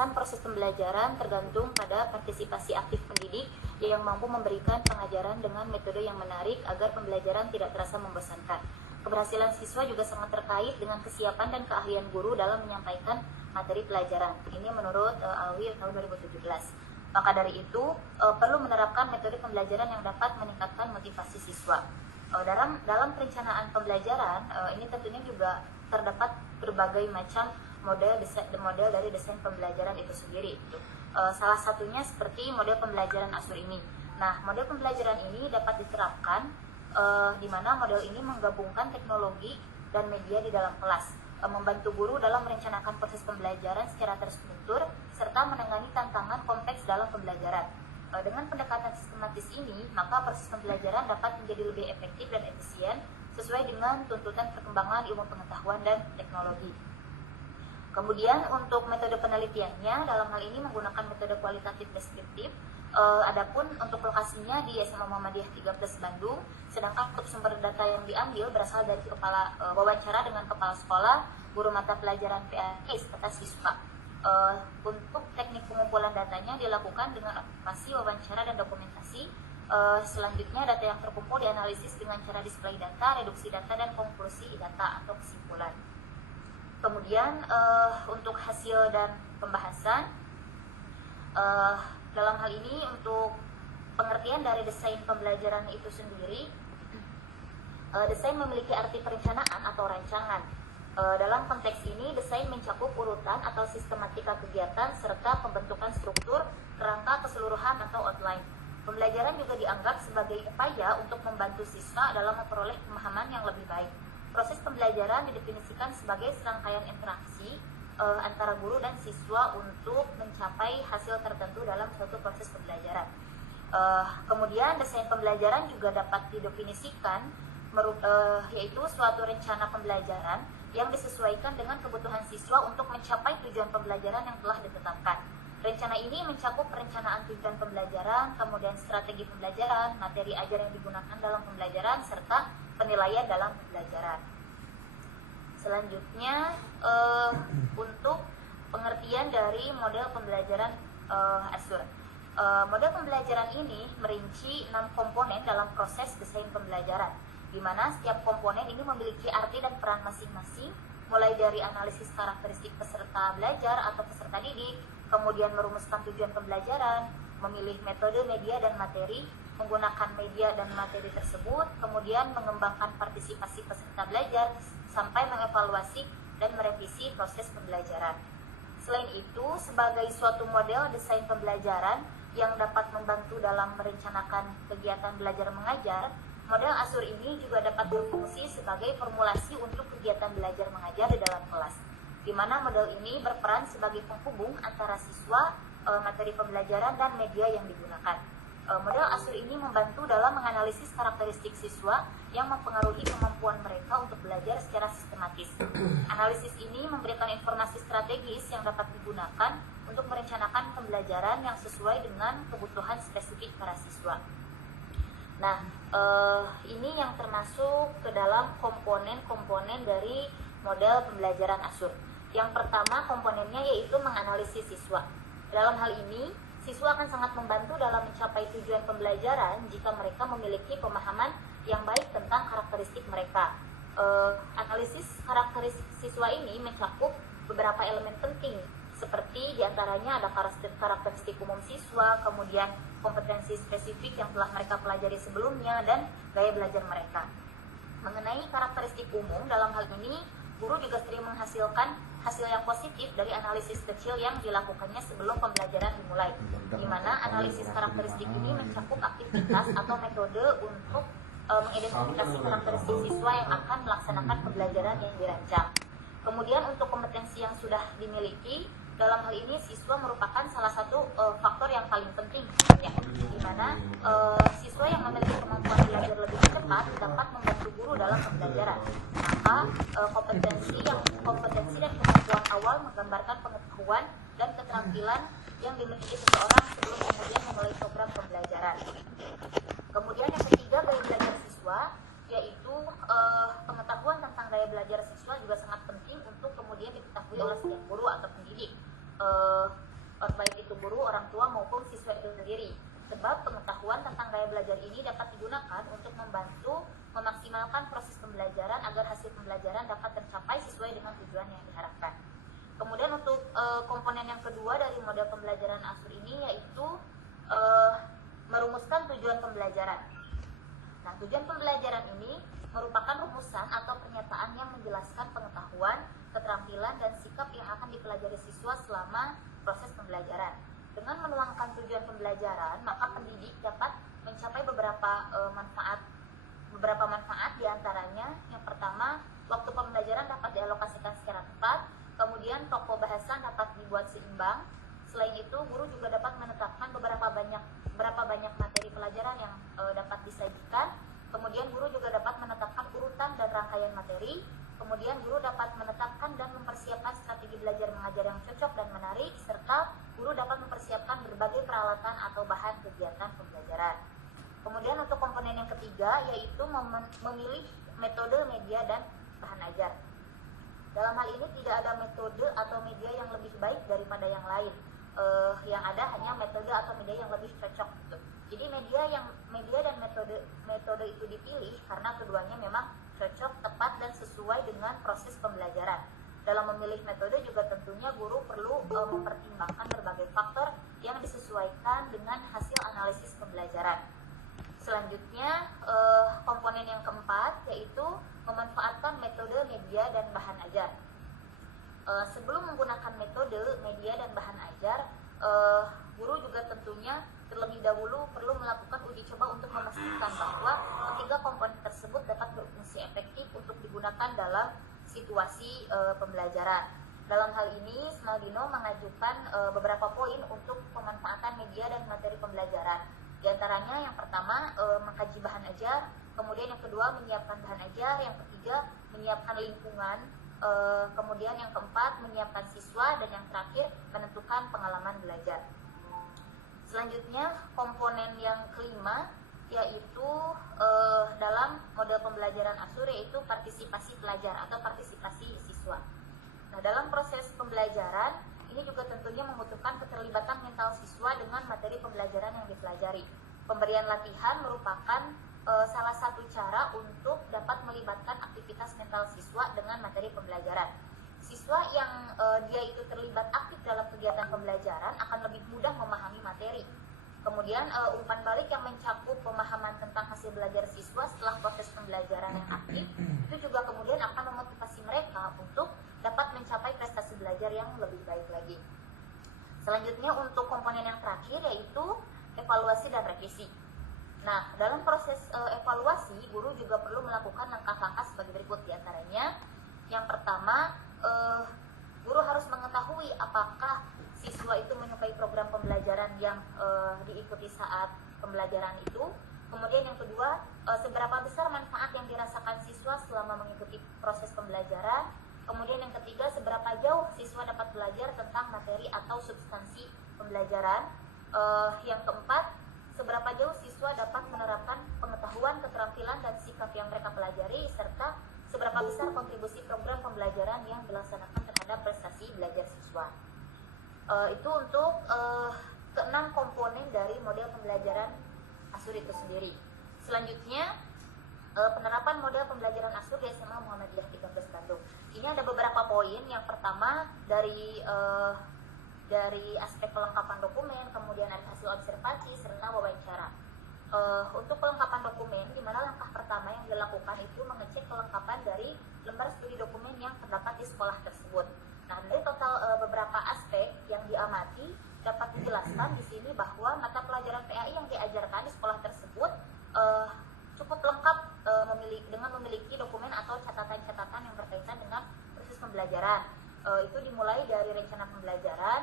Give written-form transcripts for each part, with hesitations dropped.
Kesuksesan proses pembelajaran tergantung pada partisipasi aktif pendidik yang mampu memberikan pengajaran dengan metode yang menarik agar pembelajaran tidak terasa membosankan. Keberhasilan siswa juga sangat terkait dengan kesiapan dan keahlian guru dalam menyampaikan materi pelajaran. Ini menurut Alwi tahun 2017. Maka dari itu perlu menerapkan metode pembelajaran yang dapat meningkatkan motivasi siswa. Dalam perencanaan pembelajaran ini tentunya juga terdapat berbagai macam model dari desain pembelajaran itu sendiri. Salah satunya seperti model pembelajaran Asur ini. Nah, model pembelajaran ini dapat diterapkan di mana model ini menggabungkan teknologi dan media di dalam kelas, membantu guru dalam merencanakan proses pembelajaran secara terstruktur serta menangani tantangan kompleks dalam pembelajaran. Dengan pendekatan sistematis ini, maka proses pembelajaran dapat menjadi lebih efektif dan efisien sesuai dengan tuntutan perkembangan ilmu pengetahuan dan teknologi. Kemudian untuk metode penelitiannya, dalam hal ini menggunakan metode kualitatif deskriptif. Adapun untuk lokasinya di SMA Muhammadiyah 13 Bandung, sedangkan untuk sumber data yang diambil berasal dari wawancara dengan kepala sekolah, guru mata pelajaran PAK serta siswa. Untuk teknik pengumpulan datanya dilakukan dengan aplikasi wawancara dan dokumentasi. Selanjutnya data yang terkumpul dianalisis dengan cara display data, reduksi data, dan konklusi data atau kesimpulan. Kemudian untuk hasil dan pembahasan, dalam hal ini untuk pengertian dari desain pembelajaran itu sendiri, desain memiliki arti perencanaan atau rancangan. Dalam konteks ini, desain mencakup urutan atau sistematika kegiatan serta pembentukan struktur, kerangka keseluruhan atau outline. Pembelajaran juga dianggap sebagai upaya untuk membantu siswa dalam memperoleh pemahaman yang lebih baik. Proses pembelajaran didefinisikan sebagai serangkaian interaksi antara guru dan siswa untuk mencapai hasil tertentu dalam suatu proses pembelajaran. Kemudian desain pembelajaran juga dapat didefinisikan yaitu suatu rencana pembelajaran yang disesuaikan dengan kebutuhan siswa untuk mencapai tujuan pembelajaran yang telah ditetapkan. Rencana ini mencakup perencanaan tujuan pembelajaran, kemudian strategi pembelajaran, materi ajar yang digunakan dalam pembelajaran, serta penilaian dalam pembelajaran. Selanjutnya untuk pengertian dari model pembelajaran Asur. Model pembelajaran ini merinci 6 komponen dalam proses desain pembelajaran, di mana setiap komponen ini memiliki arti dan peran masing-masing, mulai dari analisis karakteristik peserta belajar atau peserta didik, kemudian merumuskan tujuan pembelajaran, memilih metode, media, dan materi, menggunakan media dan materi tersebut, kemudian mengembangkan partisipasi peserta belajar, sampai mengevaluasi dan merevisi proses pembelajaran. Selain itu, sebagai suatu model desain pembelajaran yang dapat membantu dalam merencanakan kegiatan belajar mengajar, model Asur ini juga dapat berfungsi sebagai formulasi untuk kegiatan belajar mengajar di dalam kelas, di mana model ini berperan sebagai penghubung antara siswa, materi pembelajaran, dan media yang digunakan. Model Asur ini membantu dalam menganalisis karakteristik siswa yang mempengaruhi kemampuan mereka untuk belajar secara sistematis. Analisis ini memberikan informasi strategis yang dapat digunakan untuk merencanakan pembelajaran yang sesuai dengan kebutuhan spesifik para siswa. Nah, ini yang termasuk ke dalam komponen-komponen dari model pembelajaran Asur. Yang pertama komponennya yaitu menganalisis siswa. Dalam hal ini, siswa akan sangat membantu dalam mencapai tujuan pembelajaran jika mereka memiliki pemahaman yang baik tentang karakteristik mereka. Analisis karakteristik siswa ini mencakup beberapa elemen penting, seperti diantaranya ada karakteristik umum siswa, kemudian kompetensi spesifik yang telah mereka pelajari sebelumnya, dan gaya belajar mereka. Mengenai karakteristik umum, dalam hal ini guru juga sering menghasilkan hasil yang positif dari analisis kecil yang dilakukannya sebelum pembelajaran dimulai, di mana analisis karakteristik ini mencakup aktivitas atau metode untuk mengidentifikasi karakteristik siswa yang akan melaksanakan pembelajaran yang dirancang. Kemudian untuk kompetensi yang sudah dimiliki, dalam hal ini siswa merupakan salah satu faktor yang paling penting, ya, di mana siswa yang memiliki kemampuan belajar lebih cepat dapat membantu guru dalam pembelajaran. Maka kompetensi dan kemampuan awal menggambarkan pengetahuan dan keterampilan yang dimiliki seseorang sebelum kemudian memulai program pembelajaran. Kemudian yang ketiga, gaya belajar siswa, yaitu pengetahuan tentang gaya belajar siswa juga sangat penting untuk kemudian diketahui oleh setiap guru atau pendidik. guru, orang tua maupun siswa itu sendiri. Sebab pengetahuan tentang gaya belajar ini dapat digunakan untuk membantu memaksimalkan proses pembelajaran agar hasil pembelajaran dapat tercapai sesuai dengan tujuan yang diharapkan. Kemudian untuk komponen yang kedua dari model pembelajaran Asur ini yaitu merumuskan tujuan pembelajaran. Nah, tujuan pembelajaran ini merupakan rumusan atau pernyataan yang menjelaskan pengetahuan, keterampilan, dan sikap yang akan dipelajari siswa selama proses pembelajaran. Dengan menuangkan tujuan pembelajaran, maka pendidik dapat mencapai beberapa manfaat diantaranya. Yang pertama, waktu pembelajaran dapat dialokasikan secara tepat, kemudian pokok bahasan dapat dibuat seimbang. Selain itu, guru juga dapat menetapkan berapa banyak materi pelajaran yang dapat disajikan. Kemudian guru juga dapat menetapkan urutan dan rangkaian materi. Kemudian guru dapat menetapkan dan mempersiapkan strategi belajar mengajar yang cocok dan menarik, serta guru dapat mempersiapkan berbagai peralatan atau bahan kegiatan pembelajaran. Kemudian untuk komponen yang ketiga yaitu memilih metode, media, dan bahan ajar. Dalam hal ini tidak ada metode atau media yang lebih baik daripada yang lain. Yang ada hanya metode atau media yang lebih cocok gitu. Jadi media dan metode itu dipilih karena keduanya memang cocok, tepat, dan sesuai dengan proses pembelajaran. Dalam memilih metode juga tentunya guru perlu mempertimbangkan berbagai faktor yang disesuaikan dengan hasil analisis pembelajaran. Selanjutnya komponen yang keempat yaitu memanfaatkan metode, media, dan bahan ajar. Sebelum menggunakan metode, media, dan bahan ajar, guru juga tentunya terlebih dahulu perlu melakukan uji coba untuk memastikan bahwa ketiga komponen tersebut dapat berfungsi efektif untuk digunakan dalam situasi pembelajaran. Dalam hal ini, Smaldino mengajukan beberapa poin untuk pemanfaatan media dan materi pembelajaran. Di antaranya yang pertama mengkaji bahan ajar, kemudian yang kedua menyiapkan bahan ajar, yang ketiga menyiapkan lingkungan, kemudian yang keempat menyiapkan siswa, dan yang terakhir menentukan pengalaman belajar. Selanjutnya komponen yang kelima yaitu dalam model pembelajaran Asur yaitu partisipasi pelajar atau partisipasi siswa. Nah, dalam proses pembelajaran ini juga tentunya membutuhkan keterlibatan mental siswa dengan materi pembelajaran yang dipelajari. Pemberian latihan merupakan salah satu cara untuk dapat melibatkan aktivitas mental siswa dengan materi pembelajaran. Siswa yang dia itu terlibat aktif dalam kegiatan pembelajaran akan lebih mudah memahami materi. Kemudian umpan balik yang mencakup pemahaman tentang hasil belajar siswa setelah proses pembelajaran yang aktif itu juga kemudian akan memotivasi mereka untuk dapat mencapai prestasi belajar yang lebih baik lagi. Selanjutnya untuk komponen yang terakhir yaitu evaluasi dan revisi. Nah, dalam proses evaluasi, guru juga perlu melakukan langkah-langkah sebagai berikut diantaranya. Yang pertama, guru harus mengetahui apakah siswa itu menyukai program pembelajaran yang diikuti saat pembelajaran itu. Kemudian yang kedua, seberapa besar manfaat yang dirasakan siswa selama mengikuti proses pembelajaran. Kemudian yang ketiga, seberapa jauh siswa dapat belajar tentang materi atau substansi pembelajaran. Yang keempat, seberapa jauh siswa dapat menerapkan pengetahuan, keterampilan, dan sikap yang mereka pelajari, serta seberapa besar kontribusi program pembelajaran yang dilaksanakan terhadap prestasi belajar siswa. Itu untuk keenam komponen dari model pembelajaran Asur itu sendiri. Selanjutnya, penerapan model pembelajaran Asur di SMA Muhammadiyah 13 Bandung. Ini ada beberapa poin. Yang pertama dari aspek kelengkapan dokumen, kemudian ada hasil observasi serta wawancara. Untuk kelengkapan dokumen, di mana langkah pertama yang dilakukan itu mengecek kelengkapan dari lembar studi dokumen yang terdapat di sekolah tersebut. Nah, dari total beberapa aspek yang diamati dapat dijelaskan di sini bahwa mata pelajaran PAI yang diajarkan di sekolah tersebut cukup lengkap dengan memiliki dokumen atau catatan-catatan yang berkaitan dengan proses pembelajaran. Itu dimulai dari rencana pembelajaran,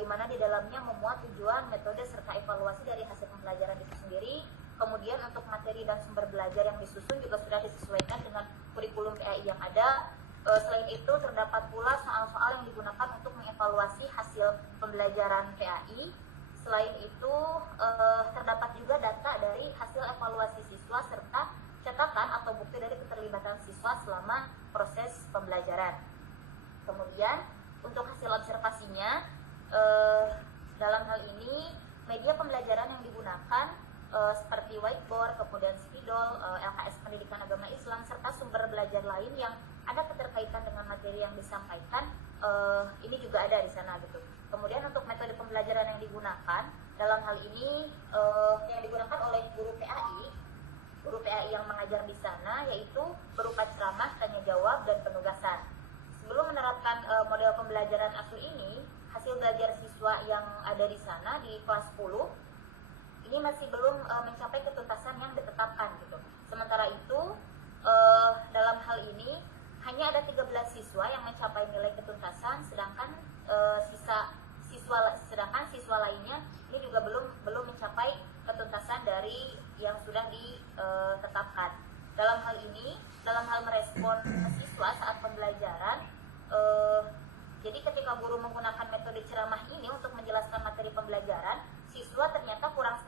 di mana di dalamnya memuat tujuan, metode, serta evaluasi dari hasil pembelajaran itu sendiri. Kemudian untuk materi dan sumber belajar yang disusun juga sudah disesuaikan dengan kurikulum PAI yang ada. Selain itu terdapat pula soal-soal yang digunakan untuk mengevaluasi hasil pembelajaran PAI. Selain itu terdapat juga data dari hasil evaluasi siswa serta catatan atau bukti dari keterlibatan siswa selama proses pembelajaran. Kemudian untuk hasil observasinya, dalam hal Spidol, LKS Pendidikan Agama Islam, serta sumber belajar lain yang ada keterkaitan dengan materi yang disampaikan, ini juga ada di sana gitu. Kemudian untuk metode pembelajaran yang digunakan, dalam hal ini yang digunakan oleh guru PAI yang mengajar di sana, yaitu berupa ceramah, tanya jawab, dan penugasan. Sebelum menerapkan model pembelajaran ASUR ini, hasil belajar siswa yang ada di sana di kelas 10 ini masih belum mencapai ketuntasan yang ditetapkan gitu. Sementara itu dalam hal ini hanya ada 13 siswa yang mencapai nilai ketuntasan, sedangkan siswa lainnya ini juga belum mencapai ketuntasan dari yang sudah ditetapkan. Dalam hal merespon siswa saat pembelajaran, jadi ketika guru menggunakan metode ceramah ini untuk menjelaskan materi pembelajaran, siswa ternyata kurang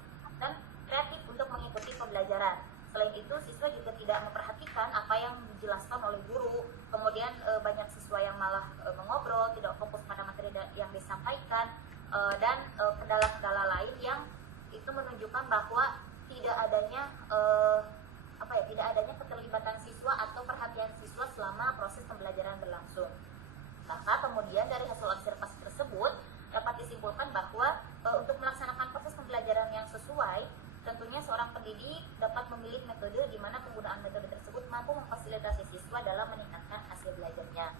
dan kreatif untuk mengikuti pembelajaran. Selain itu, siswa juga tidak memperhatikan apa yang dijelaskan oleh guru. Kemudian banyak siswa yang malah mengobrol, tidak fokus pada materi yang disampaikan, dan kendala-kendala lain yang itu menunjukkan bahwa tidak adanya keterlibatan siswa atau perhatian siswa selama proses pembelajaran berlangsung. Maka kemudian dari hasil observasi tersebut dapat disimpulkan bahwa untuk melaksanakan proses pembelajaran yang sesuai, tentunya seorang pendidik dapat memilih metode di mana penggunaan metode tersebut mampu memfasilitasi siswa dalam meningkatkan hasil belajarnya.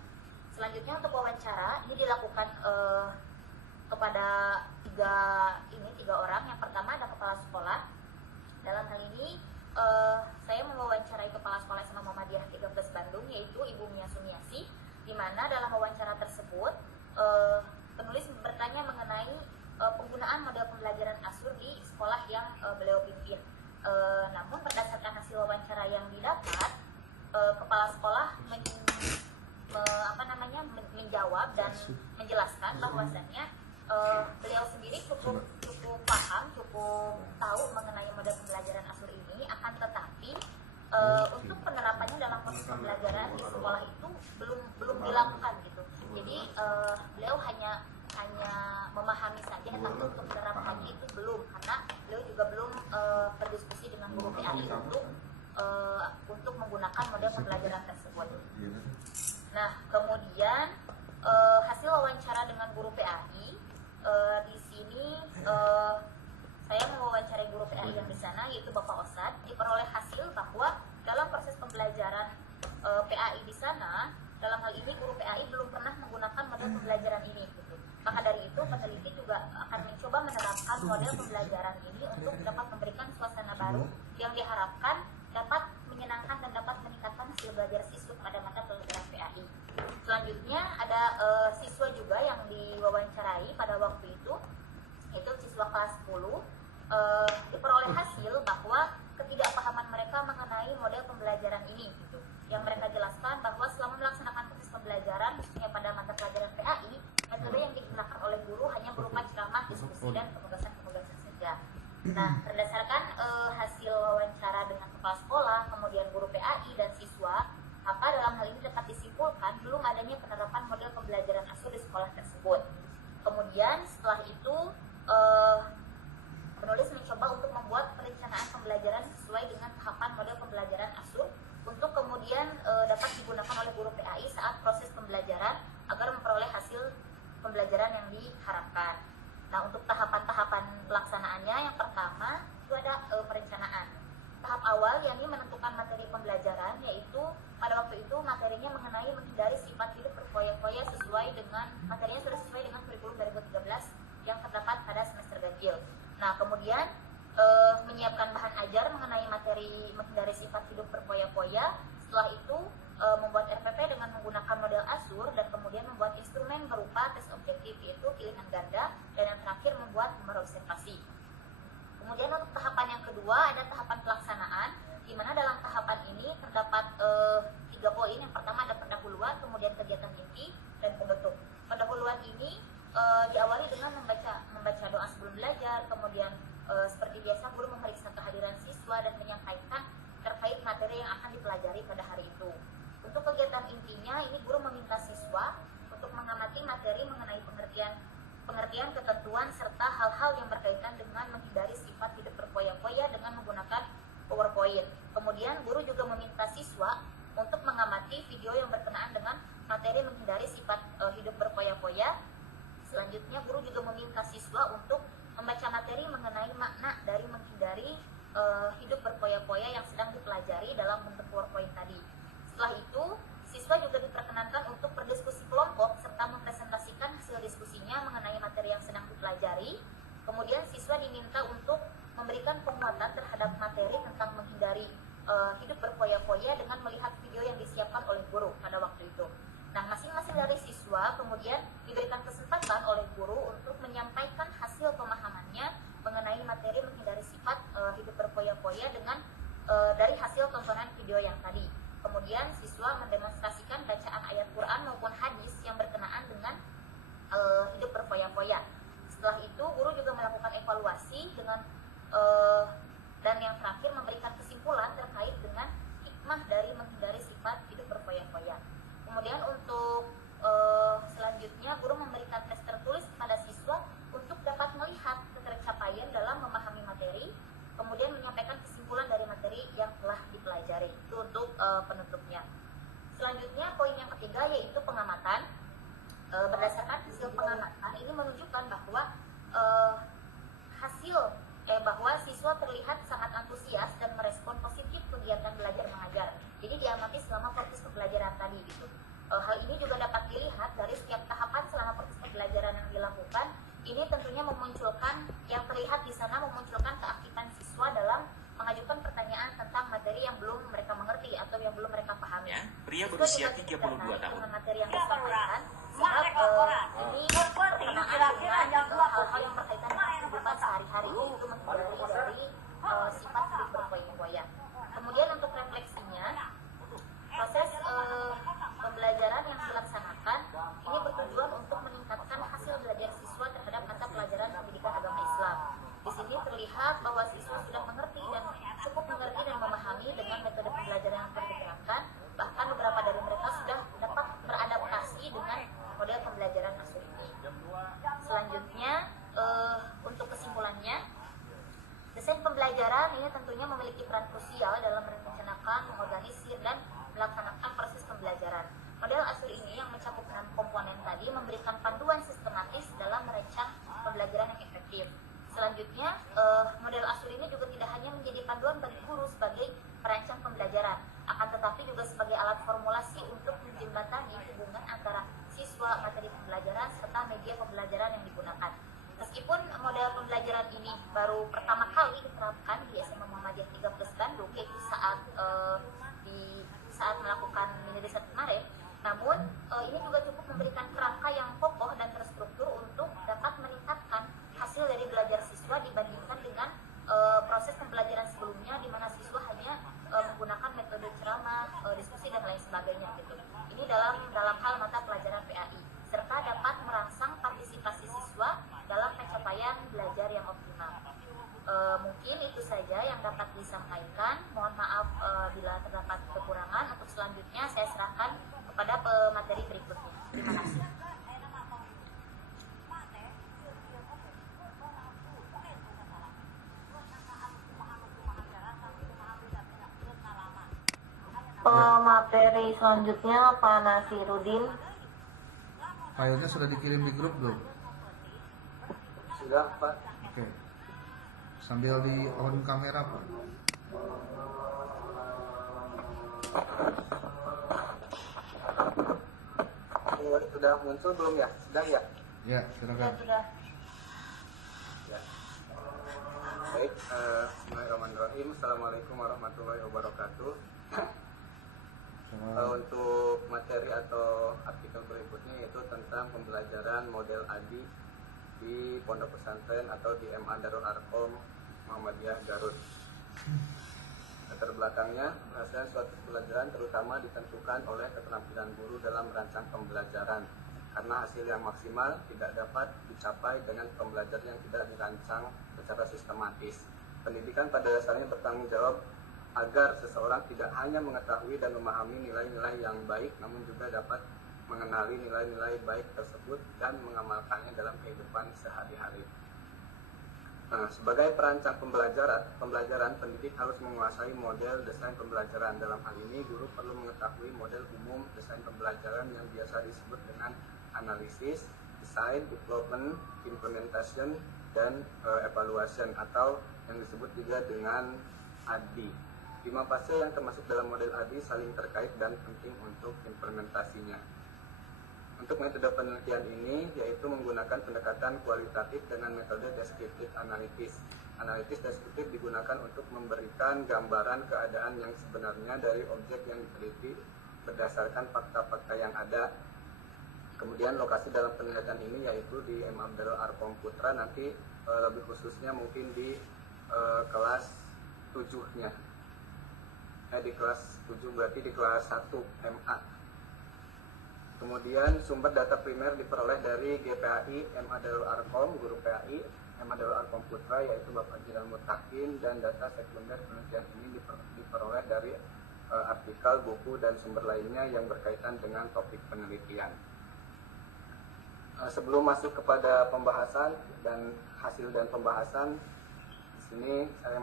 Selanjutnya untuk wawancara, ini dilakukan kepada tiga orang. Yang pertama ada kepala sekolah. Dalam hal ini saya mewawancarai kepala sekolah SMA Muhammadiyah 13 Bandung, yaitu Ibu Mia Sumiasi, di mana dalam wawancara tersebut penulis bertanya mengenai penggunaan model pembelajaran ASUR di sekolah yang beliau pimpin. Namun berdasarkan hasil wawancara yang didapat, kepala sekolah menjawab dan menjelaskan bahwasannya beliau sendiri cukup paham, cukup tahu mengenai model pembelajaran ASUR ini, akan tetapi untuk penerapannya dalam proses pembelajaran di sekolah itu belum dilakukan gitu. Jadi beliau hanya memahami saja, tapi untuk penerapannya itu belum, karena beliau juga belum berdiskusi dengan guru PAI untuk menggunakan model pembelajaran tersebut. Nah, kemudian hasil wawancara dengan guru PAI, di sini saya mewawancarai guru PAI yang di sana, yaitu Bapak Osad. Diperoleh hasil bahwa dalam proses pembelajaran PAI di sana, dalam hal ini guru PAI belum pernah menggunakan model pembelajaran ini gitu. Maka dari itu peneliti juga akan mencoba menerapkan model pembelajaran ini untuk dapat memberikan suasana baru yang diharapkan dapat menyenangkan dan dapat meningkatkan hasil belajar siswa pada mata pelajaran PAI. Selanjutnya ada siswa juga yang diwawancarai pada waktu itu, yaitu siswa kelas 10. Diperoleh hasil bahwa ketidakpahaman mereka mengenai model pembelajaran ini gitu. Yang mereka jelaskan bahwa selama melaksanakan proses pembelajaran, khususnya pada mata pelajaran PAI, metode yang digunakan oleh guru hanya berupa ceramah, diskusi, dan penugasan saja. Nah, berdasarkan hasil wawancara dengan kepala sekolah, kemudian guru PAI dan siswa, maka dalam hal ini dapat disimpulkan belum adanya penerapan model pembelajaran ASUR di sekolah tersebut. Kemudian setelah itu penulis mencoba untuk membuat perencanaan pembelajaran sesuai dengan tahapan model pembelajaran ASUR untuk kemudian dapat digunakan oleh guru PAI saat proses pembelajaran agar memperoleh hasil pembelajaran yang diharapkan. Nah, untuk tahapan-tahapan pelaksanaannya, yang pertama itu ada perencanaan. Tahap awal yakni menentukan materi pembelajaran, yaitu pada waktu itu materinya mengenai menghindari sifat hidup berfoya-foya materinya sudah sesuai dengan kurikulum 2013 yang terdapat pada semester ganjil. Nah, kemudian menyiapkan bahan ajar mengenai materi menghindari sifat hidup berfoya-foya. Setelah itu membuat RPP dengan menggunakan model ASUR, dan kemudian membuat instrumen berupa tes objektif, yaitu pilihan ganda, dan yang terakhir membuat nomor observasi. Kemudian untuk tahapan yang kedua ada tahapan pelaksanaan, di mana dalam tahapan ini terdapat 3 poin. Yang pertama ada pendahuluan, kemudian kegiatan inti, dan penutup. Pendahuluan ini diawali dengan membaca doa sebelum belajar, kemudian seperti biasa guru memeriksa kehadiran siswa dan menyampaikan terkait materi yang akan dipelajari pada hari itu. Untuk kegiatan intinya, ini guru meminta siswa untuk mengamati materi mengenai pengertian ketentuan serta hal-hal yang berkaitan dengan menghindari sifat hidup berfoya-foya dengan menggunakan PowerPoint. Kemudian guru juga meminta siswa untuk mengamati video yang berkenaan dengan materi menghindari sifat hidup berfoya-foya. Selanjutnya guru juga meminta siswa untuk membaca materi mengenai makna dari menghindari hidup berfoya-foya yang sedang dipelajari dalam bentuk PowerPoint tadi. Setelah itu, siswa juga diperkenankan untuk berdiskusi kelompok serta mempresentasikan hasil diskusinya mengenai materi yang sedang dipelajari. Kemudian siswa diminta untuk memberikan penguatan terhadap materi tentang menghindari hidup berfoya-foya dengan melihat video yang disiapkan oleh guru pada waktu itu. Nah, masing-masing dari siswa kemudian diberikan kesempatan oleh guru untuk menyampaikan hasil pemahamannya mengenai materi menghindari sifat hidup berfoya-foya dengan dari hasil tontonan video yang tadi. Kemudian siswa mendemonstrasikan bacaan ayat Quran maupun hadis yang berkenaan dengan hidup berfoya-foya. Setelah itu, guru juga melakukan evaluasi dengan dan yang terakhir memberikan kesimpulan terkait dengan hikmah dari menghindari sifat hidup berfoya-foya. Kemudian untuk selanjutnya, guru memberikan tes tertulis kepada siswa untuk dapat melihat ketercapaian dalam memahami materi, kemudian menyampaikan kesimpulan dari materi yang telah dipelajari. Itu untuk penutupnya. Selanjutnya, poin yang ketiga yaitu pengamatan. Berdasarkan hasil pengamatan ini menunjukkan bahwa bahwa siswa terlihat sangat antusias dan merespon positif kegiatan belajar mengajar. Jadi diamati selama proses pembelajaran tadi gitu. Hal ini juga dapat dilihat dari setiap tahapan selama proses pembelajaran yang dilakukan. Ini tentunya memunculkan, yang terlihat di sana memunculkan keaktifan siswa dalam mengajukan pertanyaan tentang materi yang belum mereka mengerti atau yang belum mereka pahami. Ya, pria berusia 32 tahun. Dengan materi yang disampaikan, sebab ini berkenaan dengan hal-hal yang berkaitan dengan kehidupan sehari-hari, yaitu menghindari dari sifat hidup berfoya-foya. Kemudian untuk refleksinya, proses pembelajaran yang dilaksanakan ini bertujuan untuk meningkatkan hasil belajar siswa terhadap mata pelajaran pendidikan agama Islam. Di sini terlihat bahwa siswa sudah mengerti dan cukup mengerti dan memahami dengan metode pembelajaran yang telah diterapkan. Bahkan beberapa dari mereka sudah dapat beradaptasi dengan model pembelajaran Asur ini. Selanjutnya, untuk kesimpulannya, desain pembelajaran ini tentunya memiliki peran krusial dalam merencanakan, mengorganisir, dan melaksanakan proses pembelajaran. Model Asur ini yang mencakup 6 komponen tadi memberikan panduan sistematis dalam merancang pembelajaran yang efektif. Selanjutnya, model Asur ini juga tidak hanya menjadi panduan bagi guru sebagai perancang pembelajaran, akan tetapi juga sebagai alat formulasi untuk menjembatani hubungan antara siswa, materi pembelajaran, serta media pembelajaran yang digunakan. Meskipun model pembelajaran ini baru pertama kali diterapkan di SMA Muhammadiyah 3+ Bandung, yaitu saat melakukan mini riset kemarin, namun ini juga cukup memberikan kerangka yang kokoh dan terstruktur untuk dapat meningkatkan hasil dari belajar siswa dibandingkan dengan proses pembelajaran sebelumnya di mana siswa hanya menggunakan metode ceramah, diskusi dan lain sebagainya gitu. Ini dalam hal mata pelajaran PAI, serta dapat merangsang partisipasi siswa dalam pencapaian belajar yang optimal. Mungkin itu saja yang dapat disampaikan. Mohon maaf bila terdapat kekurangan. Untuk selanjutnya saya serahkan kepada pemateri berikutnya. Terima kasih. Pemateri selanjutnya Pak Nasirudin. Filenya sudah dikirim di grup belum? Sudah, Pak. Oke. Sambil di on kamera, Pak. Ini sudah muncul belum ya? Sedang ya? Ya, silakan. Sudah. Ya. Baik, bismillahirrahmanirrahim. Assalamualaikum warahmatullahi wabarakatuh. Untuk materi atau artikel berikutnya yaitu tentang pembelajaran model ADI di Pondok Pesantren atau di MA Darul Arqam Muhammadiyah Garut. Latar belakangnya, hasil suatu pembelajaran terutama ditentukan oleh keterampilan guru dalam merancang pembelajaran, karena hasil yang maksimal tidak dapat dicapai dengan pembelajaran yang tidak dirancang secara sistematis. Pendidikan pada dasarnya bertanggung jawab agar seseorang tidak hanya mengetahui dan memahami nilai-nilai yang baik, namun juga dapat mengenali nilai-nilai baik tersebut dan mengamalkannya dalam kehidupan sehari-hari. Nah, sebagai perancang pembelajaran pendidik harus menguasai model desain pembelajaran. Dalam hal ini, guru perlu mengetahui model umum desain pembelajaran yang biasa disebut dengan analisis, design, development, implementation, dan evaluation, atau yang disebut juga dengan ADI. 5 fase yang termasuk dalam model ADI saling terkait dan penting untuk implementasinya. Untuk metode penelitian ini yaitu menggunakan pendekatan kualitatif dengan metode descriptive analysis. Analisis deskriptif digunakan untuk memberikan gambaran keadaan yang sebenarnya dari objek yang diteliti berdasarkan fakta-fakta yang ada. Kemudian lokasi dalam penelitian ini yaitu di M. Darul Arqam Putra, nanti lebih khususnya mungkin di kelas 7-nya. Di kelas 7 berarti di kelas 1 MA. Kemudian sumber data primer diperoleh dari GPAI, MA Darul Arqam, guru PAI, MA Darul Arqam Putra yaitu Bapak Jiran Mutakin, dan data sekunder penelitian ini diperoleh dari artikel, buku, dan sumber lainnya yang berkaitan dengan topik penelitian. Sebelum masuk kepada pembahasan dan hasil dan pembahasan, di sini saya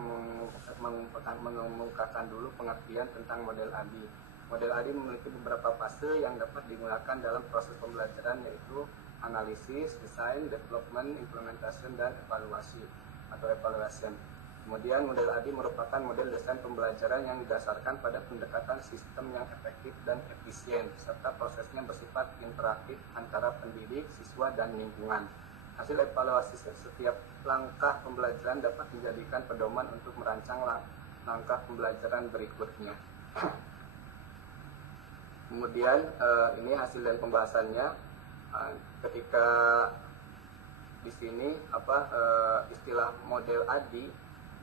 mengemukakan dulu pengertian tentang model ADI. Model ADI memiliki beberapa fase yang dapat digunakan dalam proses pembelajaran, yaitu analisis, design, development, implementation, dan evaluasi atau evaluation. Kemudian model ADI merupakan model desain pembelajaran yang didasarkan pada pendekatan sistem yang efektif dan efisien, serta prosesnya bersifat interaktif antara pendidik, siswa, dan lingkungan. Hasil evaluasi setiap langkah pembelajaran dapat menjadikan pedoman untuk merancang langkah pembelajaran berikutnya. Kemudian ini hasil dan pembahasannya. Ketika di sini istilah model ADI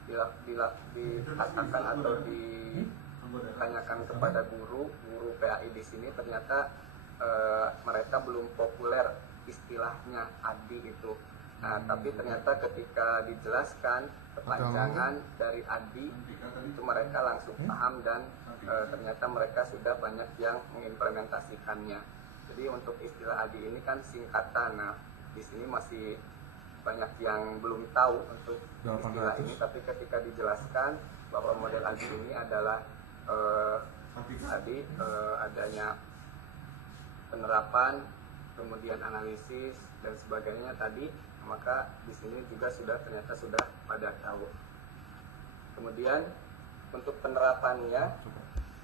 dikatakan atau ditanyakan kepada guru PAI di sini, ternyata mereka belum populer istilahnya ADI itu. Nah, tapi ternyata ketika dijelaskan kepanjangan dari ADI itu mereka langsung paham, dan ternyata mereka sudah banyak yang mengimplementasikannya. Jadi untuk istilah ADI ini kan singkatan. Nah, di sini masih banyak yang belum tahu untuk istilah ini, tapi ketika dijelaskan bahwa model ADI ini adalah adanya penerapan, kemudian analisis dan sebagainya tadi, maka di sini juga ternyata sudah pada tahu. Kemudian untuk penerapannya,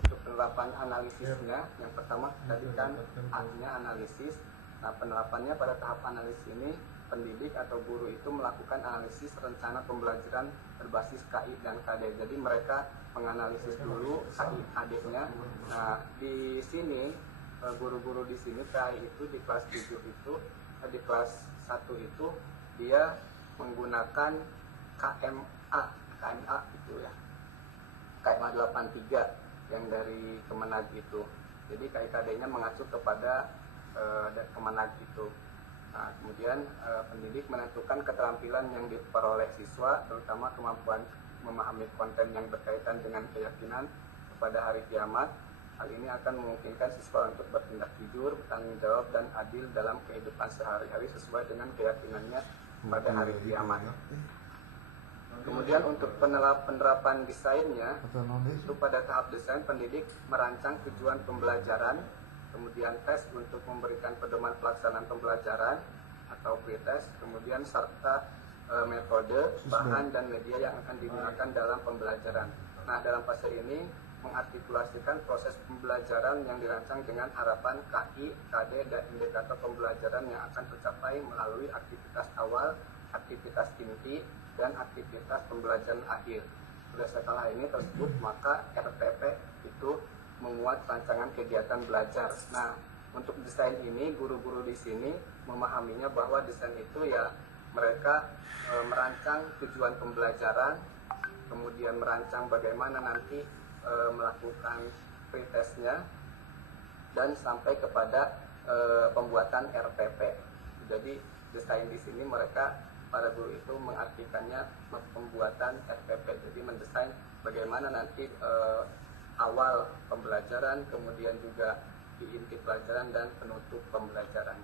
untuk penerapan analisisnya, yang pertama tadi kan A-nya analisis. Nah, penerapannya pada tahap analisis ini, pendidik atau guru itu melakukan analisis rencana pembelajaran berbasis KI dan KD. Jadi mereka menganalisis dulu KI KD-nya. Nah, di sini guru-guru di sini KI itu di kelas 7 itu, di kelas 1 itu dia menggunakan KMA itu ya. KMA 83 yang dari Kemenag itu. Jadi KIKD-nya mengacu kepada Kemenag itu. Nah, kemudian pendidik menentukan keterampilan yang diperoleh siswa, terutama kemampuan memahami konten yang berkaitan dengan keyakinan kepada hari kiamat. Hal ini akan memungkinkan siswa untuk bertindak jujur, bertanggung jawab, dan adil dalam kehidupan sehari-hari sesuai dengan keyakinannya pada hari kiamat. Kemudian untuk penerapan desainnya, itu pada tahap desain pendidik merancang tujuan pembelajaran, kemudian tes untuk memberikan pedoman pelaksanaan pembelajaran atau pretest, kemudian serta metode, bahan, dan media yang akan digunakan dalam pembelajaran. Nah, dalam fase ini mengartikulasikan proses pembelajaran yang dirancang dengan harapan KI, KD, dan indikator pembelajaran yang akan tercapai melalui aktivitas awal, aktivitas inti, dan aktivitas pembelajaran akhir. Berdasarkan hal ini tersebut, maka RPP itu memuat rancangan kegiatan belajar. Nah, untuk desain ini, guru-guru di sini memahaminya bahwa desain itu ya mereka merancang tujuan pembelajaran, kemudian merancang bagaimana nanti melakukan pretestnya, dan sampai kepada pembuatan RPP. Jadi desain di sini mereka para guru itu mengartikannya pembuatan RPP. Jadi mendesain bagaimana nanti awal pembelajaran, kemudian juga di inti pelajaran dan penutup pembelajaran.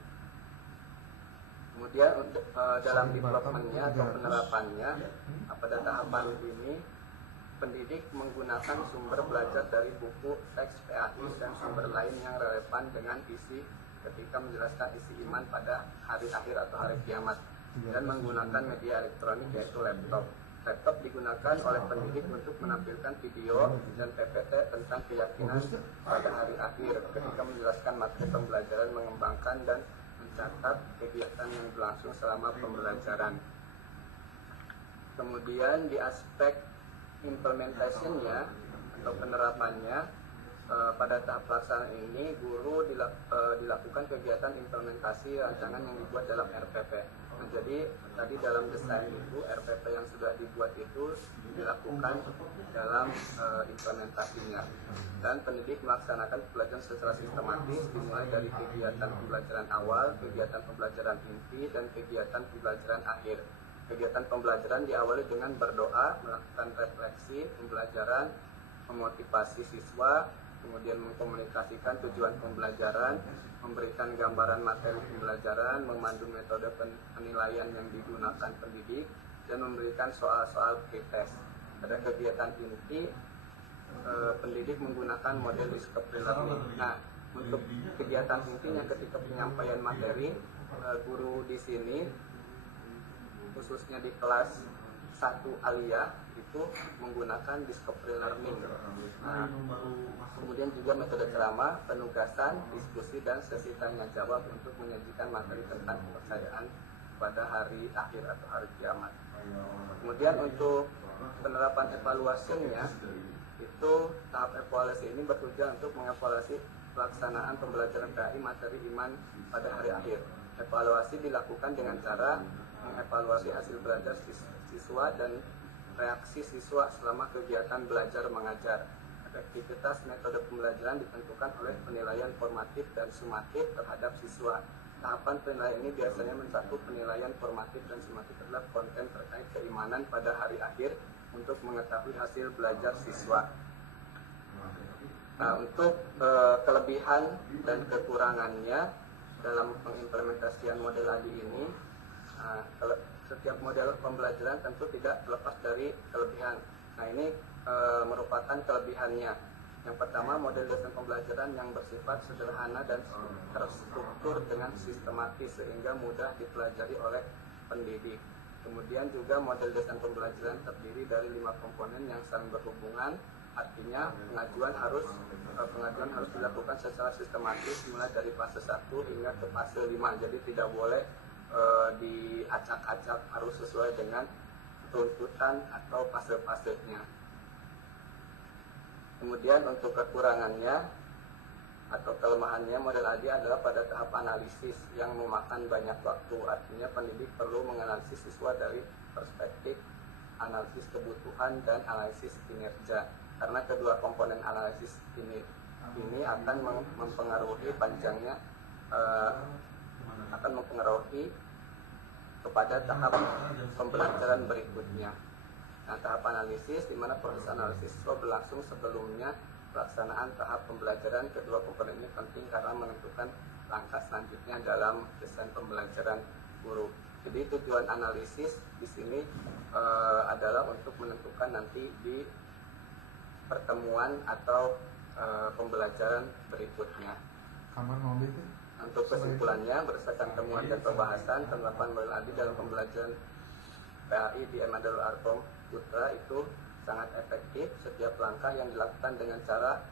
Kemudian untuk dalam developmentnya atau penerapannya, pada tahapan ini pendidik menggunakan sumber belajar dari buku, teks PAI dan sumber lain yang relevan dengan isi ketika menjelaskan isi iman pada hari akhir atau hari kiamat, dan menggunakan media elektronik yaitu laptop. Laptop digunakan oleh pendidik untuk menampilkan video dan PPT tentang keyakinan pada hari akhir ketika menjelaskan materi pembelajaran, mengembangkan dan mencatat kegiatan yang berlangsung selama pembelajaran. Kemudian di aspek implementasinya atau penerapannya, pada tahap pelaksanaan ini guru dilakukan kegiatan implementasi rancangan yang dibuat dalam RPP. Nah, jadi tadi dalam desain itu RPP yang sudah dibuat itu dilakukan dalam implementasinya, dan pendidik melaksanakan pembelajaran secara sistematis dimulai dari kegiatan pembelajaran awal, kegiatan pembelajaran inti, dan kegiatan pembelajaran akhir. Kegiatan pembelajaran diawali dengan berdoa, melakukan refleksi pembelajaran, memotivasi siswa, kemudian mengkomunikasikan tujuan pembelajaran, memberikan gambaran materi pembelajaran, memandu metode penilaian yang digunakan pendidik, dan memberikan soal-soal pretest. Pada kegiatan inti, pendidik menggunakan model discovery learning. Nah, untuk kegiatan intinya ketika penyampaian materi, guru di sini khususnya di kelas 1 aliyah itu menggunakan discovery learning. Nah, kemudian juga metode ceramah, penugasan, diskusi, dan sesi tanya jawab untuk menyajikan materi tentang kepercayaan pada hari akhir atau hari kiamat. Kemudian untuk penerapan evaluasinya, itu tahap evaluasi ini bertujuan untuk mengevaluasi pelaksanaan pembelajaran PAI materi iman pada hari akhir. Evaluasi dilakukan dengan cara mengevaluasi hasil belajar siswa dan reaksi siswa selama kegiatan belajar mengajar. Efektivitas metode pembelajaran ditentukan oleh penilaian formatif dan sumatif terhadap siswa. Tahapan penilaian ini biasanya mencakup penilaian formatif dan sumatif terhadap konten terkait keimanan pada hari akhir untuk mengetahui hasil belajar siswa. Nah, untuk kelebihan dan kekurangannya dalam pengimplementasian model ADI ini, setiap model pembelajaran tentu tidak terlepas dari kelebihan. Nah, ini merupakan kelebihannya. Yang pertama, model desain pembelajaran yang bersifat sederhana dan terstruktur dengan sistematis sehingga mudah dipelajari oleh pendidik. Kemudian juga model desain pembelajaran terdiri dari 5 komponen yang saling berhubungan. Artinya pengajuan harus dilakukan secara sistematis mulai dari fase 1 hingga ke fase 5. Jadi tidak boleh diacak-acak, harus sesuai dengan tuntutan atau fase-fasenya. Kemudian untuk kekurangannya atau kelemahannya, model ADI adalah pada tahap analisis yang memakan banyak waktu. Artinya pendidik perlu menganalisis siswa dari perspektif analisis kebutuhan dan analisis kinerja. Karena kedua komponen analisis ini akan mempengaruhi panjangnya, akan mempengaruhi kepada tahap pembelajaran berikutnya. Nah, tahap analisis di mana proses analisis siswa berlangsung sebelumnya pelaksanaan tahap pembelajaran. Kedua komponen ini penting karena menentukan langkah selanjutnya dalam desain pembelajaran guru. Jadi tujuan analisis di sini adalah untuk menentukan nanti di pertemuan atau pembelajaran berikutnya. Kamar mobil itu. Untuk kesimpulannya, berdasarkan temuan dan pembahasan penerapan model ADI dalam pembelajaran PAI di MA Darul Arkom Putra itu sangat efektif. Setiap langkah yang dilakukan dengan cara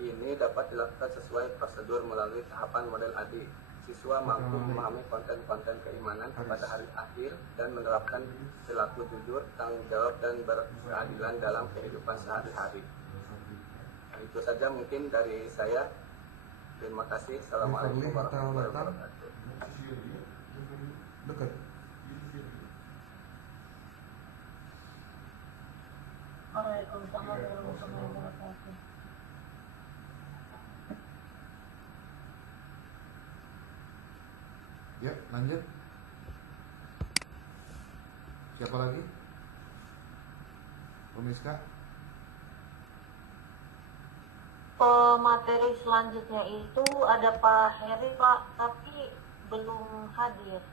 ini dapat dilakukan sesuai prosedur melalui tahapan model ADI. Siswa mampu memahami konten-konten keimanan pada hari akhir dan menerapkan perilaku jujur, tanggung jawab, dan berkeadilan dalam kehidupan sehari-hari. Nah, itu saja mungkin dari saya. Terima kasih. Assalamualaikum warahmatullahi wabarakatuh. Dekat. Waalaikumsalam warahmatullahi wabarakatuh. Ya, lanjut. Siapa lagi? Komiska? Materi selanjutnya itu ada Pak Heri, Pak, tapi belum hadir.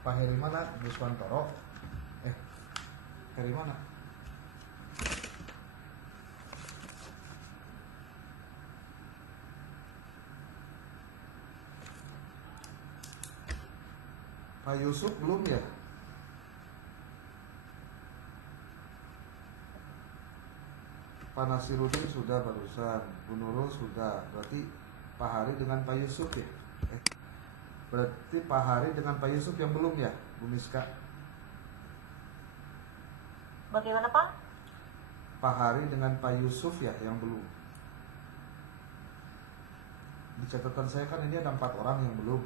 Pak Heri mana? Guswantoro. Heri mana? Pak Yusuf belum ya? Pak Nasirudin sudah barusan, Bu Nurul sudah. Berarti Pak Hari dengan Pak Yusuf ya? Berarti Pak Hari dengan Pak Yusuf yang belum ya, Bu Miska? Bagaimana Pak? Pak Hari dengan Pak Yusuf ya yang belum. Di catatan saya kan ini ada 4 orang yang belum.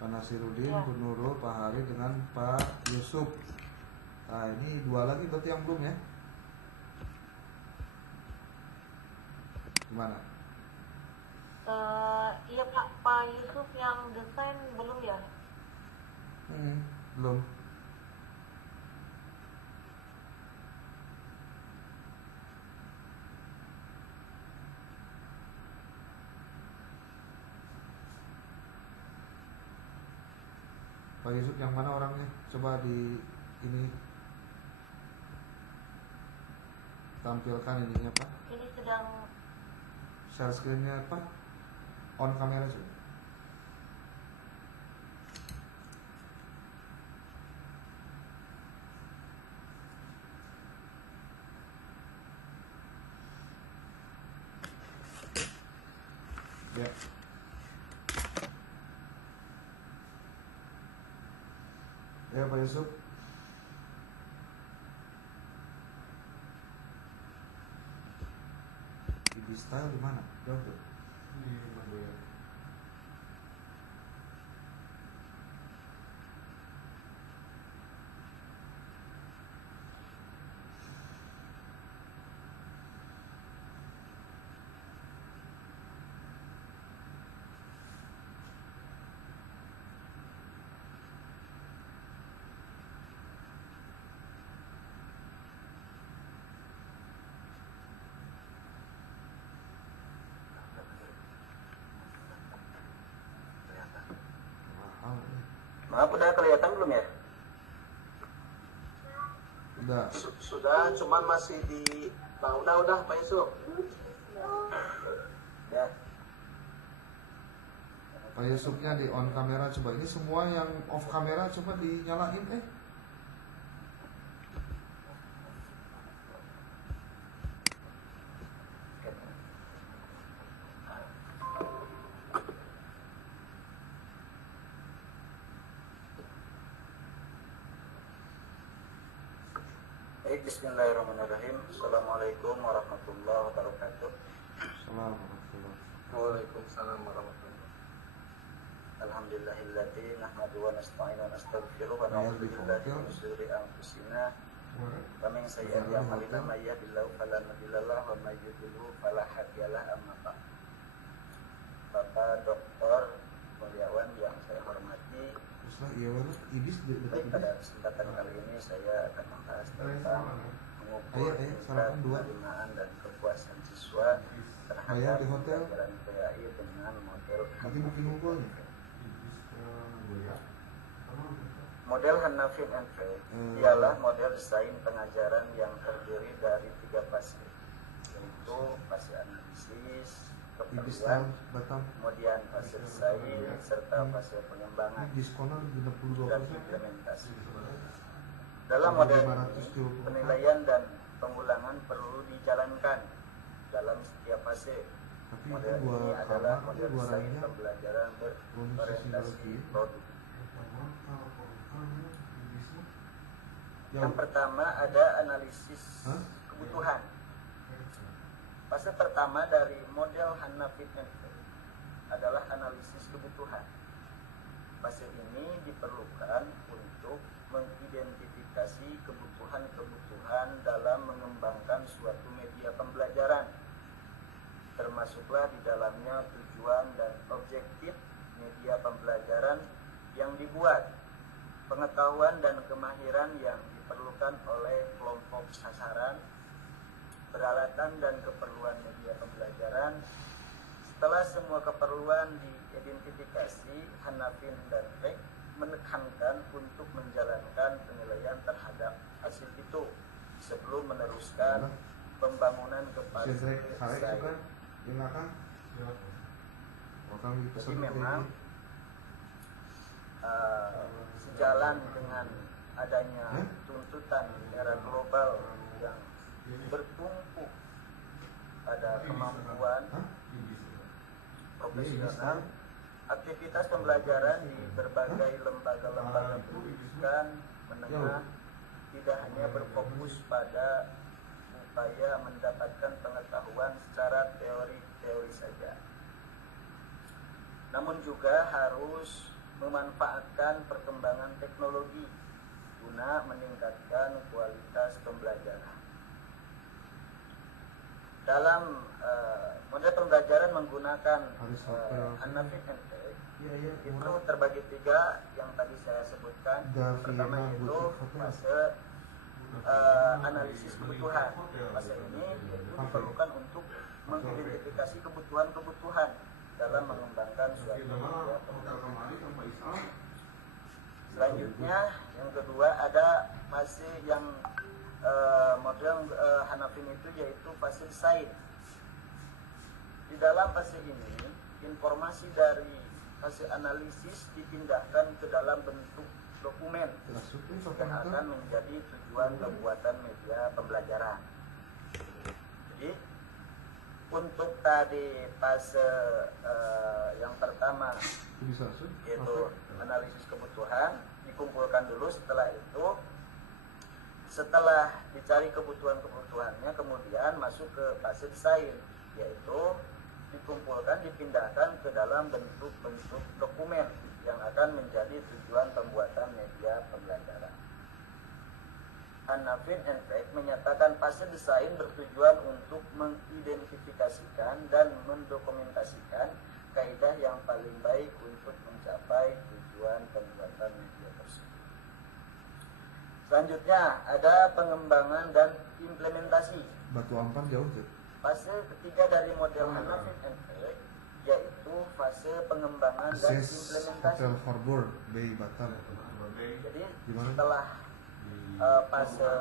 Pak Nasirudin, Ya. Bu Nurul, Pak Hari dengan Pak Yusuf. Nah ini 2 lagi berarti yang belum ya? Gimana? Iya Pak Yusuf yang desain belum ya? Belum. Pak Yusuf yang mana orangnya? Coba di ini tampilkan ininya Pak. Ini sedang Share screen-nya Pak. On kamera sih. Ya. Ya Pak Yusuf. Ibu style di mana? Jauh tuh. Di Magelang. Mahal ini. Maaf, udah kelihatan belum ya? Udah. Sudah, cuman masih di... Nah, udah Pak Yusuf. Ya. Pak Yusufnya di on kamera coba. Ini semua yang off kamera coba dinyalain Bismillahirrahmanirrahim. Assalamualaikum warahmatullahi wabarakatuh. Assalamualaikum. Waalaikumsalam warahmatullahi wabarakatuh. Alhamdulillahilladzi nahmaduhu wa nasta'inu wa nastaghfiruh wa na'udzu billahi min shururi anfusina wa min sayyiati a'malina may yahdihillahu fala mudilla lahu wa may yudlil fala hadiya lahu. Amma ba'd. Bapak Dr. Mulyawan yang saya hormati, baik pada kesempatan kali ini saya akan membahas tentang mengukur tingkat penerimaan dan kepuasan siswa terhadap pelajaran PAI dengan model Model Hanafi NV ialah model desain pengajaran yang terdiri dari 3 fase, yaitu fase analisis, keperluan, kemudian fase desain, serta fase pengembangan dan implementasi. Dalam model ini, penilaian dan pengulangan perlu dijalankan dalam setiap fase. Model ini adalah model desain pembelajaran berorientasi produk. Yang pertama ada analisis kebutuhan. Fase pertama dari model Hanafi NV adalah analisis kebutuhan. Fase ini diperlukan untuk mengidentifikasi kebutuhan-kebutuhan dalam mengembangkan suatu media pembelajaran, termasuklah di dalamnya tujuan dan objektif media pembelajaran yang dibuat, pengetahuan dan kemahiran yang diperlukan oleh kelompok sasaran, peralatan dan keperluan media pembelajaran. Setelah semua keperluan diidentifikasi, Hanafin dan Rek menekankan untuk menjalankan penilaian terhadap hasil itu sebelum meneruskan pembangunan kepada Jadi memang sejalan dengan adanya tuntutan era global yang bertumpu pada kemampuan profesional, aktivitas pembelajaran di berbagai lembaga-lembaga pendidikan menengah tidak hanya berfokus pada upaya mendapatkan pengetahuan secara teori saja, namun juga harus memanfaatkan perkembangan teknologi guna meningkatkan kualitas pembelajaran. Dalam model pembelajaran menggunakan Hanafi and Peck itu terbagi 3 yang tadi saya sebutkan. Pertama itu fase analisis kebutuhan. Fase ini yaitu diperlukan untuk mengidentifikasi kebutuhan-kebutuhan dalam mengembangkan suatu media pembelajaran. Selanjutnya yang kedua ada fase yang model Hanafin itu yaitu fase desain. Di dalam fase ini informasi dari fase analisis dipindahkan ke dalam bentuk dokumen yang akan menjadi tujuan pembuatan media pembelajaran. Jadi untuk tadi fase yang pertama yaitu analisis kebutuhan dikumpulkan dulu, setelah dicari kebutuhan-kebutuhannya kemudian masuk ke fase desain, yaitu dikumpulkan, dipindahkan ke dalam bentuk-bentuk dokumen yang akan menjadi tujuan pembuatan media pembelajaran. Hanafin and Peck menyatakan fase desain bertujuan untuk mengidentifikasikan dan mendokumentasikan kaidah yang paling baik untuk mencapai tujuan pembuatan media tersebut. Selanjutnya ada pengembangan dan implementasi. Batu Ampar jauh tuh. Fase ketiga dari model Hanafin and Peck yaitu fase pengembangan dan implementasi. Hotel Harbor Bay Batam. Jadi setelah fase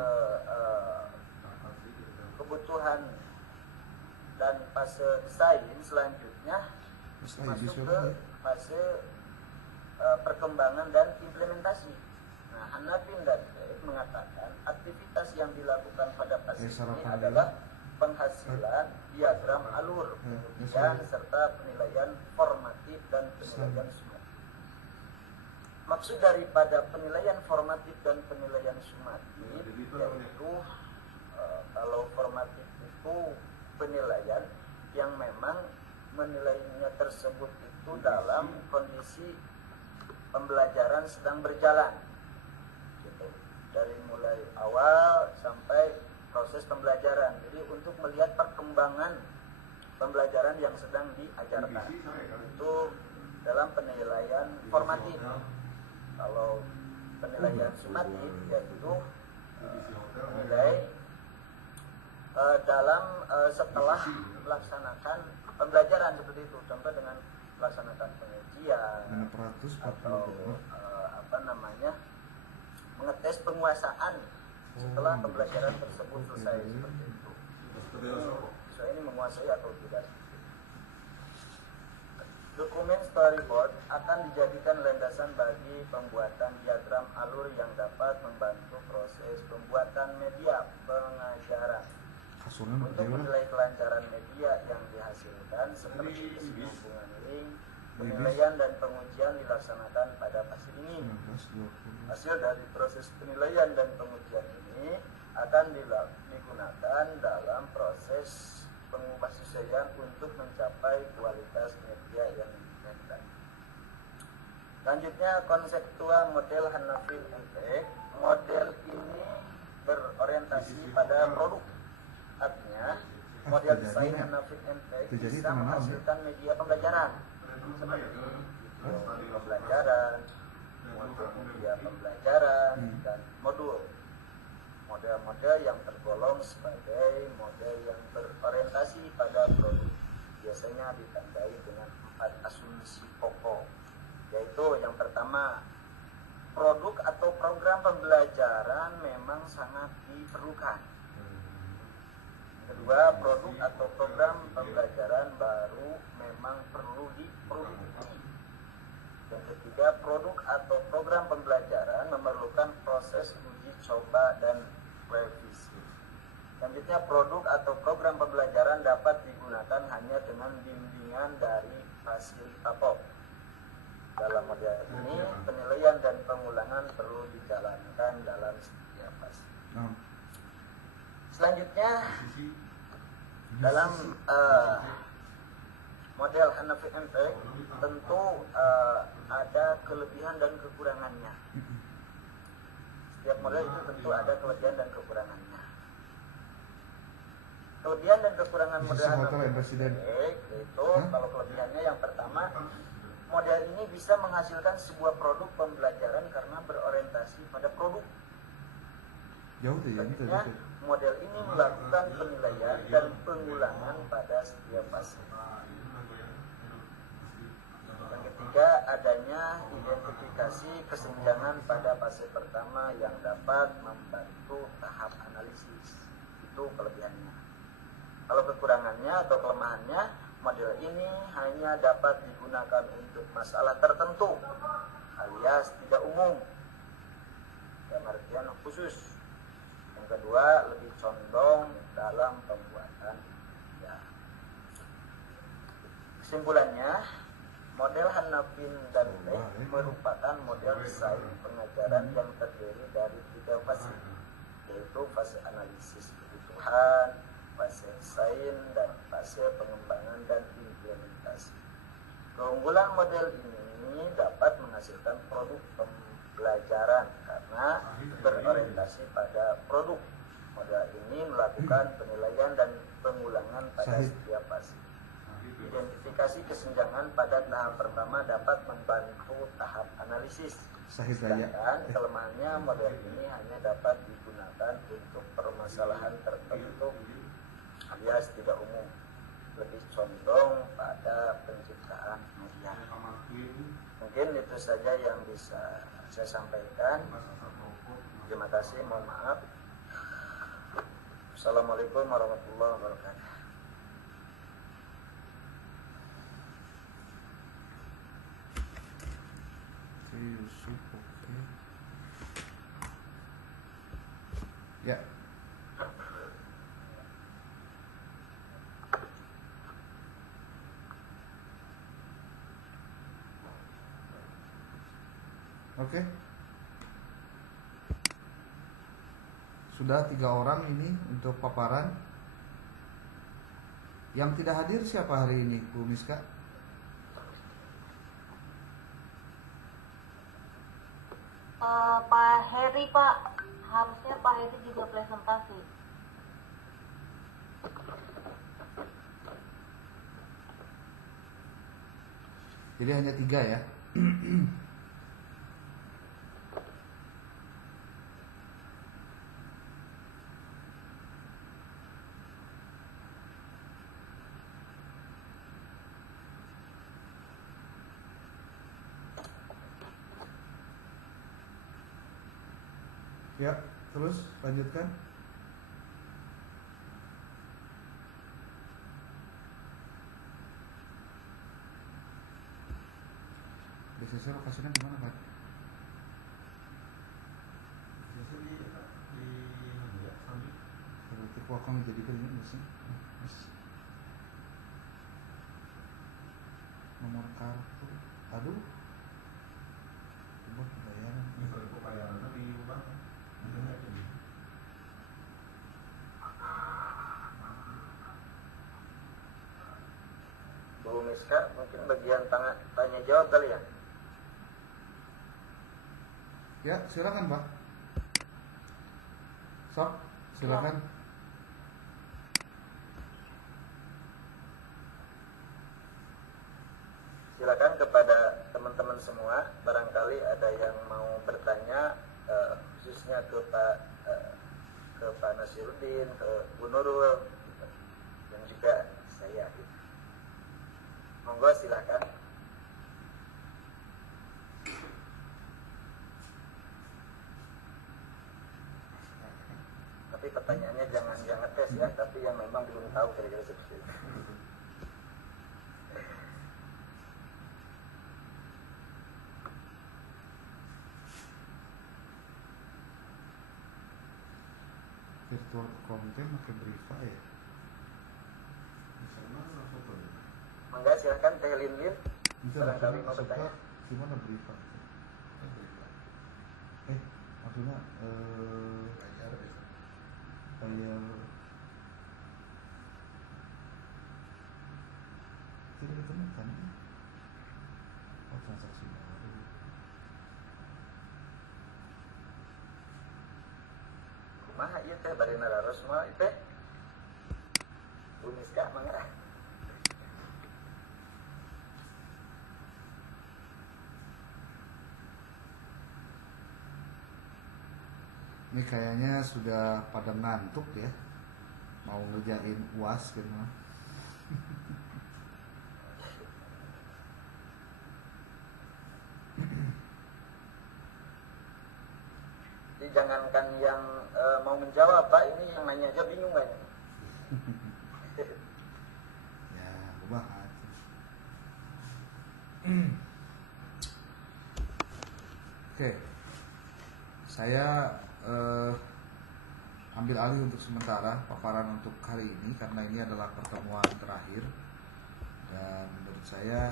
kebutuhan dan fase desain, selanjutnya masuk ke fase perkembangan dan implementasi. Nah, Hanafin dan Peck mengatakan aktivitas yang dilakukan pada fase ini adalah penghasilan diagram alur, pengujian serta penilaian formatif dan penilaian sumatif. Maksud daripada penilaian formatif dan penilaian sumatif yaitu kalau formatif itu penilaian yang memang menilainya tersebut itu dalam kondisi pembelajaran sedang berjalan, gitu. Dari mulai awal sampai proses pembelajaran. Jadi untuk melihat perkembangan pembelajaran yang sedang diajarkan itu dalam penilaian formatif. Kalau penilaian sumatif yaitu menilai dalam setelah melaksanakan pembelajaran seperti itu. Contoh dengan melaksanakan pengujian atau mengetes penguasaan setelah pembelajaran tersebut selesai, seperti itu. Siswa ini menguasai atau tidak. Dokumen storyboard akan dijadikan landasan bagi pembuatan diagram alur yang dapat membantu proses pembuatan media pengajaran. Untuk menilai kelancaran media yang dihasilkan seperti kesinambungan link, penilaian dan pengujian dilaksanakan pada fase ini. Hasil dari proses penilaian dan pengujian ini akan digunakan dalam proses pengubahsisaian untuk mencapai kualitas media yang diinginkan. Selanjutnya konseptual model Hanafin and Peck. Model ini berorientasi pada produk. Artinya model desain Hanafin and Peck bisa menghasilkan media pembelajaran seperti video pembelajaran, media pembelajaran, dan model-model yang tergolong sebagai model yang berorientasi pada produk biasanya ditandai dengan 4 asumsi pokok, yaitu yang pertama produk atau program pembelajaran memang sangat diperlukan. Kedua, produk atau program pembelajaran baru memang perlu diproduksi. Yang ketiga, produk atau program pembelajaran memerlukan proses uji coba dan revisi. Selanjutnya, produk atau program pembelajaran dapat digunakan hanya dengan bimbingan dari fasilitator. Dalam model ini, penilaian dan pengulangan perlu dijalankan dalam setiap fase. Selanjutnya, dalam model Hanafi MTech tentu ada kelebihan dan kekurangannya. Setiap model itu tentu ada kelebihan dan kekurangannya. Kelebihan dan kekurangan model Hanafi MTech itu kalau kelebihannya yang pertama, model ini bisa menghasilkan sebuah produk pembelajaran karena berorientasi pada produk. Jauh tuh ya, itu. Model ini melakukan penilaian dan pengulangan pada setiap fase. Yang ketiga, adanya identifikasi kesenjangan pada fase pertama yang dapat membantu tahap analisis. Itu kelebihannya. Kalau kekurangannya atau kelemahannya, model ini hanya dapat digunakan untuk masalah tertentu alias tidak umum, dalam artian khusus. Yang kedua, lebih condong dalam pembuatan ya. Kesimpulannya, model Hanafin dan Tech merupakan model desain pengajaran yang terdiri dari 3 fase, yaitu fase analisis kebutuhan, fase desain, dan fase pengembangan dan implementasi. Keunggulan model ini dapat menghasilkan produk pembelajaran karena berorientasi pada produk. Model ini melakukan penilaian dan pengulangan pada setiap fase. Identifikasi kesenjangan pada tahap pertama dapat membantu tahap analisis. Sedangkan kelemahannya, model ini hanya dapat digunakan untuk permasalahan tertentu alias tidak umum, lebih condong pada penciptaan media. Mungkin itu saja yang bisa saya sampaikan. Terima kasih, mohon maaf. Assalamualaikum warahmatullahi wabarakatuh. Yusuf, oke. Ya. Oke. Sudah 3 orang ini untuk paparan. Yang tidak hadir siapa hari ini, Bu Miska? Pak Heri, Pak. Harusnya Pak Heri juga presentasi. Jadi hanya 3 ya. Ya, terus lanjutkan. BCC lokasinya di mana, Pak? BCC di berarti kok akan dijadikan ini sih? Nomor kartu. Aduh. Coba pembayaran. Pembayaran di bank. Bu Miska, mungkin bagian tanya jawab kali ya? Ya, silakan Pak. Sok, silakan. Silakan kepada teman-teman semua, barangkali ada yang mau bertanya, khususnya ke Pak Nasiruddin, ke Bu Nurul, dan juga saya. Monggo silakan. Jadi pertanyaannya jangan yang ngetes ya, tapi yang memang belum tahu kira-kira seperti itu. Virtual content pakai Briva ya. Bisa mana foto ya? Mangga silakan Teh Lin. Bisa Barangkali maksudnya mau suka bertanya. gimana Briva? Maksudnya bayar tidak ditemukan transaksi baru. Kumaha ieu teh bari nararos mah ieu teh. Buniska mangga. Ini kayaknya sudah pada ngantuk ya, mau ngerjain UAS gitu mah. Jadi jangankan yang mau menjawab Pak, ini yang nanya aja bingung kan. Ya, bahas. Oke, saya ambil alih untuk sementara paparan untuk hari ini karena ini adalah pertemuan terakhir dan menurut saya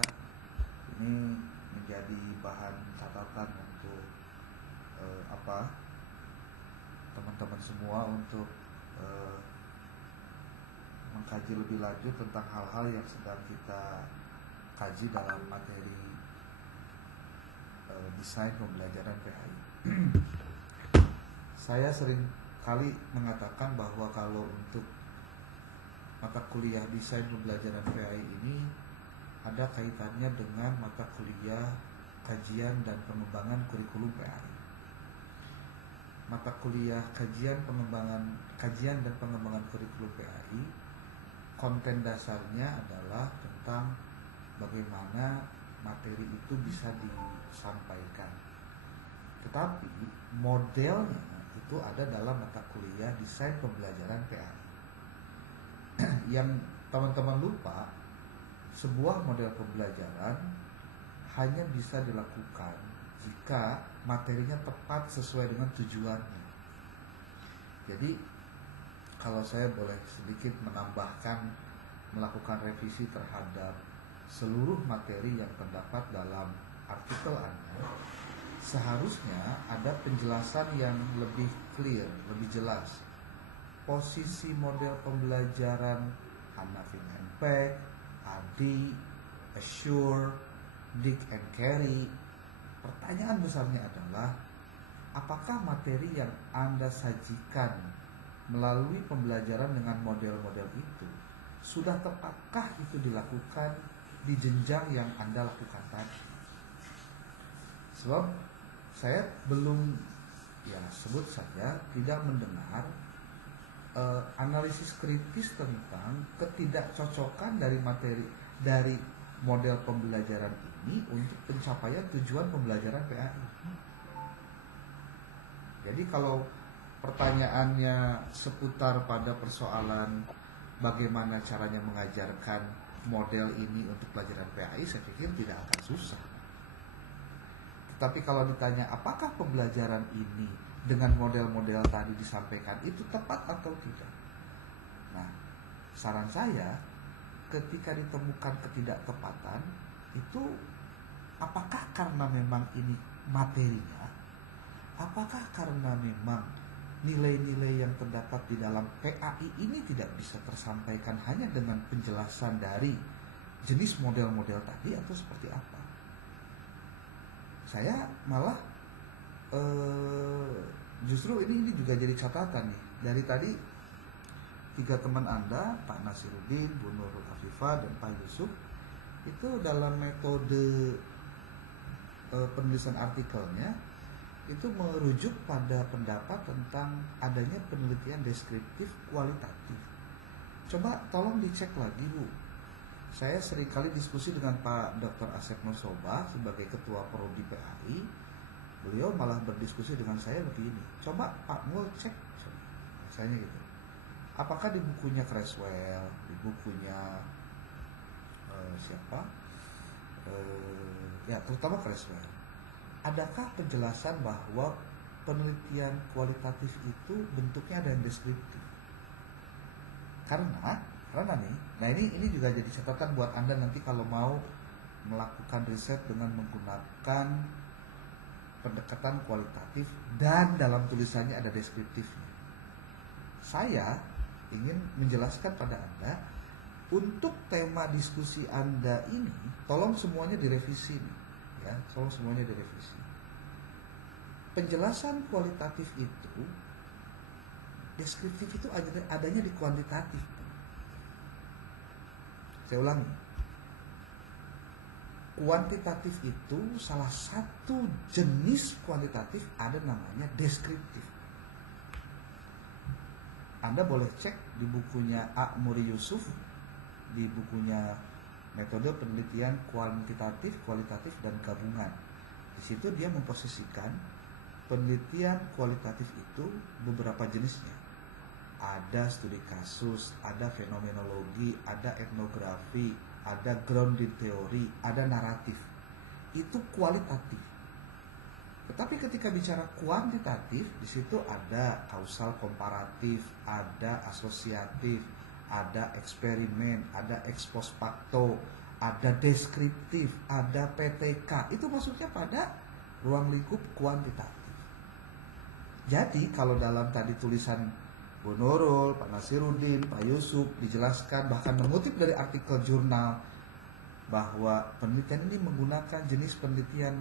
ini menjadi bahan catatan untuk teman-teman semua untuk mengkaji lebih lanjut tentang hal-hal yang sedang kita kaji dalam materi desain pembelajaran PAI. Saya sering kali mengatakan bahwa kalau untuk mata kuliah desain pembelajaran PAI ini ada kaitannya dengan mata kuliah kajian dan pengembangan kurikulum PAI. Mata kuliah kajian dan pengembangan kurikulum PAI, konten dasarnya adalah tentang bagaimana materi itu bisa disampaikan. Tetapi modelnya itu ada dalam mata kuliah desain pembelajaran PAI. Yang teman-teman lupa, sebuah model pembelajaran hanya bisa dilakukan jika materinya tepat sesuai dengan tujuannya. Jadi kalau saya boleh sedikit menambahkan, melakukan revisi terhadap seluruh materi yang terdapat dalam artikel Anda, seharusnya ada penjelasan yang lebih clear, lebih jelas. Posisi model pembelajaran Hanafi and Peck, ADI, Assure, Dig and Carry. Pertanyaan besarnya adalah, apakah materi yang Anda sajikan melalui pembelajaran dengan model-model itu sudah tepatkah itu dilakukan di jenjang yang Anda lakukan tadi? Sebab saya belum, ya sebut saja, tidak mendengar analisis kritis tentang ketidakcocokan dari materi, dari model pembelajaran ini untuk pencapaian tujuan pembelajaran PAI. Jadi kalau pertanyaannya seputar pada persoalan bagaimana caranya mengajarkan model ini untuk pelajaran PAI, saya pikir tidak akan susah. Tetapi kalau ditanya apakah pembelajaran ini dengan model-model tadi disampaikan itu tepat atau tidak, nah saran saya, ketika ditemukan ketidaktepatan itu, apakah karena memang ini materinya, apakah karena memang nilai-nilai yang terdapat di dalam PAI ini tidak bisa tersampaikan hanya dengan penjelasan dari jenis model-model tadi, atau seperti apa? Saya malah justru ini juga jadi catatan nih. Dari tadi 3 teman Anda, Pak Nasiruddin, Bu Nurul Afifah, dan Pak Yusuf, itu dalam metode penulisan artikelnya itu merujuk pada pendapat tentang adanya penelitian deskriptif kualitatif. Coba tolong dicek lagi, Bu. Saya seringkali diskusi dengan Pak Dr. Asep Nursoba sebagai Ketua Prodi PAI. Beliau malah berdiskusi dengan saya begini, coba Pak Mul cek, misalnya gitu. Apakah di bukunya Creswell, di bukunya siapa, ya terutama Creswell, adakah penjelasan bahwa penelitian kualitatif itu bentuknya ada yang deskriptif? Karena nih, nah ini juga jadi catatan buat Anda nanti kalau mau melakukan riset dengan menggunakan pendekatan kualitatif dan dalam tulisannya ada deskriptifnya. Saya ingin menjelaskan pada Anda, untuk tema diskusi Anda ini tolong semuanya direvisi nih, ya, tolong semuanya direvisi. Penjelasan kualitatif itu, deskriptif itu adanya di kuantitatif. Saya ulangi, kuantitatif itu salah satu jenis kuantitatif ada namanya deskriptif. Anda boleh cek di bukunya A. Muri Yusuf, di bukunya Metode Penelitian Kuantitatif, Kualitatif, dan Gabungan. Di situ dia memposisikan penelitian kualitatif itu beberapa jenisnya. Ada studi kasus, ada fenomenologi, ada etnografi, ada grounded theory, ada naratif. Itu kualitatif. Tetapi ketika bicara kuantitatif, di situ ada kausal komparatif, ada asosiatif, ada eksperimen, ada ex post facto, ada deskriptif, ada PTK. Itu maksudnya pada ruang lingkup kuantitatif. Jadi kalau dalam tadi tulisan Bu Nurul, Pak Nasiruddin, Pak Yusuf dijelaskan, bahkan mengutip dari artikel jurnal, bahwa penelitian ini menggunakan jenis penelitian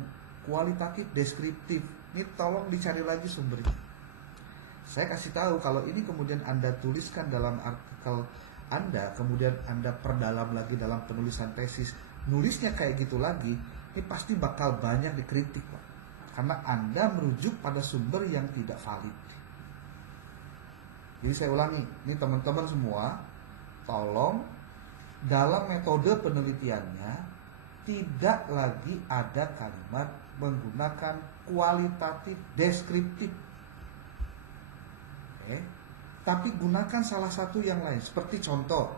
kualitatif deskriptif. Ini tolong dicari lagi sumbernya. Saya kasih tahu, kalau ini kemudian Anda tuliskan dalam artikel Anda, kemudian Anda perdalam lagi dalam penulisan tesis, nulisnya kayak gitu lagi, ini pasti bakal banyak dikritik, Pak. Karena Anda merujuk pada sumber yang tidak valid. Jadi saya ulangi, ini teman-teman semua, tolong dalam metode penelitiannya tidak lagi ada kalimat menggunakan kualitatif deskriptif. Tapi gunakan salah satu yang lain. Seperti contoh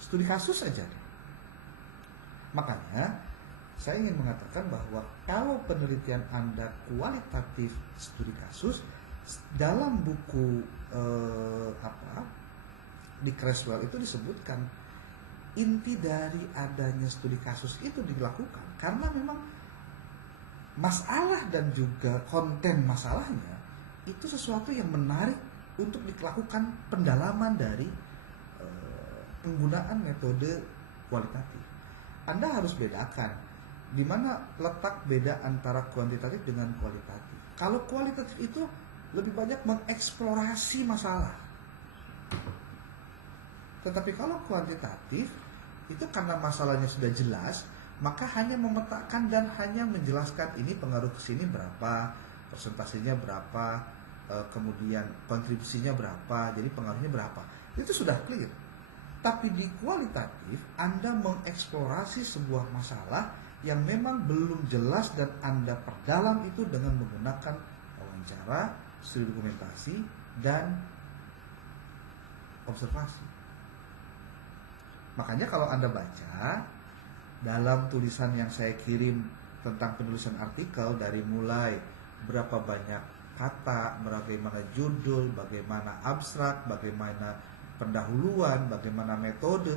studi kasus saja. Makanya saya ingin mengatakan bahwa kalau penelitian Anda kualitatif studi kasus, dalam buku di Creswell itu disebutkan inti dari adanya studi kasus itu dilakukan karena memang masalah dan juga konten masalahnya itu sesuatu yang menarik untuk dilakukan pendalaman dari penggunaan metode kualitatif. Anda harus bedakan di mana letak beda antara kuantitatif dengan kualitatif. Kalau kualitatif itu lebih banyak mengeksplorasi masalah. Tetapi kalau kuantitatif itu karena masalahnya sudah jelas, maka hanya memetakan dan hanya menjelaskan ini pengaruh ke sini berapa, persentasenya berapa, kemudian kontribusinya berapa, jadi pengaruhnya berapa. Itu sudah clear. Tapi di kualitatif Anda mengeksplorasi sebuah masalah yang memang belum jelas dan Anda perdalam itu dengan menggunakan wawancara, studi dokumentasi, dan observasi. Makanya kalau Anda baca dalam tulisan yang saya kirim tentang penulisan artikel, dari mulai berapa banyak kata, bagaimana judul, bagaimana abstrak, bagaimana pendahuluan, bagaimana metode,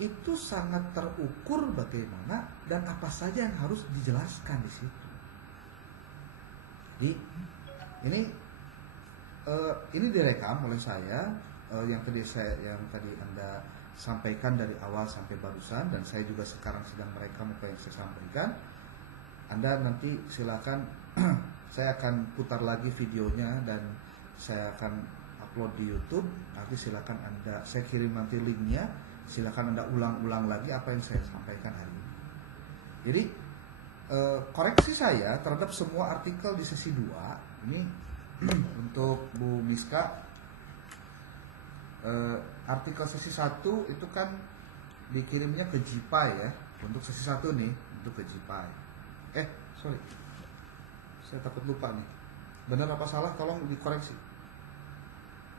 itu sangat terukur bagaimana dan apa saja yang harus dijelaskan di situ. Jadi ini direkam oleh saya, yang tadi Anda sampaikan dari awal sampai barusan, dan saya juga sekarang sedang merekam apa yang saya sampaikan. Anda nanti silakan saya akan putar lagi videonya dan saya akan upload di YouTube. Nanti silakan Anda, saya kirim nanti linknya, silakan Anda ulang-ulang lagi apa yang saya sampaikan hari ini. Jadi koreksi saya terhadap semua artikel di sesi 2 ini untuk Bu Miska, artikel sesi 1 itu kan dikirimnya ke JPI ya. Untuk sesi 1 nih, untuk ke JPI. Sorry, saya takut lupa nih. Benar apa salah tolong dikoreksi.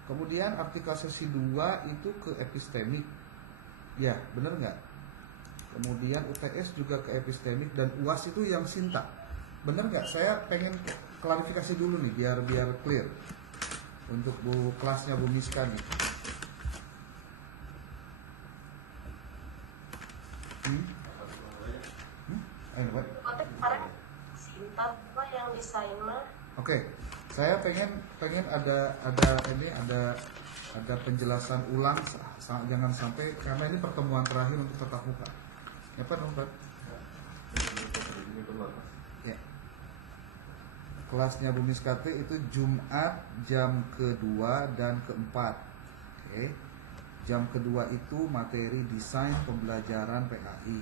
Kemudian artikel sesi 2 itu ke epistemik. Ya, bener nggak? Kemudian UTS juga ke epistemik dan UAS itu yang sintak. Bener nggak? Saya pengen klarifikasi dulu nih biar clear untuk kelasnya Bu Miska nih. What? Sintak yang desain mah. Oke, saya pengen ada penjelasan ulang, jangan sampai karena ini pertemuan terakhir untuk tatap muka. Ya Pak, Pak. Ya. Kelasnya Bu Miskati itu Jumat jam kedua dan keempat. Oke. Jam kedua itu materi desain pembelajaran PAI.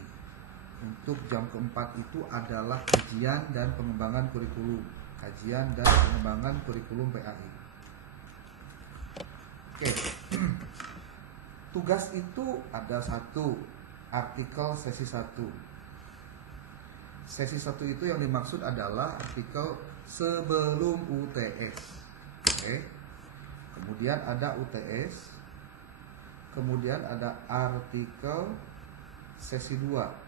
Untuk jam keempat itu adalah kajian dan pengembangan kurikulum. Kajian dan pengembangan kurikulum PAI. Oke. Tugas itu ada 1, artikel sesi 1. Sesi 1 itu yang dimaksud adalah artikel sebelum UTS. Oke. Kemudian ada UTS. Kemudian ada artikel sesi 2.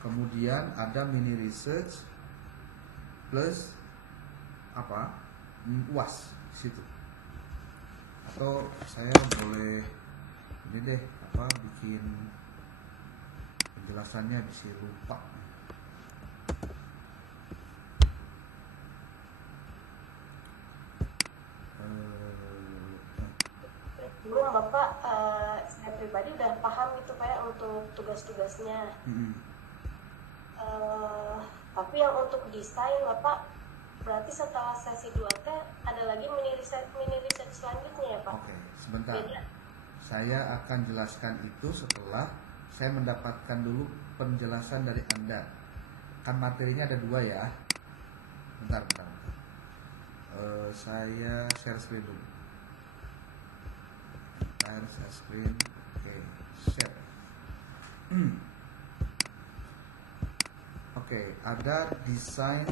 Kemudian ada mini research plus apa? UAS di situ. Atau saya boleh ini deh bikin penjelasannya bisa lupa. Belum Bapak, saya pribadi udah paham gitu Pak untuk tugas-tugasnya. Tapi yang untuk desain Bapak, berarti setelah sesi 2 teh ada lagi mini research selanjutnya ya Pak? Oke, sebentar. Beda. Saya akan jelaskan itu setelah saya mendapatkan dulu penjelasan dari Anda. Kan materinya ada 2 ya. Bentar. Saya share screen dulu. Share screen. Oke, share. Oke, ada desain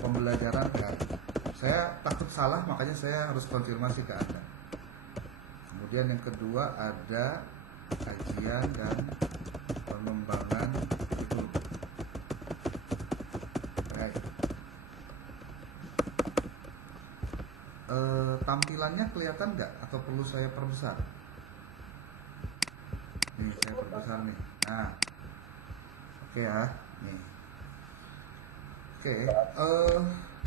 pembelajaran kan. Saya takut salah, makanya saya harus konfirmasi ke Anda. Kemudian yang kedua ada kajian dan pengembangan kurikulum. Baik. Tampilannya kelihatan nggak? Atau perlu saya perbesar? Nih, saya perbesar nih. Nah, oke ya, nih. Oke,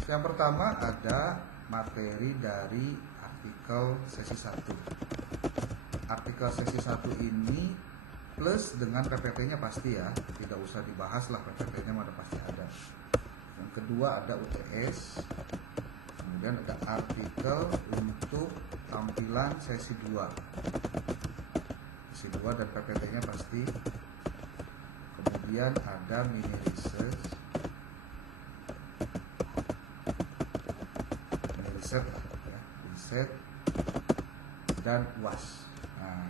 yang pertama ada materi dari artikel sesi 1. Artikel sesi 1 ini plus dengan PPT-nya pasti ya, tidak usah dibahas lah, PPT-nya mana pasti ada. Yang kedua ada UTS, kemudian ada artikel untuk tampilan sesi 2. Sesi 2 dan PPT-nya pasti. Kemudian ada mini research, riset dan UAS. Nah,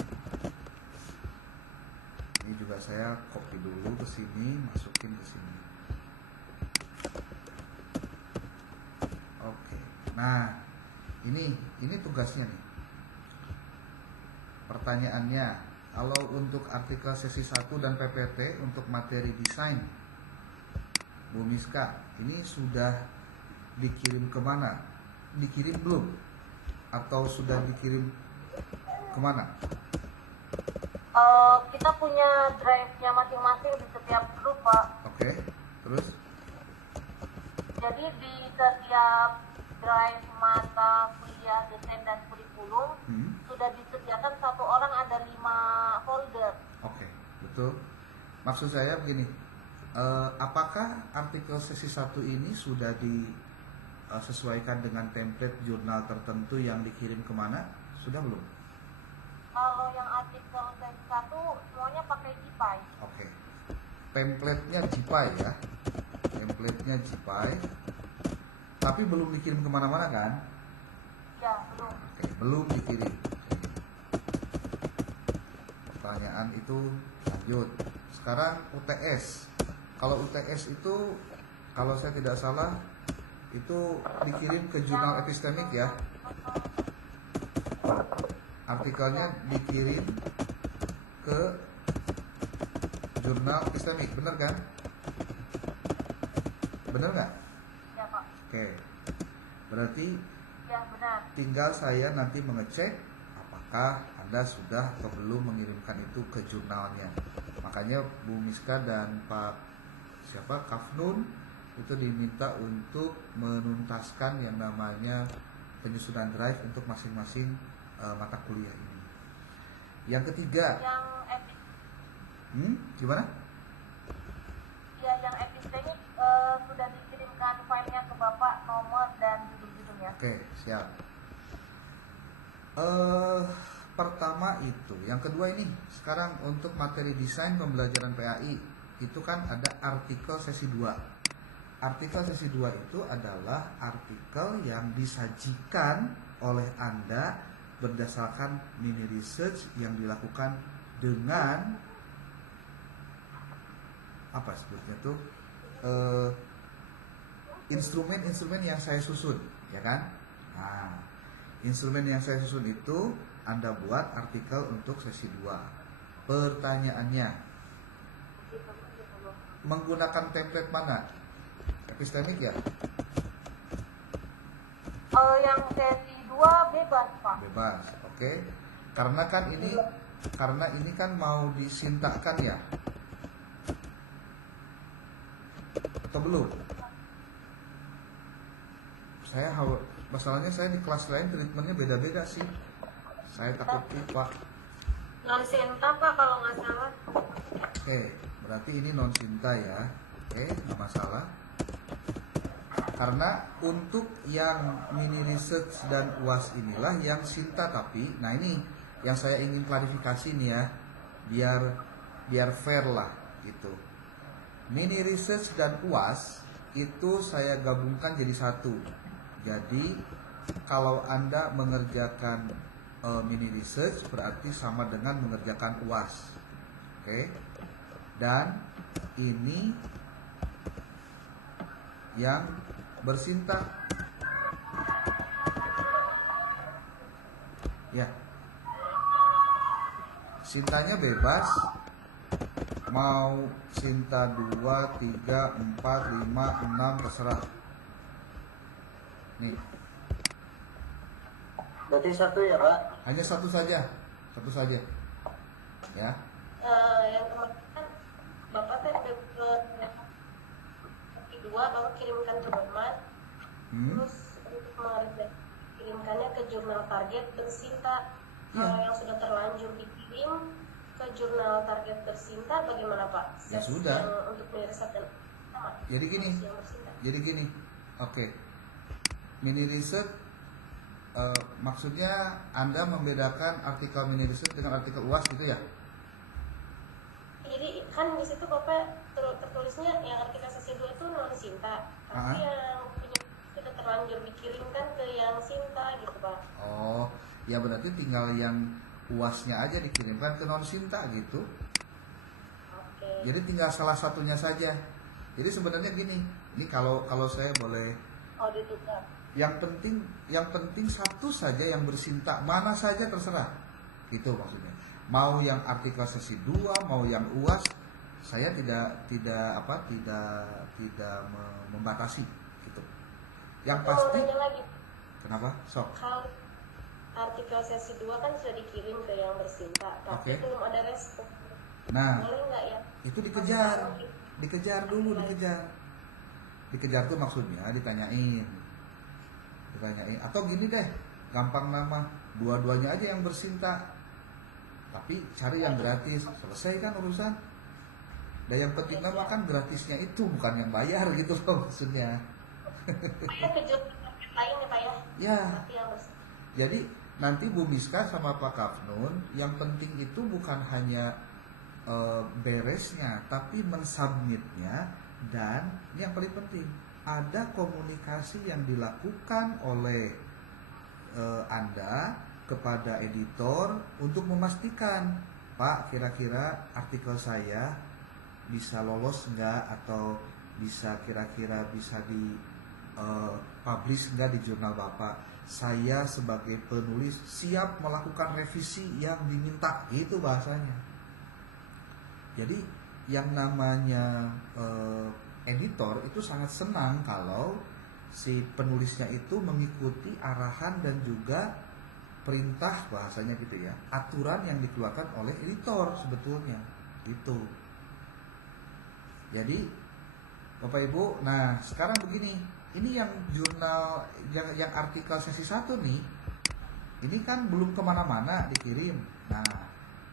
ini juga saya copy dulu ke sini, masukin ke sini. Oke. Nah, ini tugasnya nih. Pertanyaannya, kalau untuk artikel sesi 1 dan PPT untuk materi desain Bu Miska, ini sudah dikirim kemana? Dikirim belum? Atau sudah dikirim kemana? Kita punya drive-nya masing-masing di setiap grup Pak. Oke, terus? Jadi di setiap drive mata kuliah desain dan kurikulum sudah disediakan 1 orang ada 5 folder. Oke, betul. Maksud saya begini, apakah artikel sesi 1 ini sudah disesuaikan dengan template jurnal tertentu yang dikirim kemana? Sudah belum? Kalau yang artikel sesi 1 semuanya pakai GPy. Oke. Template-nya GPy ya. Template-nya GPy. Tapi belum dikirim kemana-mana kan? Ya, belum. Oke, belum dikirim. Pertanyaan itu lanjut. Sekarang UTS. Kalau UTS itu, kalau saya tidak salah, itu dikirim ke jurnal epistemik ya. Artikelnya dikirim ke jurnal epistemik, bener kan? Bener nggak? Ya Pak. Oke, berarti Ya benar. tinggal saya nanti mengecek apakah Anda sudah atau belum mengirimkan itu ke jurnalnya. Makanya Bu Miska dan Pak Kafnun itu diminta untuk menuntaskan yang namanya penyusunan drive untuk masing-masing mata kuliah ini. Yang ketiga, Yang gimana? ya yang epistemik sudah dikirimkan filenya ke Bapak, nomor dan judul-judulnya. Oke, siap. Pertama itu, yang kedua ini sekarang untuk materi desain pembelajaran PAI itu kan ada artikel sesi 2. Artikel sesi 2 itu adalah artikel yang disajikan oleh Anda berdasarkan mini research yang dilakukan dengan apa sebutnya tuh instrumen-instrumen yang saya susun, ya kan? Nah, instrumen yang saya susun itu Anda buat artikel untuk sesi 2. Pertanyaannya, menggunakan template mana? Epistemik ya? Yang sesi 2 bebas Pak. Bebas, oke. Karena ini kan mau disintakkan ya? Atau belum? Masalahnya saya di kelas lain treatmentnya beda-beda sih. Saya takut lupa. Non sinta Pak kalau nggak salah. Oke, berarti ini non sinta ya. Oke, nggak masalah. Karena untuk yang mini research dan UAS inilah yang sinta tapi, nah ini yang saya ingin klarifikasi nih ya, biar fair lah gitu. Mini research dan UAS itu saya gabungkan jadi satu. Jadi kalau Anda mengerjakan mini research berarti sama dengan mengerjakan UAS. Oke. Dan ini yang bersinta. Ya. Sintanya bebas. Mau sinta 2, 3, 4, 5, 6 terserah. Nih. Berarti satu ya Pak? Hanya satu saja. Ya. Yang kemarin kan Bapak teh kedua Bapak kirimkan ke Bapak. Terus untuk kemarin kirimkannya ke jurnal target bersinta. Kalau yang sudah terlanjur dikirim ke jurnal target bersinta bagaimana Pak? Ya sudah. Untuk riset dan Jadi gini. Oke. Mini research maksudnya Anda membedakan artikel mini research dengan artikel UAS gitu ya? Jadi kan di situ Bapak tertulisnya yang artikel sesi 2 itu non sinta, tapi yang punya sudah terlanjur dikirimkan ke yang sinta gitu Pak. Oh, ya berarti tinggal yang UASnya aja dikirimkan ke non sinta gitu. Oke. Jadi tinggal salah satunya saja. Jadi sebenarnya gini, ini kalau saya boleh. Oh ditukar. Yang penting satu saja yang bersinta, mana saja terserah. Gitu maksudnya. Mau yang artikel sesi 2, mau yang UAS, saya tidak membatasi gitu. Yang pasti. Lagi. Kenapa? Sok. Kalau artikel sesi 2 kan sudah dikirim ke yang bersinta, tapi belum ada respon. Nah, boleh nggak ya? itu dikejar dulu. Dikejar tuh maksudnya ditanyain. Atau gini deh, gampang nama, dua-duanya aja yang bersinta. Tapi cari yang gratis, selesai kan urusan. Dan yang penting nama kan gratisnya itu, bukan yang bayar gitu loh maksudnya. Saya ke jurnal lain ya Pak ya? Ya. Tapi yang bersinta. Jadi nanti Bu Miska sama Pak Kafnun, yang penting itu bukan hanya beresnya, tapi mensubmitnya. Dan ini yang paling penting, ada komunikasi yang dilakukan oleh Anda kepada editor untuk memastikan, Pak, kira-kira artikel saya bisa lolos nggak, atau bisa kira-kira bisa publish nggak di jurnal Bapak? Saya sebagai penulis siap melakukan revisi yang diminta, itu bahasanya. Jadi yang namanya editor itu sangat senang kalau si penulisnya itu mengikuti arahan dan juga perintah, bahasanya gitu ya, aturan yang dikeluarkan oleh editor sebetulnya gitu. Jadi Bapak Ibu, nah sekarang begini, ini yang jurnal yang artikel sesi 1 nih, ini kan belum kemana-mana dikirim. Nah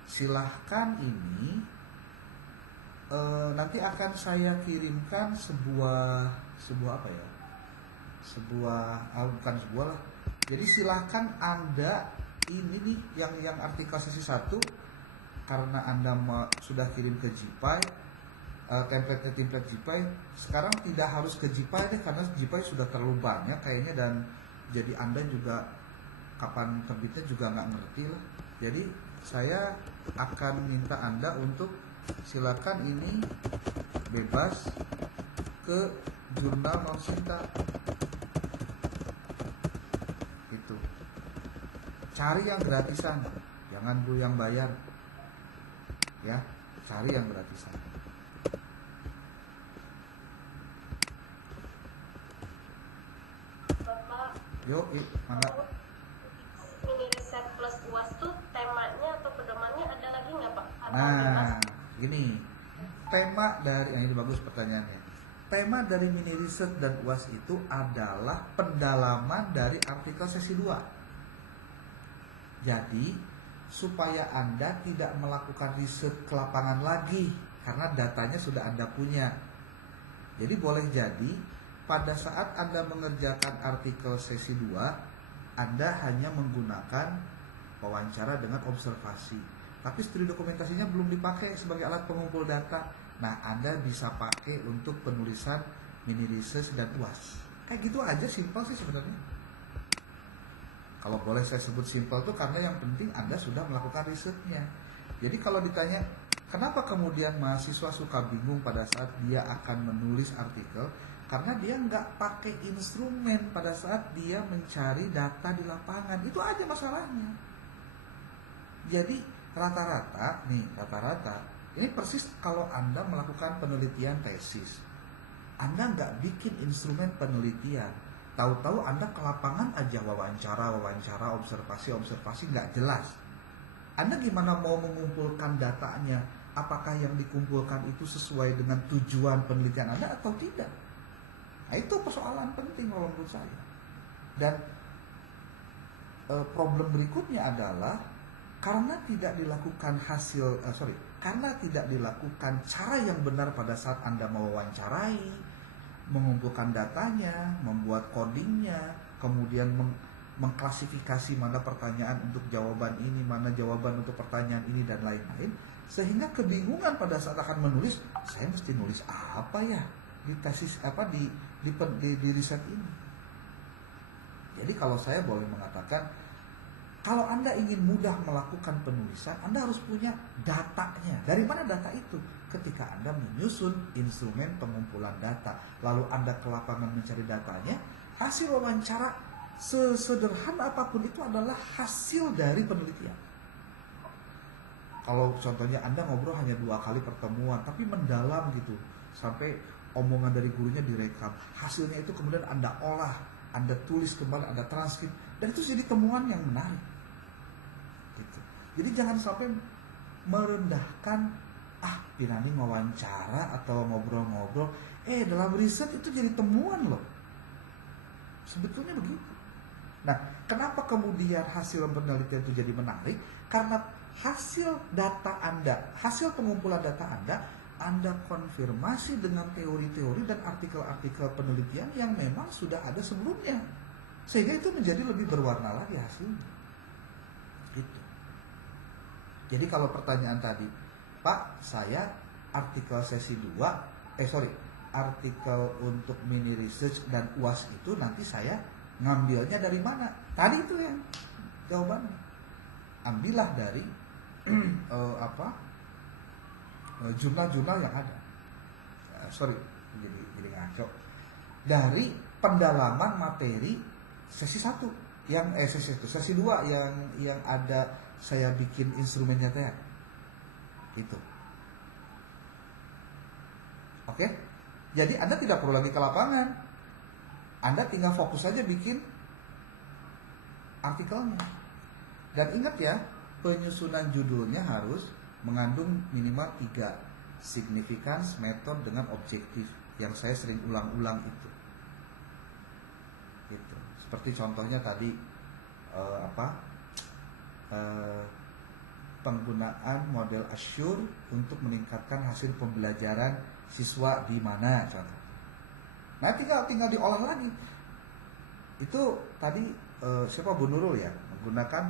silahkan ini nanti akan saya kirimkan sebuah apa ya, bukan sebuah lah. Jadi silahkan Anda ini nih yang artikel sesi 1, karena Anda sudah kirim ke Jipai, template Jipai, sekarang tidak harus ke Jipai deh, karena Jipai sudah terlalu banyak kayaknya, dan jadi Anda juga kapan terbitnya juga nggak ngerti lah. Jadi saya akan minta Anda untuk silakan ini bebas ke jurnal Nonsinta. Itu cari yang gratisan, jangan dulu yang bayar ya, cari yang gratisan. Bapak, Yuk, mangga. mini riset plus UAS tuh temanya atau pedomannya ada lagi nggak Pak? Atau Nah, bebas? gini, tema dari ini bagus pertanyaannya. Tema dari mini riset dan UAS itu adalah pendalaman dari artikel sesi 2. Jadi, supaya Anda tidak melakukan riset ke lapangan lagi, karena datanya sudah Anda punya. Jadi boleh jadi pada saat Anda mengerjakan artikel sesi 2, Anda hanya menggunakan wawancara dengan observasi, tapi studi dokumentasinya belum dipakai sebagai alat pengumpul data. Nah, Anda bisa pakai untuk penulisan mini research dan UAS. Kayak gitu aja, simpel sih sebenarnya. Kalau boleh saya sebut simpel tuh karena yang penting Anda sudah melakukan risetnya. Jadi kalau ditanya kenapa kemudian mahasiswa suka bingung pada saat dia akan menulis artikel, karena dia nggak pakai instrumen pada saat dia mencari data di lapangan. Itu aja masalahnya. Jadi rata-rata, ini persis kalau Anda melakukan penelitian tesis. Anda nggak bikin instrumen penelitian. Tahu-tahu Anda ke lapangan aja wawancara, observasi nggak jelas. Anda gimana mau mengumpulkan datanya? Apakah yang dikumpulkan itu sesuai dengan tujuan penelitian Anda atau tidak? Nah, itu persoalan penting kalau menurut saya. Dan problem berikutnya adalah karena tidak dilakukan karena tidak dilakukan cara yang benar pada saat Anda mewawancarai, mengumpulkan datanya, membuat codingnya, kemudian mengklasifikasi mana pertanyaan untuk jawaban ini, mana jawaban untuk pertanyaan ini, dan lain-lain, sehingga kebingungan pada saat akan menulis, saya mesti nulis apa ya di tesis di riset ini. Jadi kalau saya boleh mengatakan, kalau Anda ingin mudah melakukan penulisan, Anda harus punya datanya. Dari mana data itu? Ketika Anda menyusun instrumen pengumpulan data, lalu Anda ke lapangan mencari datanya, hasil wawancara sesederhana apapun itu adalah hasil dari penelitian. Kalau contohnya Anda ngobrol hanya 2 kali pertemuan, tapi mendalam gitu, sampai omongan dari gurunya direkam, hasilnya itu kemudian Anda olah, Anda tulis kembali, Anda transkrip, dan itu jadi temuan yang menarik. Gitu. Jadi jangan sampai merendahkan, Pinani wawancara atau ngobrol-ngobrol, dalam riset itu jadi temuan loh. Sebetulnya begitu. Nah, kenapa kemudian hasil penelitian itu jadi menarik? Karena hasil data Anda, hasil pengumpulan data Anda konfirmasi dengan teori-teori dan artikel-artikel penelitian yang memang sudah ada sebelumnya. Sehingga itu menjadi lebih berwarna lagi hasilnya. Gitu. Jadi kalau pertanyaan tadi, Pak, saya artikel sesi 2, artikel untuk mini research dan UAS itu nanti saya ngambilnya dari mana? Tadi itu yang jawabannya. Ambillah dari jurnal-jurnal yang ada. Jadi ngaco. Dari pendalaman materi sesi 1 yang sesi 2 yang ada saya bikin instrumennya teh. Itu. Oke? Jadi Anda tidak perlu lagi ke lapangan. Anda tinggal fokus saja bikin artikelnya. Dan ingat ya, penyusunan judulnya harus mengandung minimal 3 significance, method dengan objektif yang saya sering ulang-ulang itu. Gitu. Seperti contohnya tadi penggunaan model Azure untuk meningkatkan hasil pembelajaran siswa di mana contoh. Nah, tinggal diolah lagi. Itu tadi siapa Bu Nurul ya, menggunakan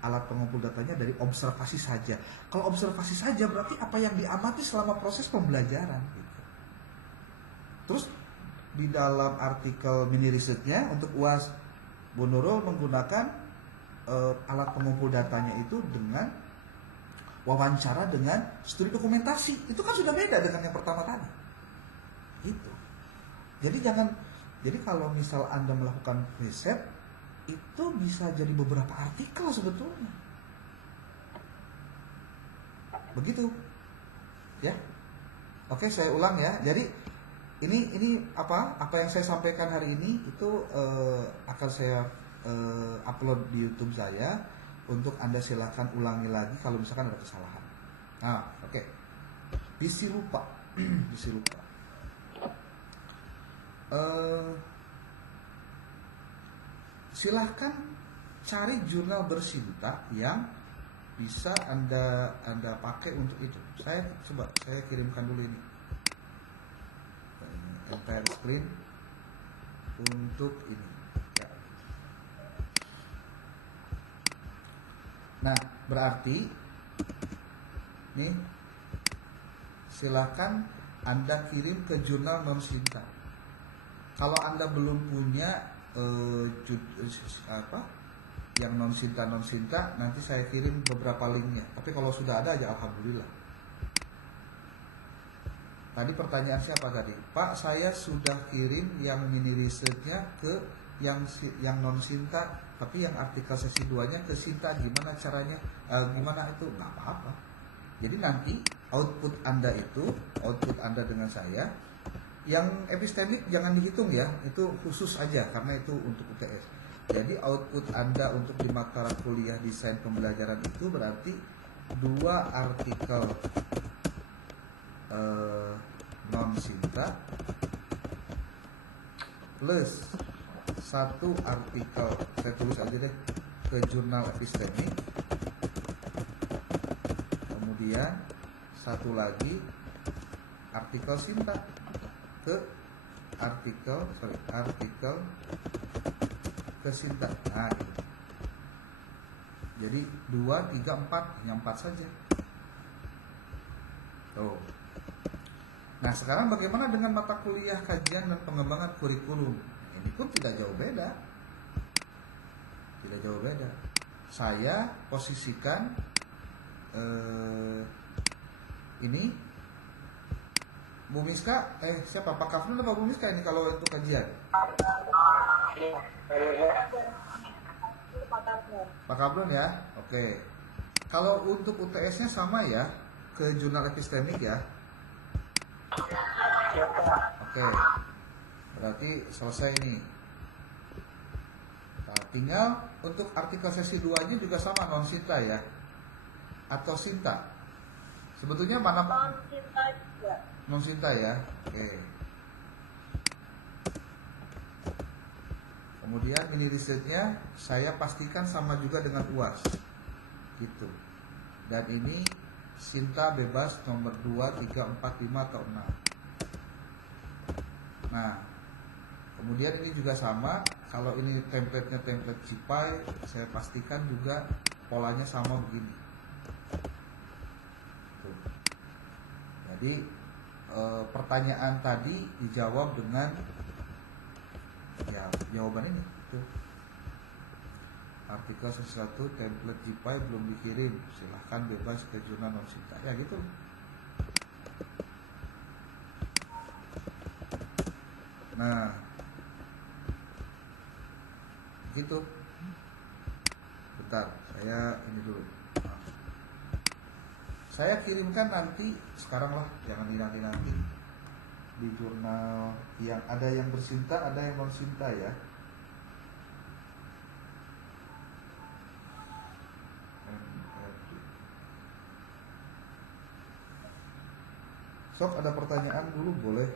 alat pengumpul datanya dari observasi saja. Kalau observasi saja berarti apa yang diamati selama proses pembelajaran gitu. Terus di dalam artikel mini risetnya untuk UAS, Bu Nurul menggunakan alat pengumpul datanya itu dengan wawancara dengan studi dokumentasi. Itu kan sudah beda dengan yang pertama tadi. Itu. Jadi kalau misal Anda melakukan riset itu bisa jadi beberapa artikel sebetulnya. Begitu. Ya. Oke, saya ulang ya. Jadi ini apa yang saya sampaikan hari ini itu akan saya upload di YouTube saya. Untuk Anda silakan ulangi lagi kalau misalkan ada kesalahan. Nah, oke. Bisi lupa. Silahkan cari jurnal bersinta yang bisa anda pakai untuk itu. Saya kirimkan dulu ini entire screen untuk ini ya. Nah, berarti nih silahkan Anda kirim ke jurnal non-sinta. Kalau Anda belum punya yang non-sinta, nanti saya kirim beberapa linknya. Tapi kalau sudah ada aja alhamdulillah. Tadi pertanyaan siapa tadi? Pak, saya sudah kirim yang mini research-nya ke yang non-sinta, tapi yang artikel sesi 2-nya ke sinta. Gimana caranya? Gimana itu? Nggak apa-apa. Jadi nanti output Anda dengan saya, yang epistemik jangan dihitung ya, itu khusus aja karena itu untuk UTS. Jadi output Anda untuk di mata kuliah desain pembelajaran itu berarti 2 artikel non-sinta plus 1 artikel, saya tulis aja deh, ke jurnal epistemik. Kemudian 1 lagi artikel sinta ke artikel ke sinta. Nah, gitu. Jadi 2, 3, 4, hanya 4 saja. Tuh. Nah, sekarang bagaimana dengan mata kuliah kajian dan pengembangan kurikulum? Ini pun tidak jauh beda. Saya posisikan ini Bu Miska, siapa? Pak Kafrun atau Bu Miska ini kalau untuk kajian? Pak Kafrun ya? Oke. Kalau untuk UTS-nya sama ya, ke jurnal epistemik ya? Oke. Berarti selesai nih. Nah, tinggal untuk artikel sesi 2-nya juga sama, non-sinta ya? Atau sinta? Sebetulnya mana Pak? Non-sinta juga. Non-sinta ya? Oke. Kemudian mini risetnya saya pastikan sama juga dengan UAS. Gitu. Dan ini sinta bebas nomor 2, 3, 4, 5 atau 6. Nah, kemudian ini juga sama. Kalau ini template-nya template Cipai, saya pastikan juga polanya sama begini. Tuh. Jadi pertanyaan tadi dijawab dengan ya jawaban ini tuh. Artikel sesuatu template Cipai belum dikirim, silahkan bebas ke jurnal non-sinta ya gitu. Nah, gitu. Bentar, saya ini dulu. Saya kirimkan nanti, sekarang lah, jangan dinanti-nanti, di jurnal yang ada yang bersinta, ada yang non sinta ya. Sok, ada pertanyaan dulu boleh?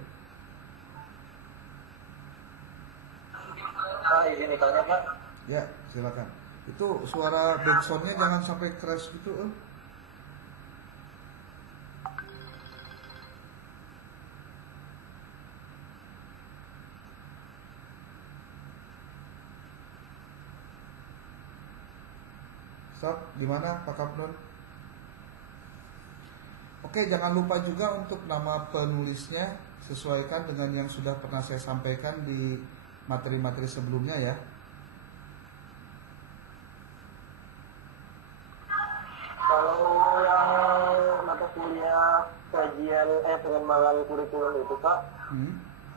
Izin ditanya Pak. Ya, silakan. Itu suara backsoundnya jangan sampai crash gitu. Sok, gimana Pak Kapnon? Oke, jangan lupa juga untuk nama penulisnya sesuaikan dengan yang sudah pernah saya sampaikan di materi-materi sebelumnya ya. Kalau yang mata kuliah kajian pengembangan kurikulum itu Pak,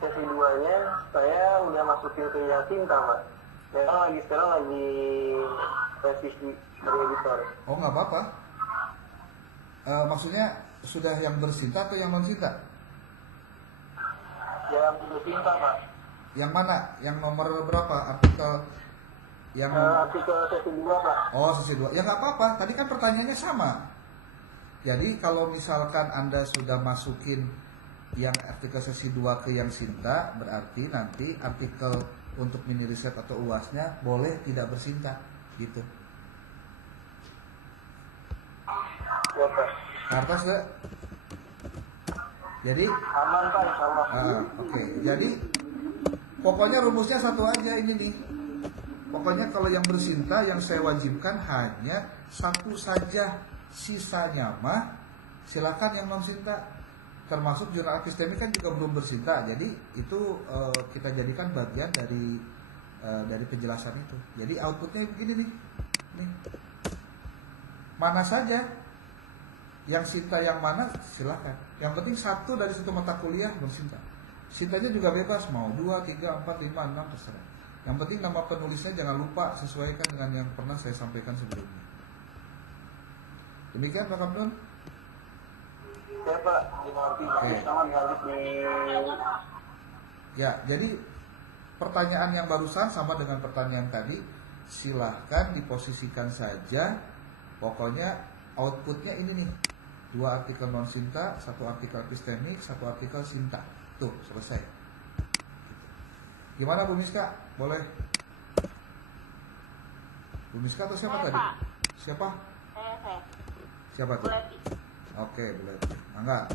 sesi 2-nya saya udah masukin ke yang Sinta Pak. Sekarang lagi revisi dari editor. Oh, nggak apa-apa. Maksudnya sudah yang bersinta atau yang non sinta? Yang bersinta Pak. Yang mana? Yang nomor berapa artikel? Yang artikel sesi 2 Pak. Oh, sesi 2. Ya nggak apa-apa. Tadi kan pertanyaannya sama. Jadi kalau misalkan Anda sudah masukin yang artikel sesi 2 ke yang sinta, berarti nanti artikel untuk mini riset atau UASnya boleh tidak bersinta gitu. Ya Pak. Kartas gak? Jadi Aman Pak, sama. Oke. Jadi pokoknya rumusnya satu aja ini nih. Pokoknya kalau yang bersinta yang saya wajibkan hanya satu saja, sisanya mah silakan yang non sinta. Termasuk jurnal epistemik kan juga belum bersinta. Jadi itu kita jadikan bagian dari penjelasan itu. Jadi outputnya begini nih. Nih. Mana saja yang sinta yang mana silakan. Yang penting satu dari satu mata kuliah bersinta. Sintanya juga bebas, mau 2, 3, 4, 5, 6 terserah. Yang penting nama penulisnya jangan lupa sesuaikan dengan yang pernah saya sampaikan sebelumnya. Demikian Pak Kapnon. Ya Pak, dimengerti. Sama dilanjut di. Ya, jadi pertanyaan yang barusan sama dengan pertanyaan tadi. Silahkan diposisikan saja. Pokoknya outputnya ini nih. 2 artikel non sinta, 1 artikel epistemik, 1 artikel sinta. Tuh, selesai. Gimana Bu Miska? Boleh? Bu Miska atau siapa Saya, tadi? Pak. Siapa? Saya. Siapa tuh? Boleh. Oke, boleh. Mangga.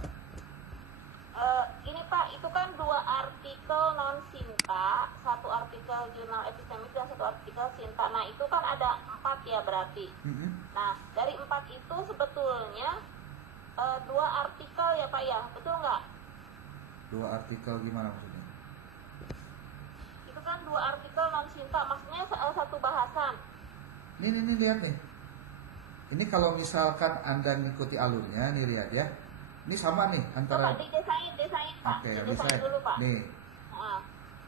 Ini Pak, itu kan 2 artikel non sinta, 1 artikel jurnal epistemik dan 1 artikel sinta. Nah itu kan ada 4 ya berarti. Nah dari 4 itu sebetulnya 2 artikel ya Pak ya, betul nggak? 2 artikel gimana maksudnya? Itu kan 2 artikel non sinta, maksudnya 1 bahasan. Nih lihat nih. Ini kalau misalkan Anda ngikuti alurnya, nih lihat ya. Ini sama nih antara. Coba didesain Pak. Oke, Didesain dulu Pak. Nih.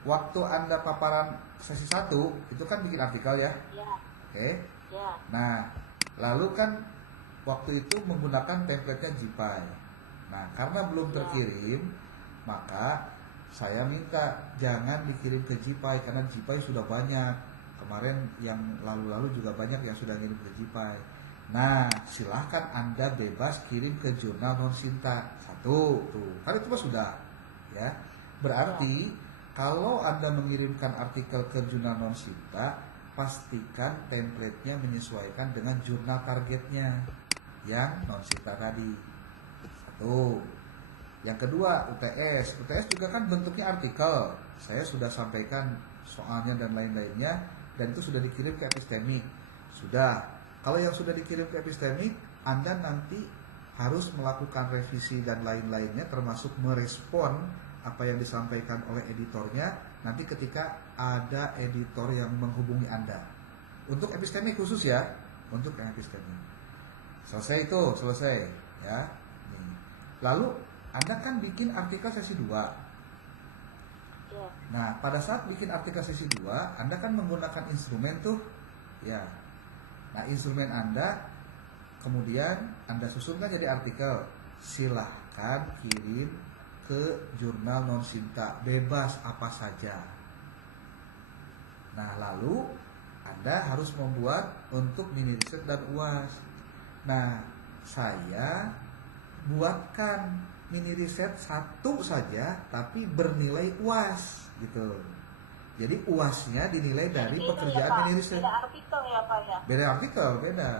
Waktu Anda paparan sesi 1 itu kan bikin artikel ya. Iya. Oke. Iya. Nah, lalu kan waktu itu menggunakan template-nya GPy. Nah, karena belum terkirim, maka saya minta jangan dikirim ke GPy karena GPy sudah banyak. Kemarin yang lalu-lalu juga banyak yang sudah ngirim ke GPy. Nah, silahkan Anda bebas kirim ke jurnal non sinta 1 tuh. Kan itu mah sudah ya. Berarti kalau Anda mengirimkan artikel ke jurnal non sinta, pastikan template-nya menyesuaikan dengan jurnal targetnya yang non sinta tadi. 1. Yang kedua, UTS. UTS juga kan bentuknya artikel. Saya sudah sampaikan soalnya dan lain-lainnya dan itu sudah dikirim ke epistemik. Sudah. Kalau yang sudah dikirim ke epistemik, Anda nanti harus melakukan revisi dan lain-lainnya termasuk merespon apa yang disampaikan oleh editornya nanti ketika ada editor yang menghubungi Anda. Untuk epistemik khusus ya, untuk yang epistemik. Selesai ya. Nih. Lalu Anda kan bikin artikel sesi 2. Iya. Nah, pada saat bikin artikel sesi 2, Anda kan menggunakan instrumen tuh. Ya. Nah, instrumen Anda kemudian Anda susunkan jadi artikel. Silahkan kirim ke jurnal non-Sinta, bebas apa saja. Nah, lalu Anda harus membuat untuk mini riset dan UAS. Nah, saya buatkan mini riset satu saja tapi bernilai UAS gitu. Jadi UASnya dinilai dari Jadi pekerjaan Pak, mini riset. beda artikel ya Pak ya? Beda artikel, beda.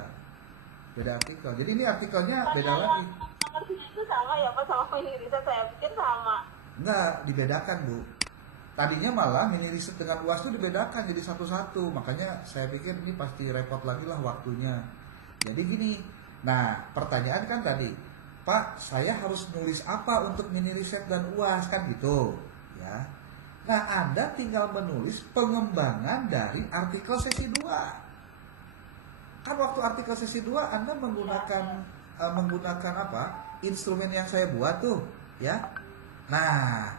Beda artikel. Jadi ini artikelnya beda Yang lagi. nomor 3 itu sama ya Pak sama mini riset, saya pikir sama. Enggak, dibedakan Bu. Tadinya malah mini riset dengan UAS itu dibedakan jadi satu-satu. Makanya saya pikir ini pasti repot lagi lah waktunya. Jadi gini, nah pertanyaan kan tadi, Pak, saya harus nulis apa untuk mini riset dan UAS kan gitu, ya. Nah, Anda tinggal menulis pengembangan dari artikel sesi 2. Kan waktu artikel sesi 2 Anda menggunakan apa? Instrumen yang saya buat tuh, ya. Nah,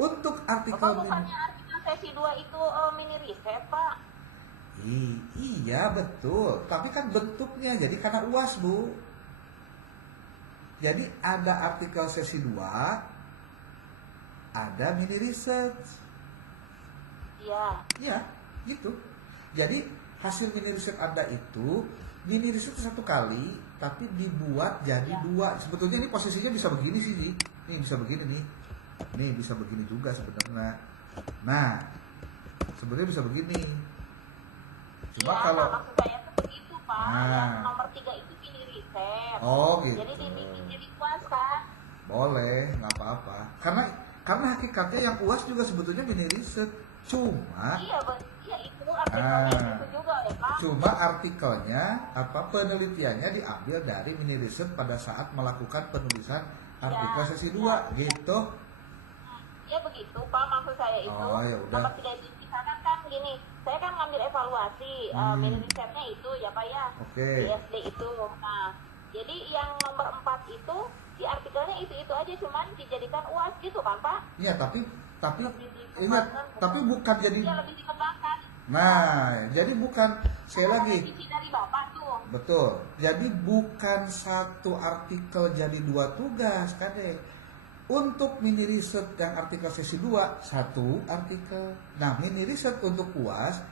untuk artikel Bukannya artikel sesi 2 itu mini riset Pak? Iya betul, tapi kan bentuknya jadi karena UAS Bu. Jadi ada artikel sesi 2, ada mini research. Iya. Iya, gitu. Jadi hasil mini riset Anda itu mini riset satu kali tapi dibuat jadi Ya. 2. Sebetulnya ini posisinya bisa begini sih. Nih bisa begini nih. Nih bisa begini juga sebenarnya. Nah, sebenarnya bisa begini. Cuma Ya, kalau nah, maksud saya tuh begitu Pak. Nah. Yang nomor 3 itu mini riset. oh gitu. Jadi dibikin jadi UAS kan? Boleh, nggak apa-apa. Karena hakikatnya yang UAS juga sebetulnya mini riset. Cuma Iya itu artikelnya itu juga ya Pak. Cuma artikelnya penelitiannya diambil dari mini riset pada saat melakukan penulisan artikel Ya. sesi 2 gitu. Ya begitu Pak, maksud saya itu. Oh, ya udah. Nomor 3 itu di sana kan gini, saya kan ngambil evaluasi mini risetnya itu ya Pak ya. Oke. Di SD itu. Nah, jadi yang nomor 4 itu di artikelnya itu aja, cuman dijadikan UAS gitu kan Pak? Iya, tapi Lebih ingat, dikembangkan, tapi bukan jadi. Iya lebih dikembangkan. Nah, jadi bukan sekali Karena lagi. revisi dari Bapak tuh. Betul. Jadi bukan satu artikel jadi 2 tugas, Kade. Untuk mini riset yang artikel sesi 2, satu artikel. Nah, mini riset untuk UAS,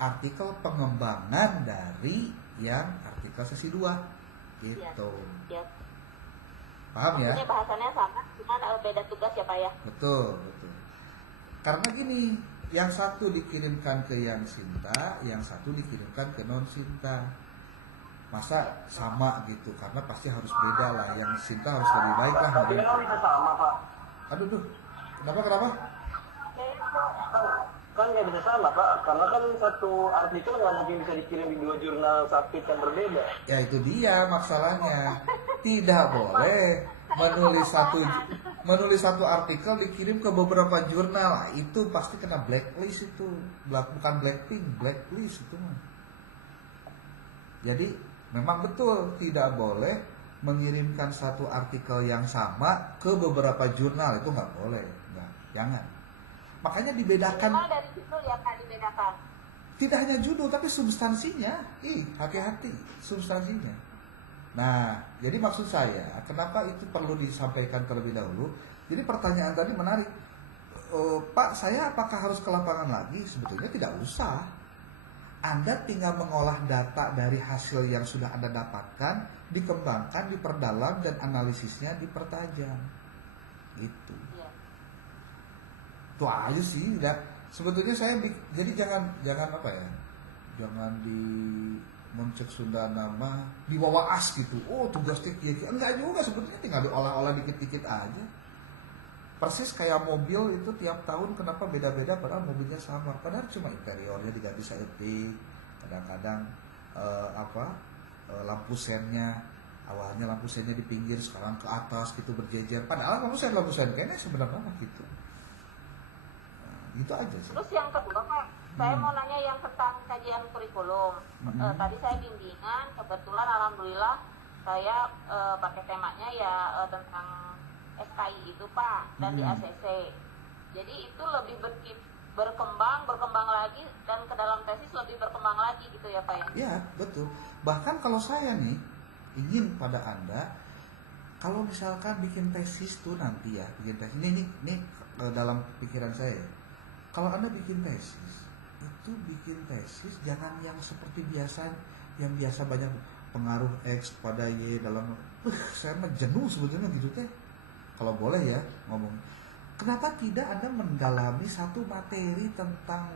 artikel pengembangan dari yang artikel sesi 2. Gitu. Ya. Paham ya? Maksudnya bahasannya sama, cuman beda tugas ya Pak ya. Betul, betul. Karena gini, yang satu dikirimkan ke yang Sinta, yang satu dikirimkan ke non Sinta. Masa sama gitu? Karena pasti harus beda lah. Yang Sinta harus lebih baik lah. Tapi kan bisa sama Pak. Aduh, kenapa? Kan nggak bisa sama Pak, karena kan satu artikel nggak mungkin bisa dikirim di 2 jurnal sabit yang berbeda. Ya itu dia masalahnya. Tidak boleh menulis satu artikel dikirim ke beberapa jurnal. Nah, itu pasti kena blacklist itu. Bukan blackpink, blacklist itu mah. Jadi memang betul tidak boleh mengirimkan satu artikel yang sama ke beberapa jurnal, itu nggak boleh, jangan. Makanya dibedakan. Minimal dari judul ya Pak dibedakan. Tidak hanya judul tapi substansinya. Hati-hati substansinya. Nah, jadi maksud saya, kenapa itu perlu disampaikan terlebih dahulu? Jadi pertanyaan tadi menarik. Pak, saya apakah harus ke lapangan lagi? Sebetulnya tidak usah. Anda tinggal mengolah data dari hasil yang sudah Anda dapatkan, dikembangkan, diperdalam, dan analisisnya dipertajam. Gitu. Iya. Itu aja sih. Sebetulnya saya jadi jangan apa ya? Jangan di mencek Sunda nama dibawa as gitu. Oh, tugasnya kiai. Enggak juga sebetulnya, tinggal diolah-olah dikit-dikit aja. Persis kayak mobil itu tiap tahun kenapa beda-beda padahal mobilnya sama. Padahal cuma interiornya diganti seetik, kadang-kadang lampu sennya awalnya lampu sennya di pinggir sekarang ke atas gitu berjejer. Padahal lampu sen kayaknya sebenarnya gitu. Nah, itu aja sih. Terus yang kedua Pak, saya mau nanya yang tentang kajian kurikulum. Tadi saya bimbingan, kebetulan alhamdulillah saya pakai temanya ya tentang SKI itu Pak dan di ACC. Jadi itu lebih berkembang lagi, dan ke dalam tesis lebih berkembang lagi gitu ya Pak ya? Ya, betul. Bahkan kalau saya nih ingin pada Anda, kalau misalkan bikin tesis tuh nanti ya, bikin tesis ini dalam pikiran saya. Kalau Anda bikin tesis, itu bikin tesis jangan yang seperti biasa, yang biasa banyak pengaruh X pada Y dalam saya mah jenuh sebetulnya gitu teh. Kalau boleh ya ngomong. Kenapa tidak Anda mendalami satu materi tentang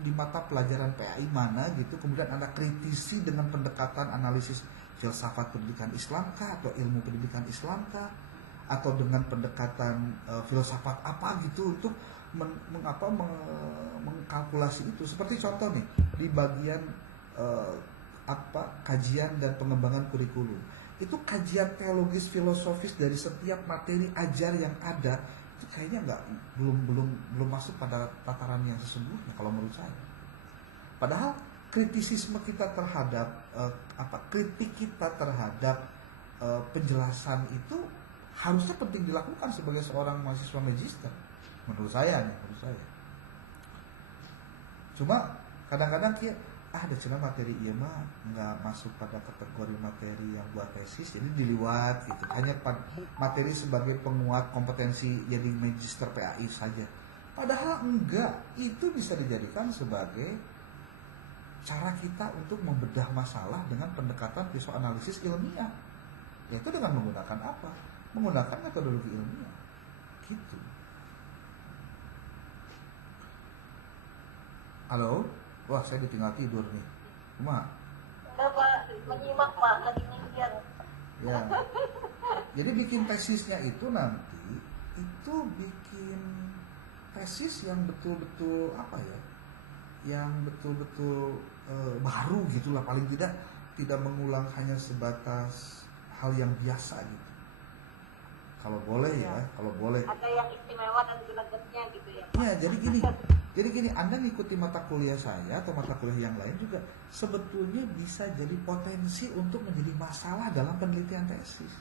di mata pelajaran PAI mana gitu, kemudian Anda kritisi dengan pendekatan analisis filsafat pendidikan Islamkah atau ilmu pendidikan Islamkah, atau dengan pendekatan filsafat apa gitu untuk mengkalkulasi itu. Seperti contoh nih di bagian kajian dan pengembangan kurikulum. Itu kajian teologis filosofis dari setiap materi ajar yang ada itu kayaknya belum masuk pada tataran yang sesungguhnya kalau menurut saya. Padahal kritisisme kita terhadap kritik kita terhadap penjelasan itu harusnya penting dilakukan sebagai seorang mahasiswa magister menurut saya. Cuma kadang-kadang ada cina materi iya mah nggak masuk pada kategori materi yang buat tesis, jadi diliwat gitu, hanya materi sebagai penguat kompetensi jadi magister PAI saja. Padahal enggak, itu bisa dijadikan sebagai cara kita untuk membedah masalah dengan pendekatan psikoanalisis ilmiah, yaitu dengan menggunakan apa? Menggunakan metodologi ilmiah gitu. Halo? Wah, saya ditinggal tidur nih. Cuma Enggak Pak, menyimak Pak, lagi mikir. ya. Jadi bikin tesisnya itu nanti itu bikin tesis yang betul-betul apa ya? Yang betul-betul baru gitulah, paling tidak mengulang hanya sebatas hal yang biasa gitu. Kalau boleh ya, kalau boleh. Ada yang istimewa dan gregetnya gitu ya. Ya, jadi gini, Anda ngikuti mata kuliah saya atau mata kuliah yang lain juga sebetulnya bisa jadi potensi untuk menjadi masalah dalam penelitian tesis.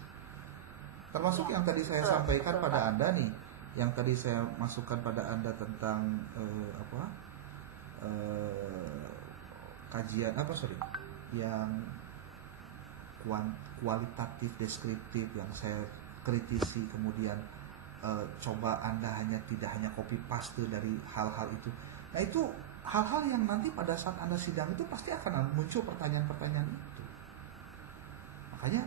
Termasuk yang tadi saya sampaikan pada Anda nih, yang tadi saya masukkan pada Anda tentang kajian yang kualitatif deskriptif yang saya kritisi, kemudian coba Anda tidak hanya copy paste dari hal-hal itu. Nah, itu hal-hal yang nanti pada saat Anda sidang itu pasti akan muncul pertanyaan-pertanyaan itu. Makanya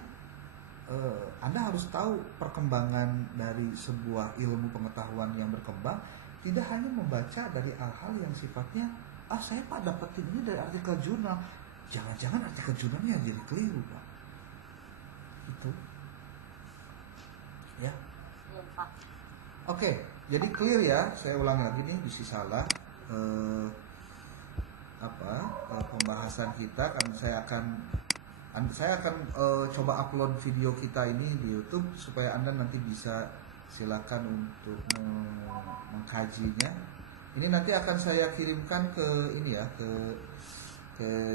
Anda harus tahu perkembangan dari sebuah ilmu pengetahuan yang berkembang, tidak hanya membaca dari hal-hal yang sifatnya saya Pak dapetin ini dari artikel jurnal. Jangan-jangan artikel jurnalnya jadi keliru Pak. Itu ya. Oke, jadi clear ya. Saya ulangi lagi nih, bisa salah pembahasan kita kan. Saya akan coba upload video kita ini di YouTube supaya Anda nanti bisa silakan untuk mengkajinya. Ini nanti akan saya kirimkan ke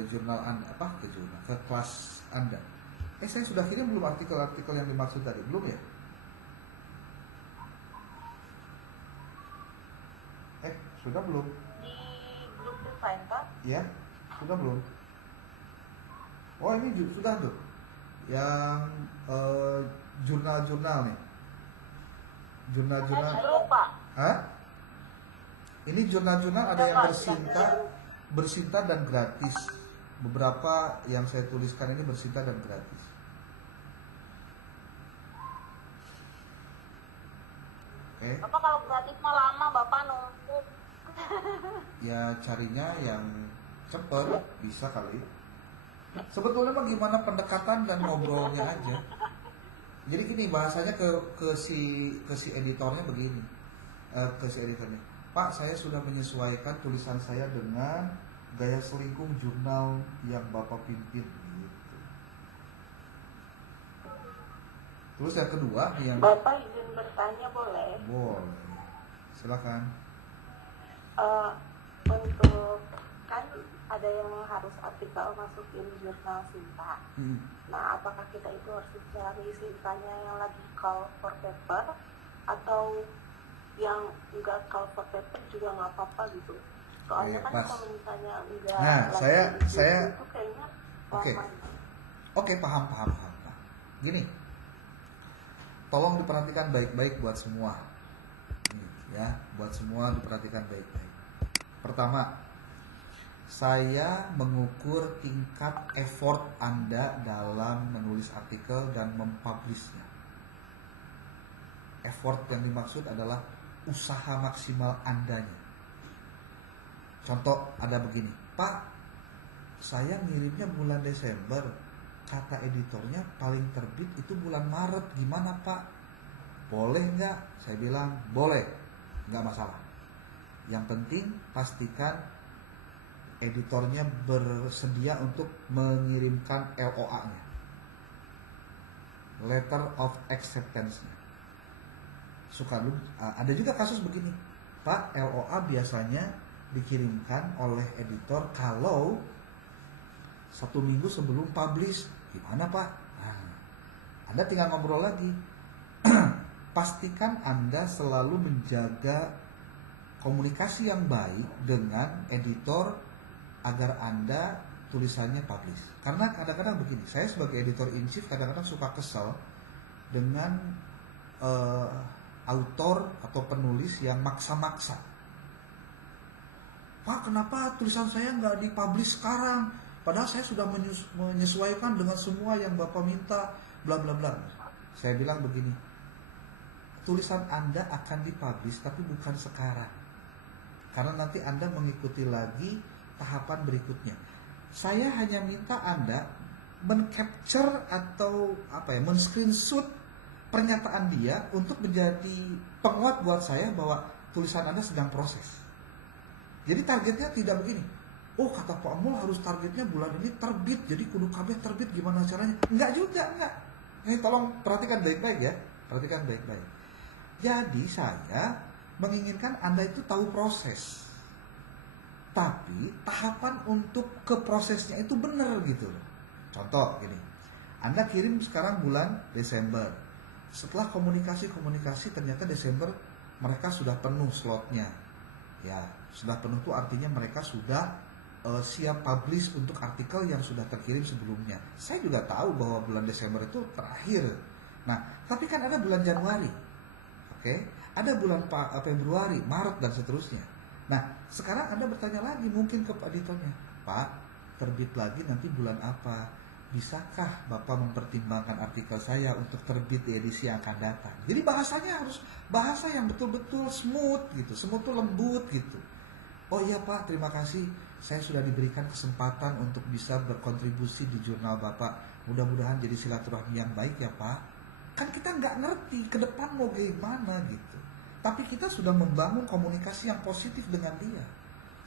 jurnal Anda, ke kelas Anda. Saya sudah kirim belum artikel-artikel yang dimaksud tadi? Belum ya? Sudah belum? Di grup desain Pak? Ya, sudah belum? Oh, ini sudah tuh. Yang jurnal-jurnal nih. Jurnal-jurnal. Pak. Hah? Ini jurnal-jurnal ada yang bersinta dan gratis. Beberapa yang saya tuliskan ini bersinta dan gratis. Oke. Bapak kalau gratis mah lama Bapak numpuk. Ya carinya yang cepet, bisa kali. Sebetulnya mah gimana pendekatan dan ngobrolnya aja. Jadi gini, bahasanya ke si editornya begini, Pak, saya sudah menyesuaikan tulisan saya dengan gaya selingkuh jurnal yang Bapak pimpin gitu. Terus yang kedua yang Bapak izin bertanya boleh? boleh, silakan. Untuk kan ada yang harus artikel masukin jurnal Sinta. Nah, apakah kita itu harus cari Sintanya yang lagi call for paper atau yang enggak cover paper juga nggak apa-apa gitu. Soalnya kan pas. kalau misalnya enggak Nah, saya itu kayaknya Oke. lama. Oke, paham. Gini, tolong diperhatikan baik-baik buat semua. Nih, ya, buat semua diperhatikan baik-baik. Pertama, saya mengukur tingkat effort Anda dalam menulis artikel dan mempublishnya. Effort yang dimaksud adalah usaha maksimal Andanya. Contoh ada begini, Pak, saya ngirimnya bulan Desember, kata editornya paling terbit itu bulan Maret, gimana Pak? Boleh nggak? Saya bilang boleh, nggak masalah. Yang penting pastikan editornya bersedia untuk mengirimkan LOA-nya, Letter of Acceptance-nya. Ada juga kasus begini, Pak, LOA biasanya dikirimkan oleh editor kalau 1 minggu sebelum publish. Gimana Pak? Nah, Anda tinggal ngobrol lagi. Pastikan Anda selalu menjaga komunikasi yang baik dengan editor agar Anda tulisannya publish. Karena kadang-kadang begini, saya sebagai editor in chief kadang-kadang suka kesel dengan autor atau penulis yang maksa-maksa. Pak, kenapa tulisan saya nggak dipublish sekarang? Padahal saya sudah menyesuaikan dengan semua yang Bapak minta, bla bla bla. Saya bilang begini, tulisan Anda akan dipublish tapi bukan sekarang. Karena nanti Anda mengikuti lagi tahapan berikutnya. Saya hanya minta Anda men-capture atau men-screenshot pernyataan dia untuk menjadi penguat buat saya bahwa tulisan Anda sedang proses. Jadi targetnya tidak begini. Oh, kata Pak Amul harus targetnya bulan ini terbit, jadi kudu kabeh terbit, gimana caranya? Enggak juga, enggak. Tolong perhatikan baik-baik ya. Perhatikan baik-baik. Jadi saya menginginkan Anda itu tahu proses. Tapi tahapan untuk ke prosesnya itu benar gitu loh. Contoh gini. Anda kirim sekarang bulan Desember. Setelah komunikasi ternyata Desember mereka sudah penuh slotnya. Ya, sudah penuh itu artinya mereka sudah siap publish untuk artikel yang sudah terkirim sebelumnya. Saya juga tahu bahwa bulan Desember itu terakhir. Nah, tapi kan ada bulan Januari, oke? Ada bulan Februari, Maret dan seterusnya. Nah, sekarang Anda bertanya lagi mungkin ke editornya, Pak, terbit lagi nanti bulan apa? Bisakah Bapak mempertimbangkan artikel saya untuk terbit di edisi yang akan datang? Jadi bahasanya harus bahasa yang betul-betul smooth gitu, smooth tuh lembut gitu. Oh iya Pak, terima kasih. Saya sudah diberikan kesempatan untuk bisa berkontribusi di jurnal Bapak. Mudah-mudahan jadi silaturahmi yang baik ya Pak. Kan kita nggak ngerti ke depan mau gimana gitu. Tapi kita sudah membangun komunikasi yang positif dengan dia.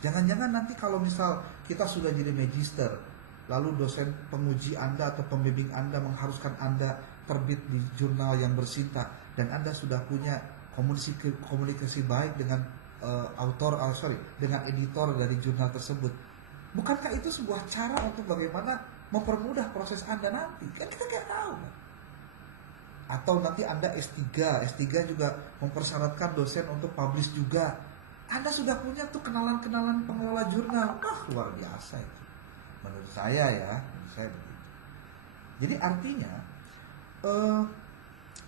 Jangan-jangan nanti kalau misal kita sudah jadi magister, lalu dosen penguji Anda atau pembimbing Anda mengharuskan Anda terbit di jurnal yang bersinta, dan Anda sudah punya komunikasi baik dengan dengan editor dari jurnal tersebut. Bukankah itu sebuah cara untuk bagaimana mempermudah proses Anda nanti? Kan kita nggak tahu. Atau nanti Anda S3 juga mempersyaratkan dosen untuk publish juga. Anda sudah punya tuh kenalan-kenalan pengelola jurnal. Luar biasa itu. Menurut saya begitu. Jadi artinya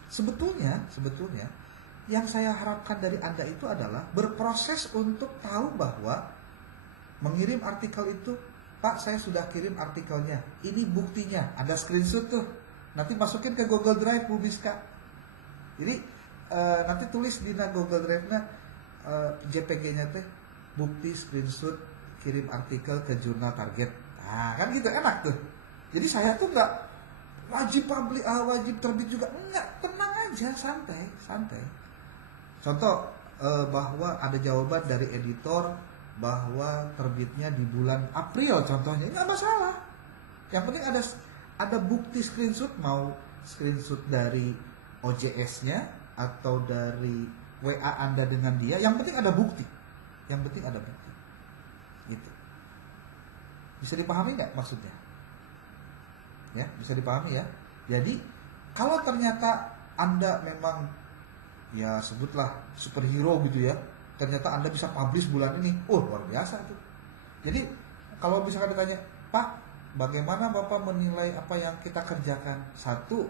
sebetulnya yang saya harapkan dari Anda itu adalah berproses untuk tahu bahwa mengirim artikel itu, Pak, saya sudah kirim artikelnya, ini buktinya, ada screenshot tuh, nanti masukin ke Google Drive Bu Miska. Jadi nanti tulis di Google Drive-nya JPG-nya teh bukti screenshot kirim artikel ke jurnal target. Nah, kan gitu enak tuh. Jadi saya tuh nggak wajib wajib terbit juga, enggak, tenang aja, santai. Contoh bahwa ada jawaban dari editor bahwa terbitnya di bulan April contohnya, nggak masalah. Yang penting ada bukti screenshot, mau screenshot dari OJS-nya atau dari WA Anda dengan dia, yang penting ada bukti. Gitu. Bisa dipahami nggak maksudnya? Ya, bisa dipahami ya. Jadi kalau ternyata Anda memang ya sebutlah superhero gitu ya, ternyata Anda bisa publish bulan ini, luar biasa tuh. Jadi kalau misalkan ditanya, Pak, bagaimana Bapak menilai apa yang kita kerjakan? Satu,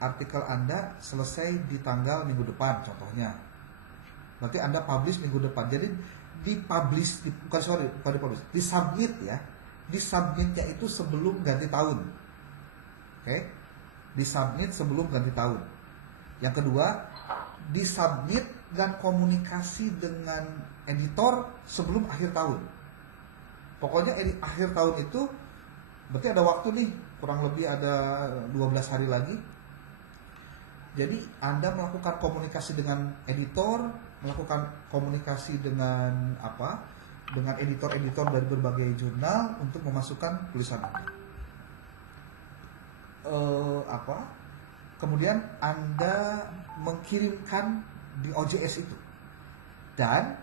artikel Anda selesai di tanggal minggu depan contohnya, berarti Anda publish minggu depan. Jadi dipublish, bukan dipublish, disubmit ya. Disubmitnya itu sebelum ganti tahun. Oke? Disubmit sebelum ganti tahun. Yang kedua, disubmit dan komunikasi dengan editor sebelum akhir tahun. Pokoknya akhir tahun itu berarti ada waktu nih, kurang lebih ada 12 hari lagi. Jadi Anda melakukan komunikasi dengan editor, melakukan komunikasi dengan dengan editor-editor dari berbagai jurnal untuk memasukkan tulisan Anda. Kemudian Anda mengirimkan di OJS itu dan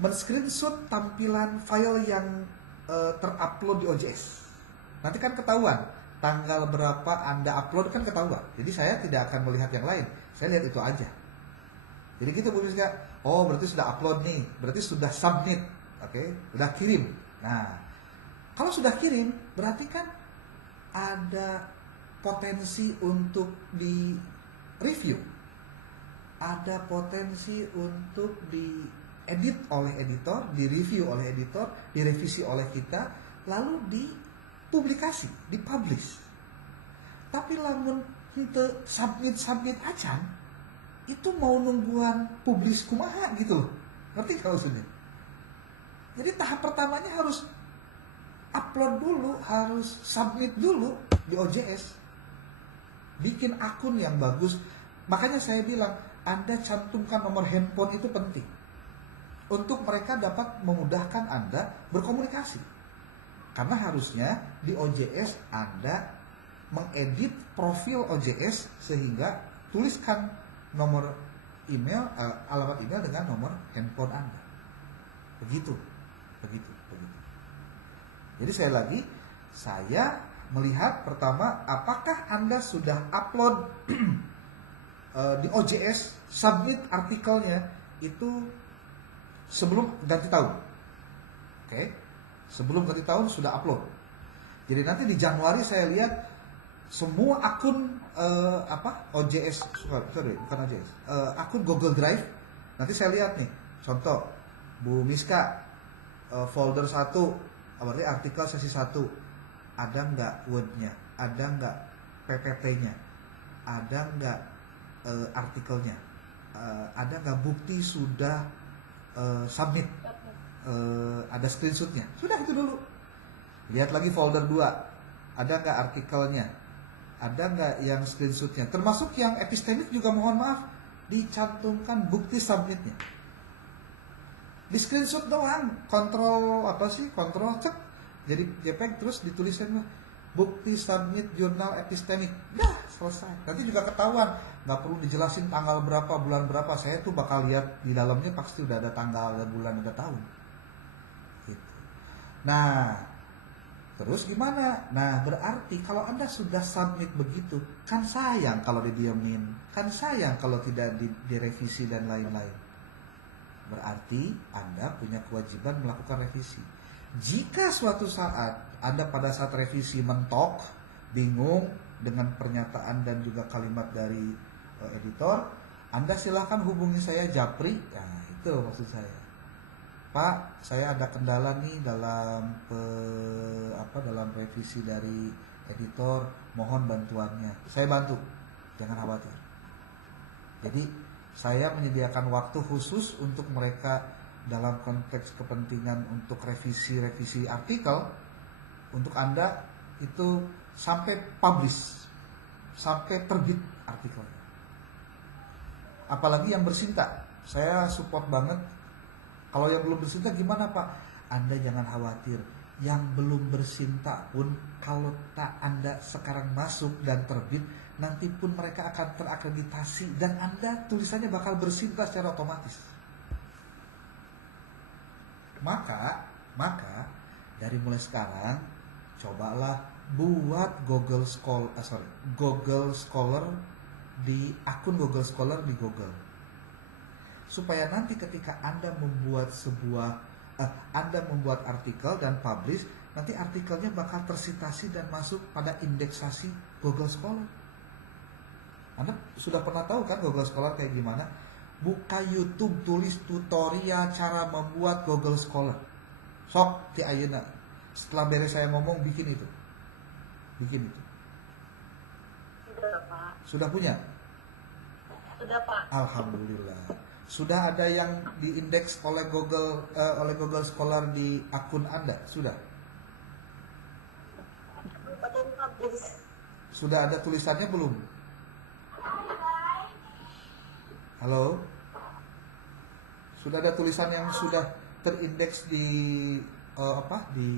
men-screenshot tampilan file yang terupload di OJS. Nanti kan ketahuan tanggal berapa Anda upload, kan ketahuan. Jadi saya tidak akan melihat yang lain, saya lihat itu aja. Jadi gitu Bu Miska, berarti sudah upload nih, berarti sudah submit, oke, sudah kirim. Nah, kalau sudah kirim, berarti kan ada potensi untuk di review, ada potensi untuk diedit oleh editor, direview oleh editor, direvisi oleh kita, lalu dipublikasi, dipublish. Tapi lamun kita submit aja, itu mau nungguan publish kumaha gitu loh. Ngerti kalau maksudnya? Jadi tahap pertamanya harus upload dulu, harus submit dulu di OJS. Bikin akun yang bagus. Makanya saya bilang, Anda cantumkan nomor handphone itu penting. Untuk mereka dapat memudahkan Anda berkomunikasi. Karena harusnya di OJS Anda mengedit profil OJS sehingga tuliskan nomor email, alamat email dengan nomor handphone Anda. Begitu. Jadi sekali lagi, saya melihat pertama, apakah Anda sudah upload di OJS, submit artikelnya itu sebelum ganti tahun. Oke? Sebelum ganti tahun sudah upload. Jadi nanti di Januari saya lihat semua akun OJS, bukan OJS, akun Google Drive. Nanti saya lihat nih, contoh Bu Miska, folder 1, berarti artikel sesi 1, ada nggak Word-nya, ada nggak PPT-nya, ada nggak artikelnya, ada nggak bukti sudah submit, ada screenshot-nya, sudah itu dulu. Lihat lagi folder 2, ada nggak artikelnya, ada nggak yang screenshot-nya, termasuk yang epistemik juga mohon maaf dicantumkan bukti submitnya. Di screenshot doang, kontrol cek jadi JPEG, terus dituliskan bukti submit jurnal epistemik, dah selesai. Nanti juga ketahuan, nggak perlu dijelasin tanggal berapa, bulan berapa, saya tuh bakal lihat di dalamnya pasti udah ada tanggal, ada bulan, ada tahun gitu. Nah terus gimana? Nah berarti kalau Anda sudah submit begitu, kan sayang kalau didiamin, kan sayang kalau tidak direvisi dan lain-lain. Berarti Anda punya kewajiban melakukan revisi. Jika suatu saat Anda pada saat revisi mentok, bingung dengan pernyataan dan juga kalimat dari editor, Anda silahkan hubungi saya Japri. Nah itu maksud saya, Pak, saya ada kendala nih dalam dalam revisi dari editor, mohon bantuannya. Saya bantu, jangan khawatir. Jadi saya menyediakan waktu khusus untuk mereka dalam konteks kepentingan untuk revisi artikel untuk Anda itu sampai publish, sampai terbit artikelnya. Apalagi yang bersinta, saya support banget. Kalau yang belum bersinta gimana Pak? Anda jangan khawatir. Yang belum bersinta pun kalau Anda sekarang masuk dan terbit, nanti pun mereka akan terakreditasi dan Anda tulisannya bakal bersinta secara otomatis. Maka dari mulai sekarang cobalah buat Google Scholar di akun Google Scholar di Google. supaya nanti ketika Anda membuat Anda membuat artikel dan publish, nanti artikelnya bakal tersitasi dan masuk pada indeksasi Google Scholar. Anda sudah pernah tahu kan Google Scholar kayak gimana? Buka YouTube, tulis tutorial cara membuat Google Scholar. Sok di ayeuna. Setelah beres saya ngomong, bikin itu. Sudah, Pak. Sudah punya? Sudah, Pak. Alhamdulillah. Sudah ada yang diindeks oleh Google Scholar di akun Anda? Sudah? Pada yang habis. Sudah ada tulisannya belum? Halo? Sudah ada tulisan yang sudah terindeks di di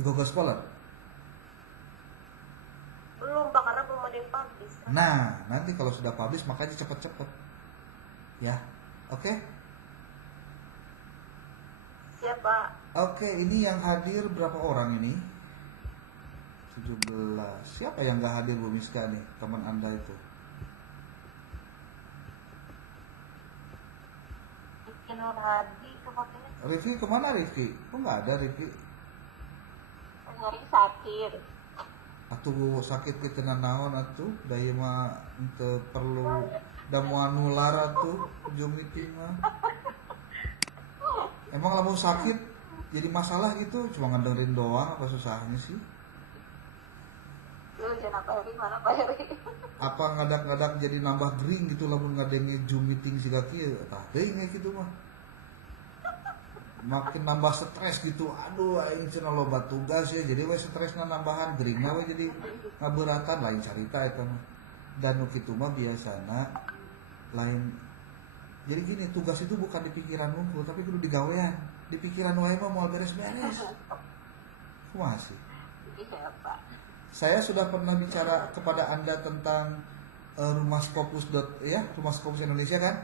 Google Scholar? Belum, Pak, karena belum ada yang publish. Nah, nanti kalau sudah publish makanya cepet-cepet. Ya, oke? Siap, Pak. Oke, ini yang hadir berapa orang ini? 17. Siapa yang gak hadir, Bu Miska nih, teman Anda itu? Nur Hadi kepakainya Rifki kemana Rifki? Kok nggak ada Rifki? Nyari sakit. Atuh sakit kita naon atuh, daya mah ente perlu da moal nular atuh ujung meeting mah. Emang lamun sakit jadi masalah gitu, cuma ngedengerin doang apa susahnya sih? Lu jangan Pak Heri, mana Pak Heri? Apa ngadak-ngadak jadi nambah gering gitu lamun ngadenge Zoom meeting siga kieu, tah teuing gitu mah. Makin nambah stres gitu, aduh aing cenah loba tugas ya, jadi we stresna nambahan, geringna we jadi ngabeuratan, lain carita eta mah. Dan nu kitu mah biasana lain. Jadi gini, tugas itu bukan di pikiran unggul tapi kudu digawean. Di pikiran wae mah moal beres-beres. Kumaha sih? Iya Pak. Saya sudah pernah bicara kepada Anda tentang Rumah Scopus Rumah Scopus Indonesia kan?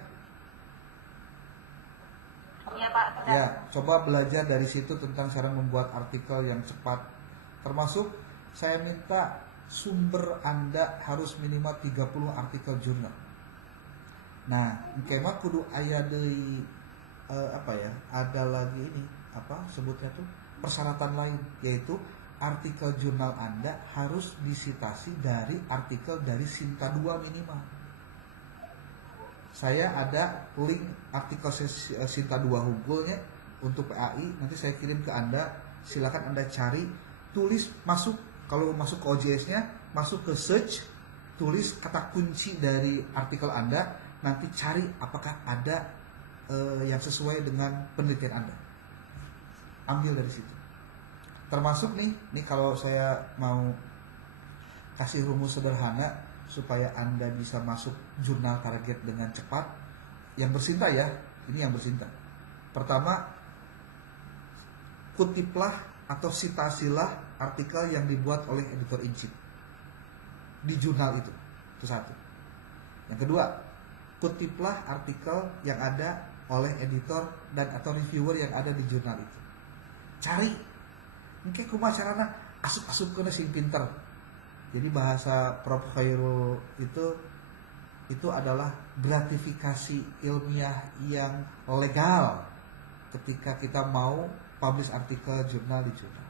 Iya Pak, benar. Ya, coba belajar dari situ tentang cara membuat artikel yang cepat. Termasuk saya minta sumber Anda harus minimal 30 artikel jurnal. Nah, kemah kudu aya deui ada lagi ini, sebutnya tuh persyaratan lain, yaitu artikel jurnal Anda harus disitasi dari artikel dari Sinta 2 minimal. Saya ada link artikel Sinta 2 hukulnya untuk PAI, nanti saya kirim ke Anda, silakan Anda cari, tulis masuk, kalau masuk ke OJS-nya, masuk ke search, tulis kata kunci dari artikel Anda, nanti cari apakah ada yang sesuai dengan penelitian Anda. Ambil dari situ. Termasuk nih kalau saya mau kasih rumus sederhana supaya Anda bisa masuk jurnal target dengan cepat, yang bersinta ya, ini yang bersinta. Pertama, kutiplah atau sitasilah artikel yang dibuat oleh editor in chief di jurnal itu satu. Yang kedua, kutiplah artikel yang ada oleh editor dan atau reviewer yang ada di jurnal itu. Cari, mungkin kumaha carana asup-asup kena sing pinter. Jadi bahasa Prof. Khairul itu adalah gratifikasi ilmiah yang legal ketika kita mau publish artikel jurnal di jurnal.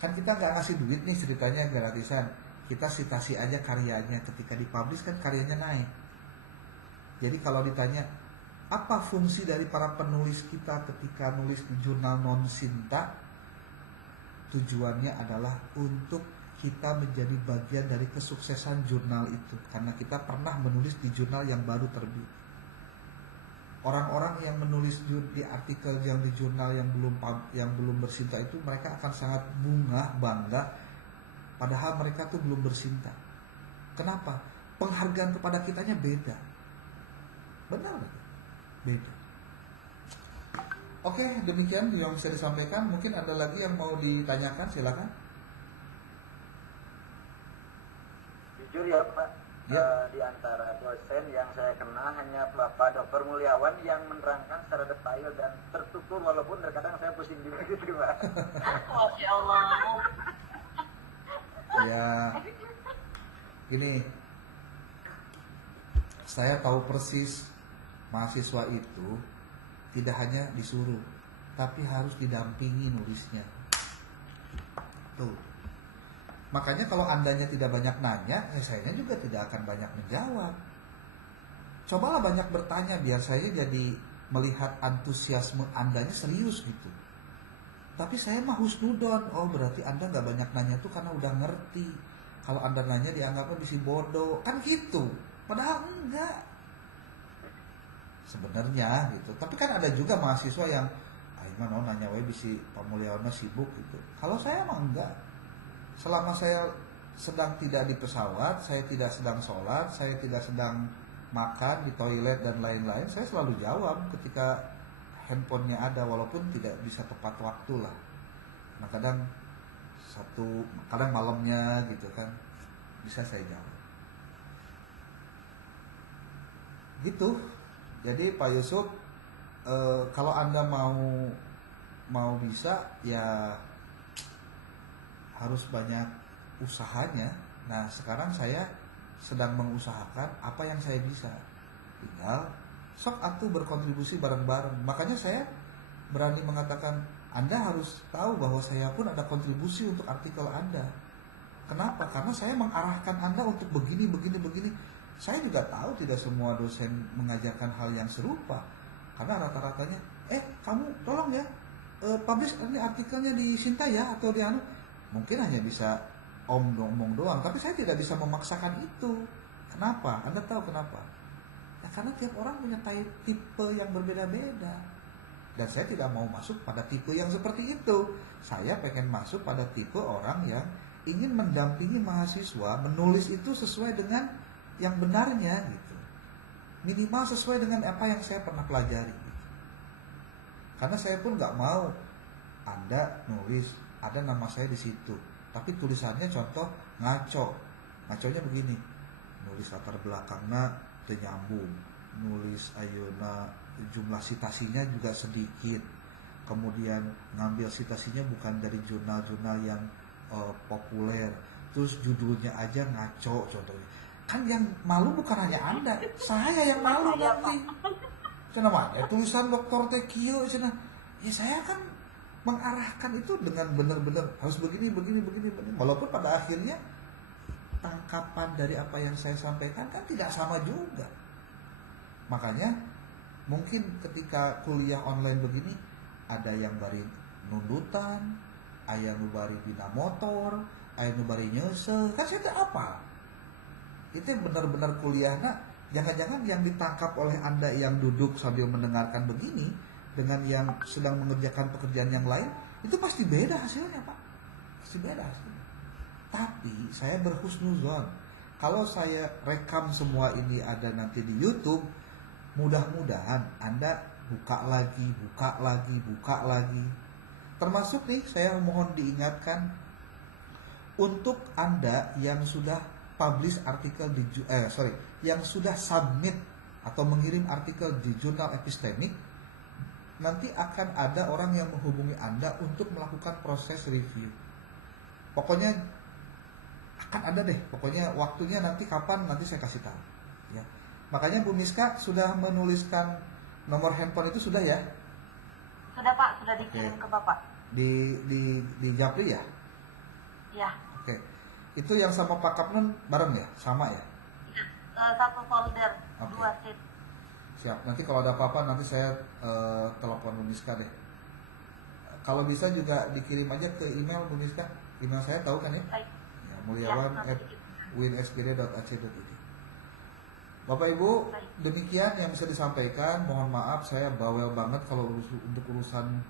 Kan kita nggak ngasih duit nih, ceritanya gratisan. Kita sitasi aja karyanya, ketika dipublish kan karyanya naik. Jadi kalau ditanya apa fungsi dari para penulis kita ketika nulis di jurnal non-Sinta, tujuannya adalah untuk kita menjadi bagian dari kesuksesan jurnal itu, karena kita pernah menulis di jurnal yang baru terbit. Orang-orang yang menulis di artikel yang di jurnal yang belum bersinta itu, mereka akan sangat bangga, padahal mereka tuh belum bersinta. Kenapa? Penghargaan kepada kitanya beda. Benar nggak? Beda. Oke, demikian yang bisa disampaikan. Mungkin ada lagi yang mau ditanyakan, silakan. Jujur ya Pak, Ya. di antara dosen yang saya kenal hanya Bapak Dr. Mulyawan yang menerangkan secara detail dan terstruktur, walaupun terkadang saya pusing juga gitu Pak. Masya Allah. Ya, ini saya tahu persis mahasiswa itu tidak hanya disuruh, tapi harus didampingi nulisnya. Tuh. Makanya kalau andanya tidak banyak nanya, ya sayanya juga tidak akan banyak menjawab. Cobalah banyak bertanya biar saya jadi melihat antusiasme andanya serius gitu. Tapi saya mah husnudon. Oh berarti anda gak banyak nanya tuh karena udah ngerti. Kalau anda nanya dianggapnya bisi bodoh. Kan gitu. Padahal enggak. Sebenarnya gitu. Tapi kan ada juga mahasiswa yang mana nanya we bisi pamulyaona sibuk gitu. Kalau saya mah enggak. Selama saya sedang tidak di pesawat, saya tidak sedang sholat, saya tidak sedang makan di toilet dan lain-lain, saya selalu jawab ketika handphonenya ada, walaupun tidak bisa tepat waktu lah. Nah kadang kadang malamnya gitu kan bisa saya jawab. Gitu. Jadi Pak Yusuf, kalau anda mau bisa ya harus banyak usahanya. Nah sekarang saya sedang mengusahakan apa yang saya bisa. Tinggal sok atuh berkontribusi bareng-bareng. Makanya saya berani mengatakan Anda harus tahu bahwa saya pun ada kontribusi untuk artikel Anda. Kenapa? Karena saya mengarahkan Anda untuk begini. Saya juga tahu tidak semua dosen mengajarkan hal yang serupa. Karena rata-ratanya, kamu tolong ya publish ini artikelnya di Sinta ya atau di anu. Mungkin hanya bisa omong doang, tapi saya tidak bisa memaksakan itu. Kenapa? Anda tahu kenapa? Ya karena tiap orang punya tipe yang berbeda-beda. Dan saya tidak mau masuk pada tipe yang seperti itu. Saya pengen masuk pada tipe orang yang ingin mendampingi mahasiswa menulis itu sesuai dengan yang benarnya gitu. Minimal sesuai dengan apa yang saya pernah pelajari gitu. Karena saya pun nggak mau Anda nulis ada nama saya di situ, tapi tulisannya contoh ngaco. Ngaconya begini, nulis latar belakangnya teu nyambung, nulis ayeuna jumlah citasinya juga sedikit, kemudian ngambil citasinya bukan dari jurnal-jurnal yang populer, terus judulnya aja ngaco contohnya. Kan yang malu bukan hanya Anda, saya yang malu nanti. Kenapa? Tulisan Dr. Tekio cenah. Ya saya kan mengarahkan itu dengan benar-benar harus begini. Walaupun pada akhirnya tangkapan dari apa yang saya sampaikan kan tidak sama juga. Makanya mungkin ketika kuliah online begini ada yang bari nundutan, aya nu bari dina motor, aya nu bari nyeuseul, kan saya teh apal. Itu benar-benar kuliahna jangan-jangan yang ditangkap oleh Anda yang duduk sambil mendengarkan begini dengan yang sedang mengerjakan pekerjaan yang lain itu pasti beda hasilnya Pak, pasti beda hasilnya. Tapi saya berhusnuzon kalau saya rekam semua ini ada nanti di YouTube, mudah-mudahan Anda buka lagi. Termasuk nih saya mohon diingatkan untuk Anda yang sudah publish artikel yang sudah submit atau mengirim artikel di jurnal epistemik, nanti akan ada orang yang menghubungi Anda untuk melakukan proses review. Pokoknya akan ada deh, pokoknya waktunya nanti kapan nanti saya kasih tahu. Ya. Makanya Bu Miska sudah menuliskan nomor handphone itu sudah ya? Sudah Pak, sudah dikirim ke Bapak. Di Japri ya? Ya. Oke. Itu yang sama Pak Kapnun bareng ya? Sama ya? Satu folder, Oke. 2 sheet. Siap, nanti kalau ada apa-apa nanti saya telepon Bu Miska deh. Kalau bisa juga dikirim aja ke email Bu Miska. Email saya tahu kan ya? Baik. Ya, mulyawan@winspd.ac.id. Bapak Ibu, demikian yang bisa disampaikan. Mohon maaf saya bawel banget kalau untuk urusan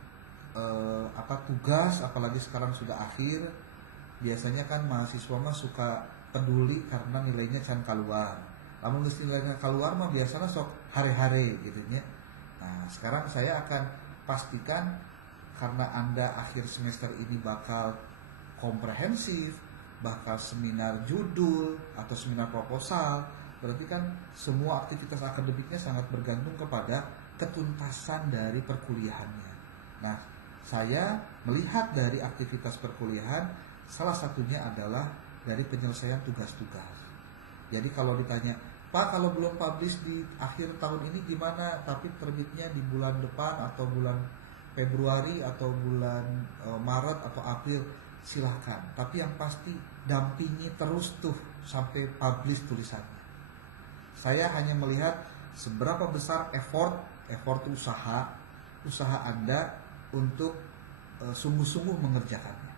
tugas, apalagi sekarang sudah akhir. Biasanya kan mahasiswa mah suka peduli karena nilainya can keluar. Namun nilainya keluar mah biasanya sok hari-hari gitu ya. Nah, sekarang saya akan pastikan karena Anda akhir semester ini bakal komprehensif, bakal seminar judul atau seminar proposal, berarti kan semua aktivitas akademiknya sangat bergantung kepada ketuntasan dari perkuliahannya. Nah, saya melihat dari aktivitas perkuliahan salah satunya adalah dari penyelesaian tugas-tugas. Jadi kalau ditanya Pak kalau belum publish di akhir tahun ini gimana, tapi terbitnya di bulan depan atau bulan Februari atau bulan Maret atau April, silahkan. Tapi yang pasti dampingi terus tuh sampai publish tulisannya. Saya hanya melihat seberapa besar effort usaha Anda untuk sungguh-sungguh mengerjakannya.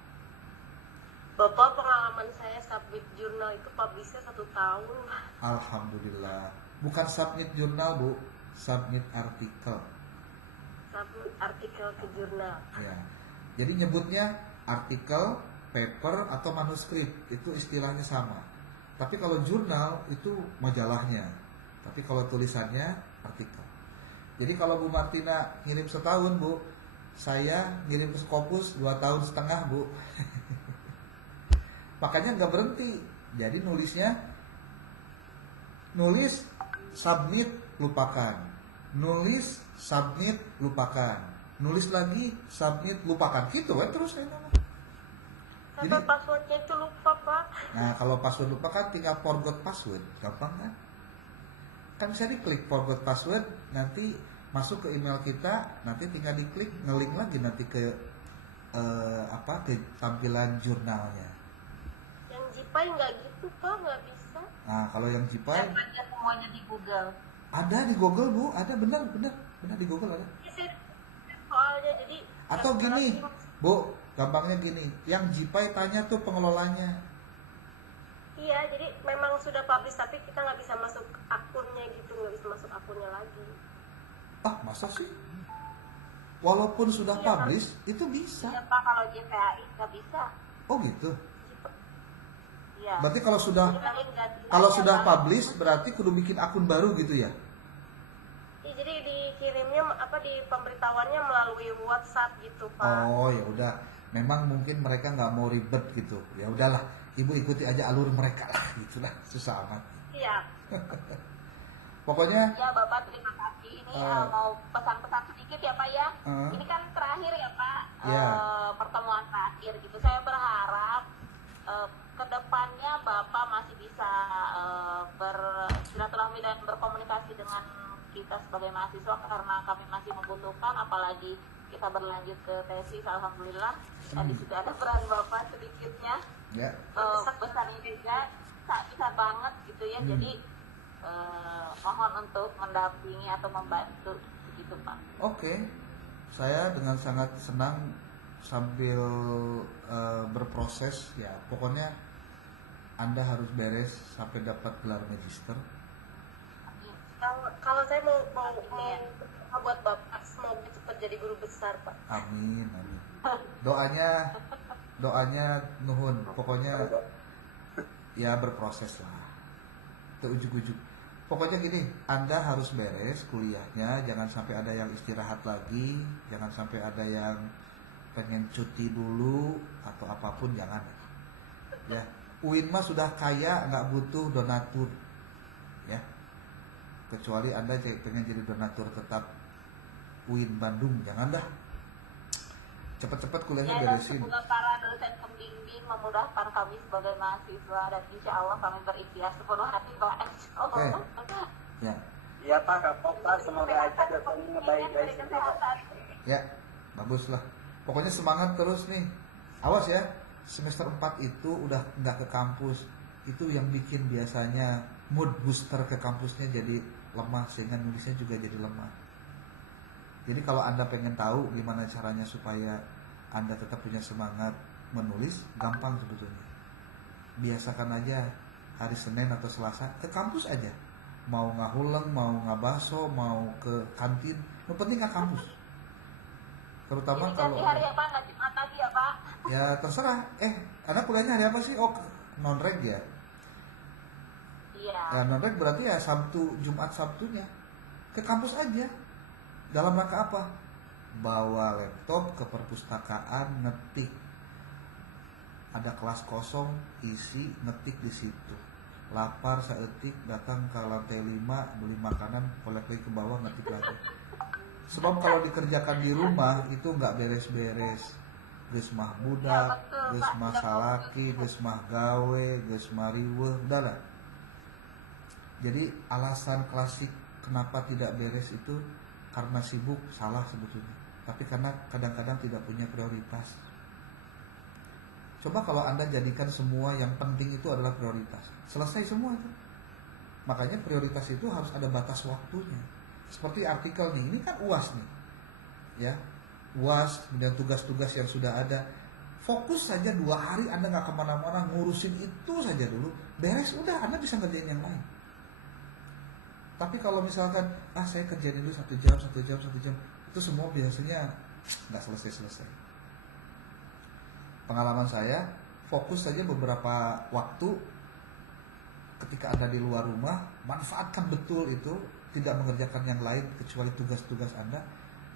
Bapak, pengalaman saya submit jurnal itu publishnya 1 tahun. Alhamdulillah. Bukan submit jurnal, Bu, submit artikel. Submit artikel ke jurnal. Ya. Jadi nyebutnya artikel, paper atau manuskrip, itu istilahnya sama. Tapi kalau jurnal itu majalahnya. Tapi kalau tulisannya artikel. Jadi kalau Bu Martina ngirim setahun, Bu, saya ngirim ke Scopus 2,5 tahun, Bu. Makanya nggak berhenti. Jadi nulis submit lupakan, nulis submit lupakan, nulis lagi submit lupakan, gitu kan terus saya ngomong. Sampai passwordnya itu lupa, Pak. Nah kalau password lupa kan tinggal forgot password, gampang kan? Kan bisa diklik forgot password, nanti masuk ke email kita, nanti tinggal diklik ngelink lagi nanti ke ke tampilan jurnalnya. Yang Jipai nggak gitu, Pak, nggak bisa. Nah kalau yang Jipai Ada semuanya di Google. ada di Google, Bu, ada benar di Google ada. Soalnya jadi Atau gini, Bu, gampangnya gini, yang Jipai tanya tuh pengelolanya. iya, jadi memang sudah publish tapi kita nggak bisa masuk akunnya gitu, nggak bisa masuk akunnya lagi. Ah, masa sih? Walaupun sudah Iya, publish, itu bisa. Iya Pak, kalau JPAI nggak bisa. Oh gitu. Iya. Berarti kalau sudah Ganti publish, berarti kudu bikin akun baru gitu ya? Iya, jadi dikirimnya di pemberitahuannya melalui WhatsApp gitu, Pak. Oh ya udah, memang mungkin mereka nggak mau ribet gitu. Ya udahlah, Ibu ikuti aja alur mereka lah, gitulah, susah amat. Iya. Pokoknya Ya Bapak, terima kasih. Ini mau pesan-pesan sedikit ya Pak ya. Ini kan terakhir ya Pak, Ya. pertemuan terakhir gitu. Saya berharap kedepannya Bapak masih bisa bersilaturahmi dan berkomunikasi dengan kita sebagai mahasiswa, karena kami masih membutuhkan, apalagi kita berlanjut ke tesis. Alhamdulillah di situ ada peran Bapak sedikitnya. ya. Besarnya juga bisa banget gitu ya. Jadi mohon untuk mendampingi atau membantu begitu Pak. Oke, saya dengan sangat senang sambil berproses ya. Pokoknya Anda harus beres sampai dapat gelar magister. Kalau saya mau buat Bapak semoga cepat jadi guru besar, Pak. Amin, amin. Doanya nuhun. Pokoknya ya berproses lah. Itu ujuk-ujuk. Pokoknya gini, Anda harus beres kuliahnya, jangan sampai ada yang istirahat lagi, jangan sampai ada yang pengen cuti dulu atau apapun, jangan. Ya, UIN mah sudah kaya, nggak butuh donatur. Ya. Kecuali Anda pengen jadi donatur tetap UIN Bandung, jangan dah. Cepat-cepat kuliahnya Ya, dan beresin. semoga para dosen pembimbing memudahkan kami sebagai mahasiswa, dan insya Allah kami berikhtiar sepenuh hati Pak. Oke. Ya. Iya Pak, nggak apa-apa, semoga aja dosennya baik-baik. Ya, bagus lah. Pokoknya semangat terus nih. Awas ya, semester 4 itu udah nggak ke kampus. Itu yang bikin biasanya mood booster ke kampusnya jadi lemah, sehingga nulisnya juga jadi lemah. Jadi kalau Anda pengen tahu gimana caranya supaya Anda tetap punya semangat menulis, gampang sebetulnya. Biasakan aja hari Senin atau Selasa ke kampus aja. Mau ngahuleng, mau ngabaso, mau ke kantin, yang penting ke kampus. Terutama Ini kalau ganti hari apa? Nggak Jumat lagi ya Pak? ya terserah. Anda kuliahnya hari apa sih? Oh, non-reg ya. Iya. Ya non-reg berarti ya Sabtu, Jumat, Sabtunya ke kampus aja. Dalam rangka apa? Bawa laptop ke perpustakaan, ngetik. Ada kelas kosong, isi, ngetik di situ. Lapar, seetik, datang ke lantai 5, beli makanan, kolek lagi ke bawah, ngetik lagi. Sebab kalau dikerjakan di rumah itu nggak beres-beres. Geus mah budak, geus mah salaki, geus mah gawe, geus mah riweuh, udah lah. Jadi alasan klasik kenapa tidak beres itu karena sibuk, salah sebetulnya. Tapi karena kadang-kadang tidak punya prioritas. Coba kalau Anda jadikan semua yang penting itu adalah prioritas, selesai semua itu. Makanya prioritas itu harus ada batas waktunya. Seperti artikel nih, ini kan UAS nih, ya, UAS, kemudian tugas-tugas yang sudah ada. Fokus saja 2 hari, Anda nggak kemana-mana, ngurusin itu saja dulu, beres, udah, Anda bisa ngerjain yang lain. Tapi kalau misalkan, saya kerjain dulu 1 jam, itu semua biasanya nggak selesai-selesai. Pengalaman saya, fokus saja beberapa waktu. Ketika Anda di luar rumah, manfaatkan betul itu, tidak mengerjakan yang lain kecuali tugas-tugas Anda,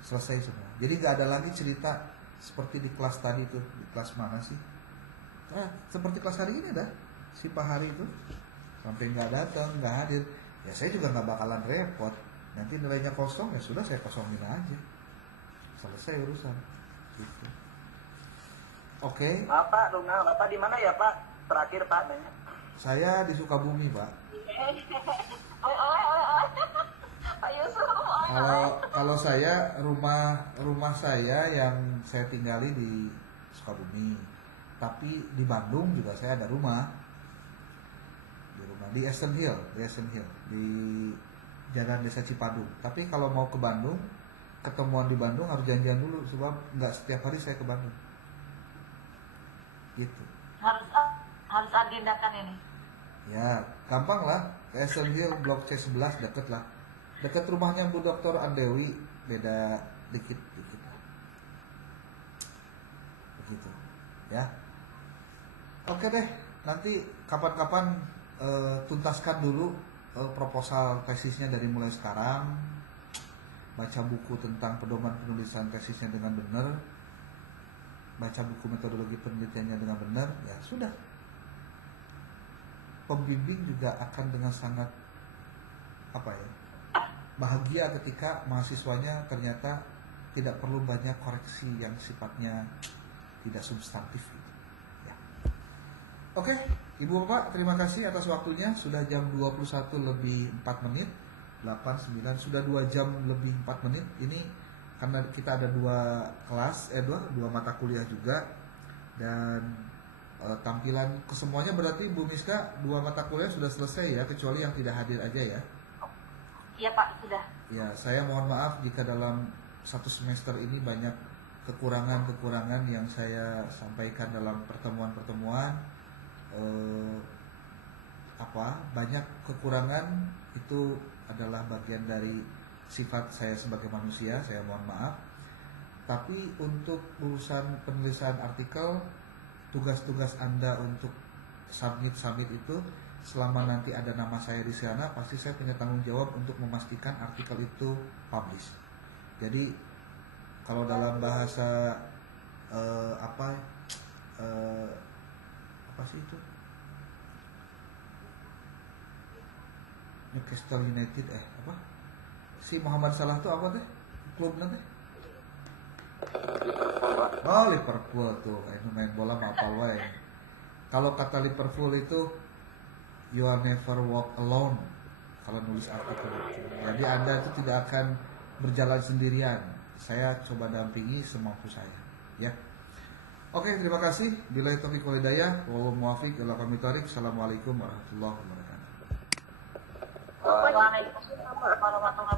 selesai semua. Jadi nggak ada lagi cerita seperti di kelas tadi itu. Di kelas mana sih? Seperti kelas hari ini dah, si Pak Hari itu sampai nggak datang, nggak hadir. Ya saya juga nggak bakalan repot. Nanti nilainya kosong, ya sudah, saya kosongin aja, selesai urusan gitu. Oke. Pak Lunga, Bapak di mana ya Pak? Terakhir Pak nanya. Saya di Sukabumi, Pak. Pak Yusuf. Kalau saya rumah saya yang saya tinggali di Sukabumi. Tapi di Bandung juga saya ada rumah. Di Eastern Hill, di Jalan Desa Cipadung. Tapi kalau mau ke Bandung, ketemuan di Bandung harus janjian dulu, sebab nggak setiap hari saya ke Bandung. Gitu. Harus agendakan ini. Ya, gampang lah. Eastern Hill Blok C11 deket lah. Deket rumahnya Bu Dr. Andewi, beda dikit lah. Begitu. Ya. Oke deh, nanti kapan-kapan tuntaskan dulu proposal tesisnya dari mulai sekarang. Baca buku tentang pedoman penulisan tesisnya dengan benar. Baca buku metodologi penelitiannya dengan benar, ya sudah. Pembimbing juga akan dengan sangat bahagia ketika mahasiswanya ternyata tidak perlu banyak koreksi yang sifatnya tidak substantif gitu. Ya. Oke, Ibu Bapak, terima kasih atas waktunya. Sudah jam 21 lebih 4 menit, 8, 9, sudah 2 jam lebih 4 menit. Ini karena kita ada 2 kelas, 2 mata kuliah juga. Dan tampilan kesemuanya berarti Bu Miska 2 mata kuliah sudah selesai ya, kecuali yang tidak hadir aja ya. Iya Pak, sudah. Ya, saya mohon maaf jika dalam 1 semester ini banyak kekurangan-kekurangan yang saya sampaikan dalam pertemuan-pertemuan. Banyak kekurangan itu adalah bagian dari sifat saya sebagai manusia, saya mohon maaf. Tapi untuk urusan penulisan artikel, tugas-tugas Anda untuk submit itu, selama nanti ada nama saya di sana, pasti saya punya tanggung jawab untuk memastikan artikel itu publish. Jadi kalau dalam bahasa apa sih itu? Newcastle United si Muhammad Salah itu apa teh? Klubnya teh? Oh, Liverpool tuh, ini main bola apal wae. Kalau kata Liverpool itu you are never walk alone kalau nulis artikel itu. Jadi Anda itu tidak akan berjalan sendirian. Saya coba dampingi semampu saya, ya. Oke, terima kasih. Billahi taufiq wal hidayah. Wallahu muwaffiq ila aqwamit thoriq. Assalamualaikum warahmatullahi wabarakatuh. Waalaikumsalam warahmatullahi wabarakatuh.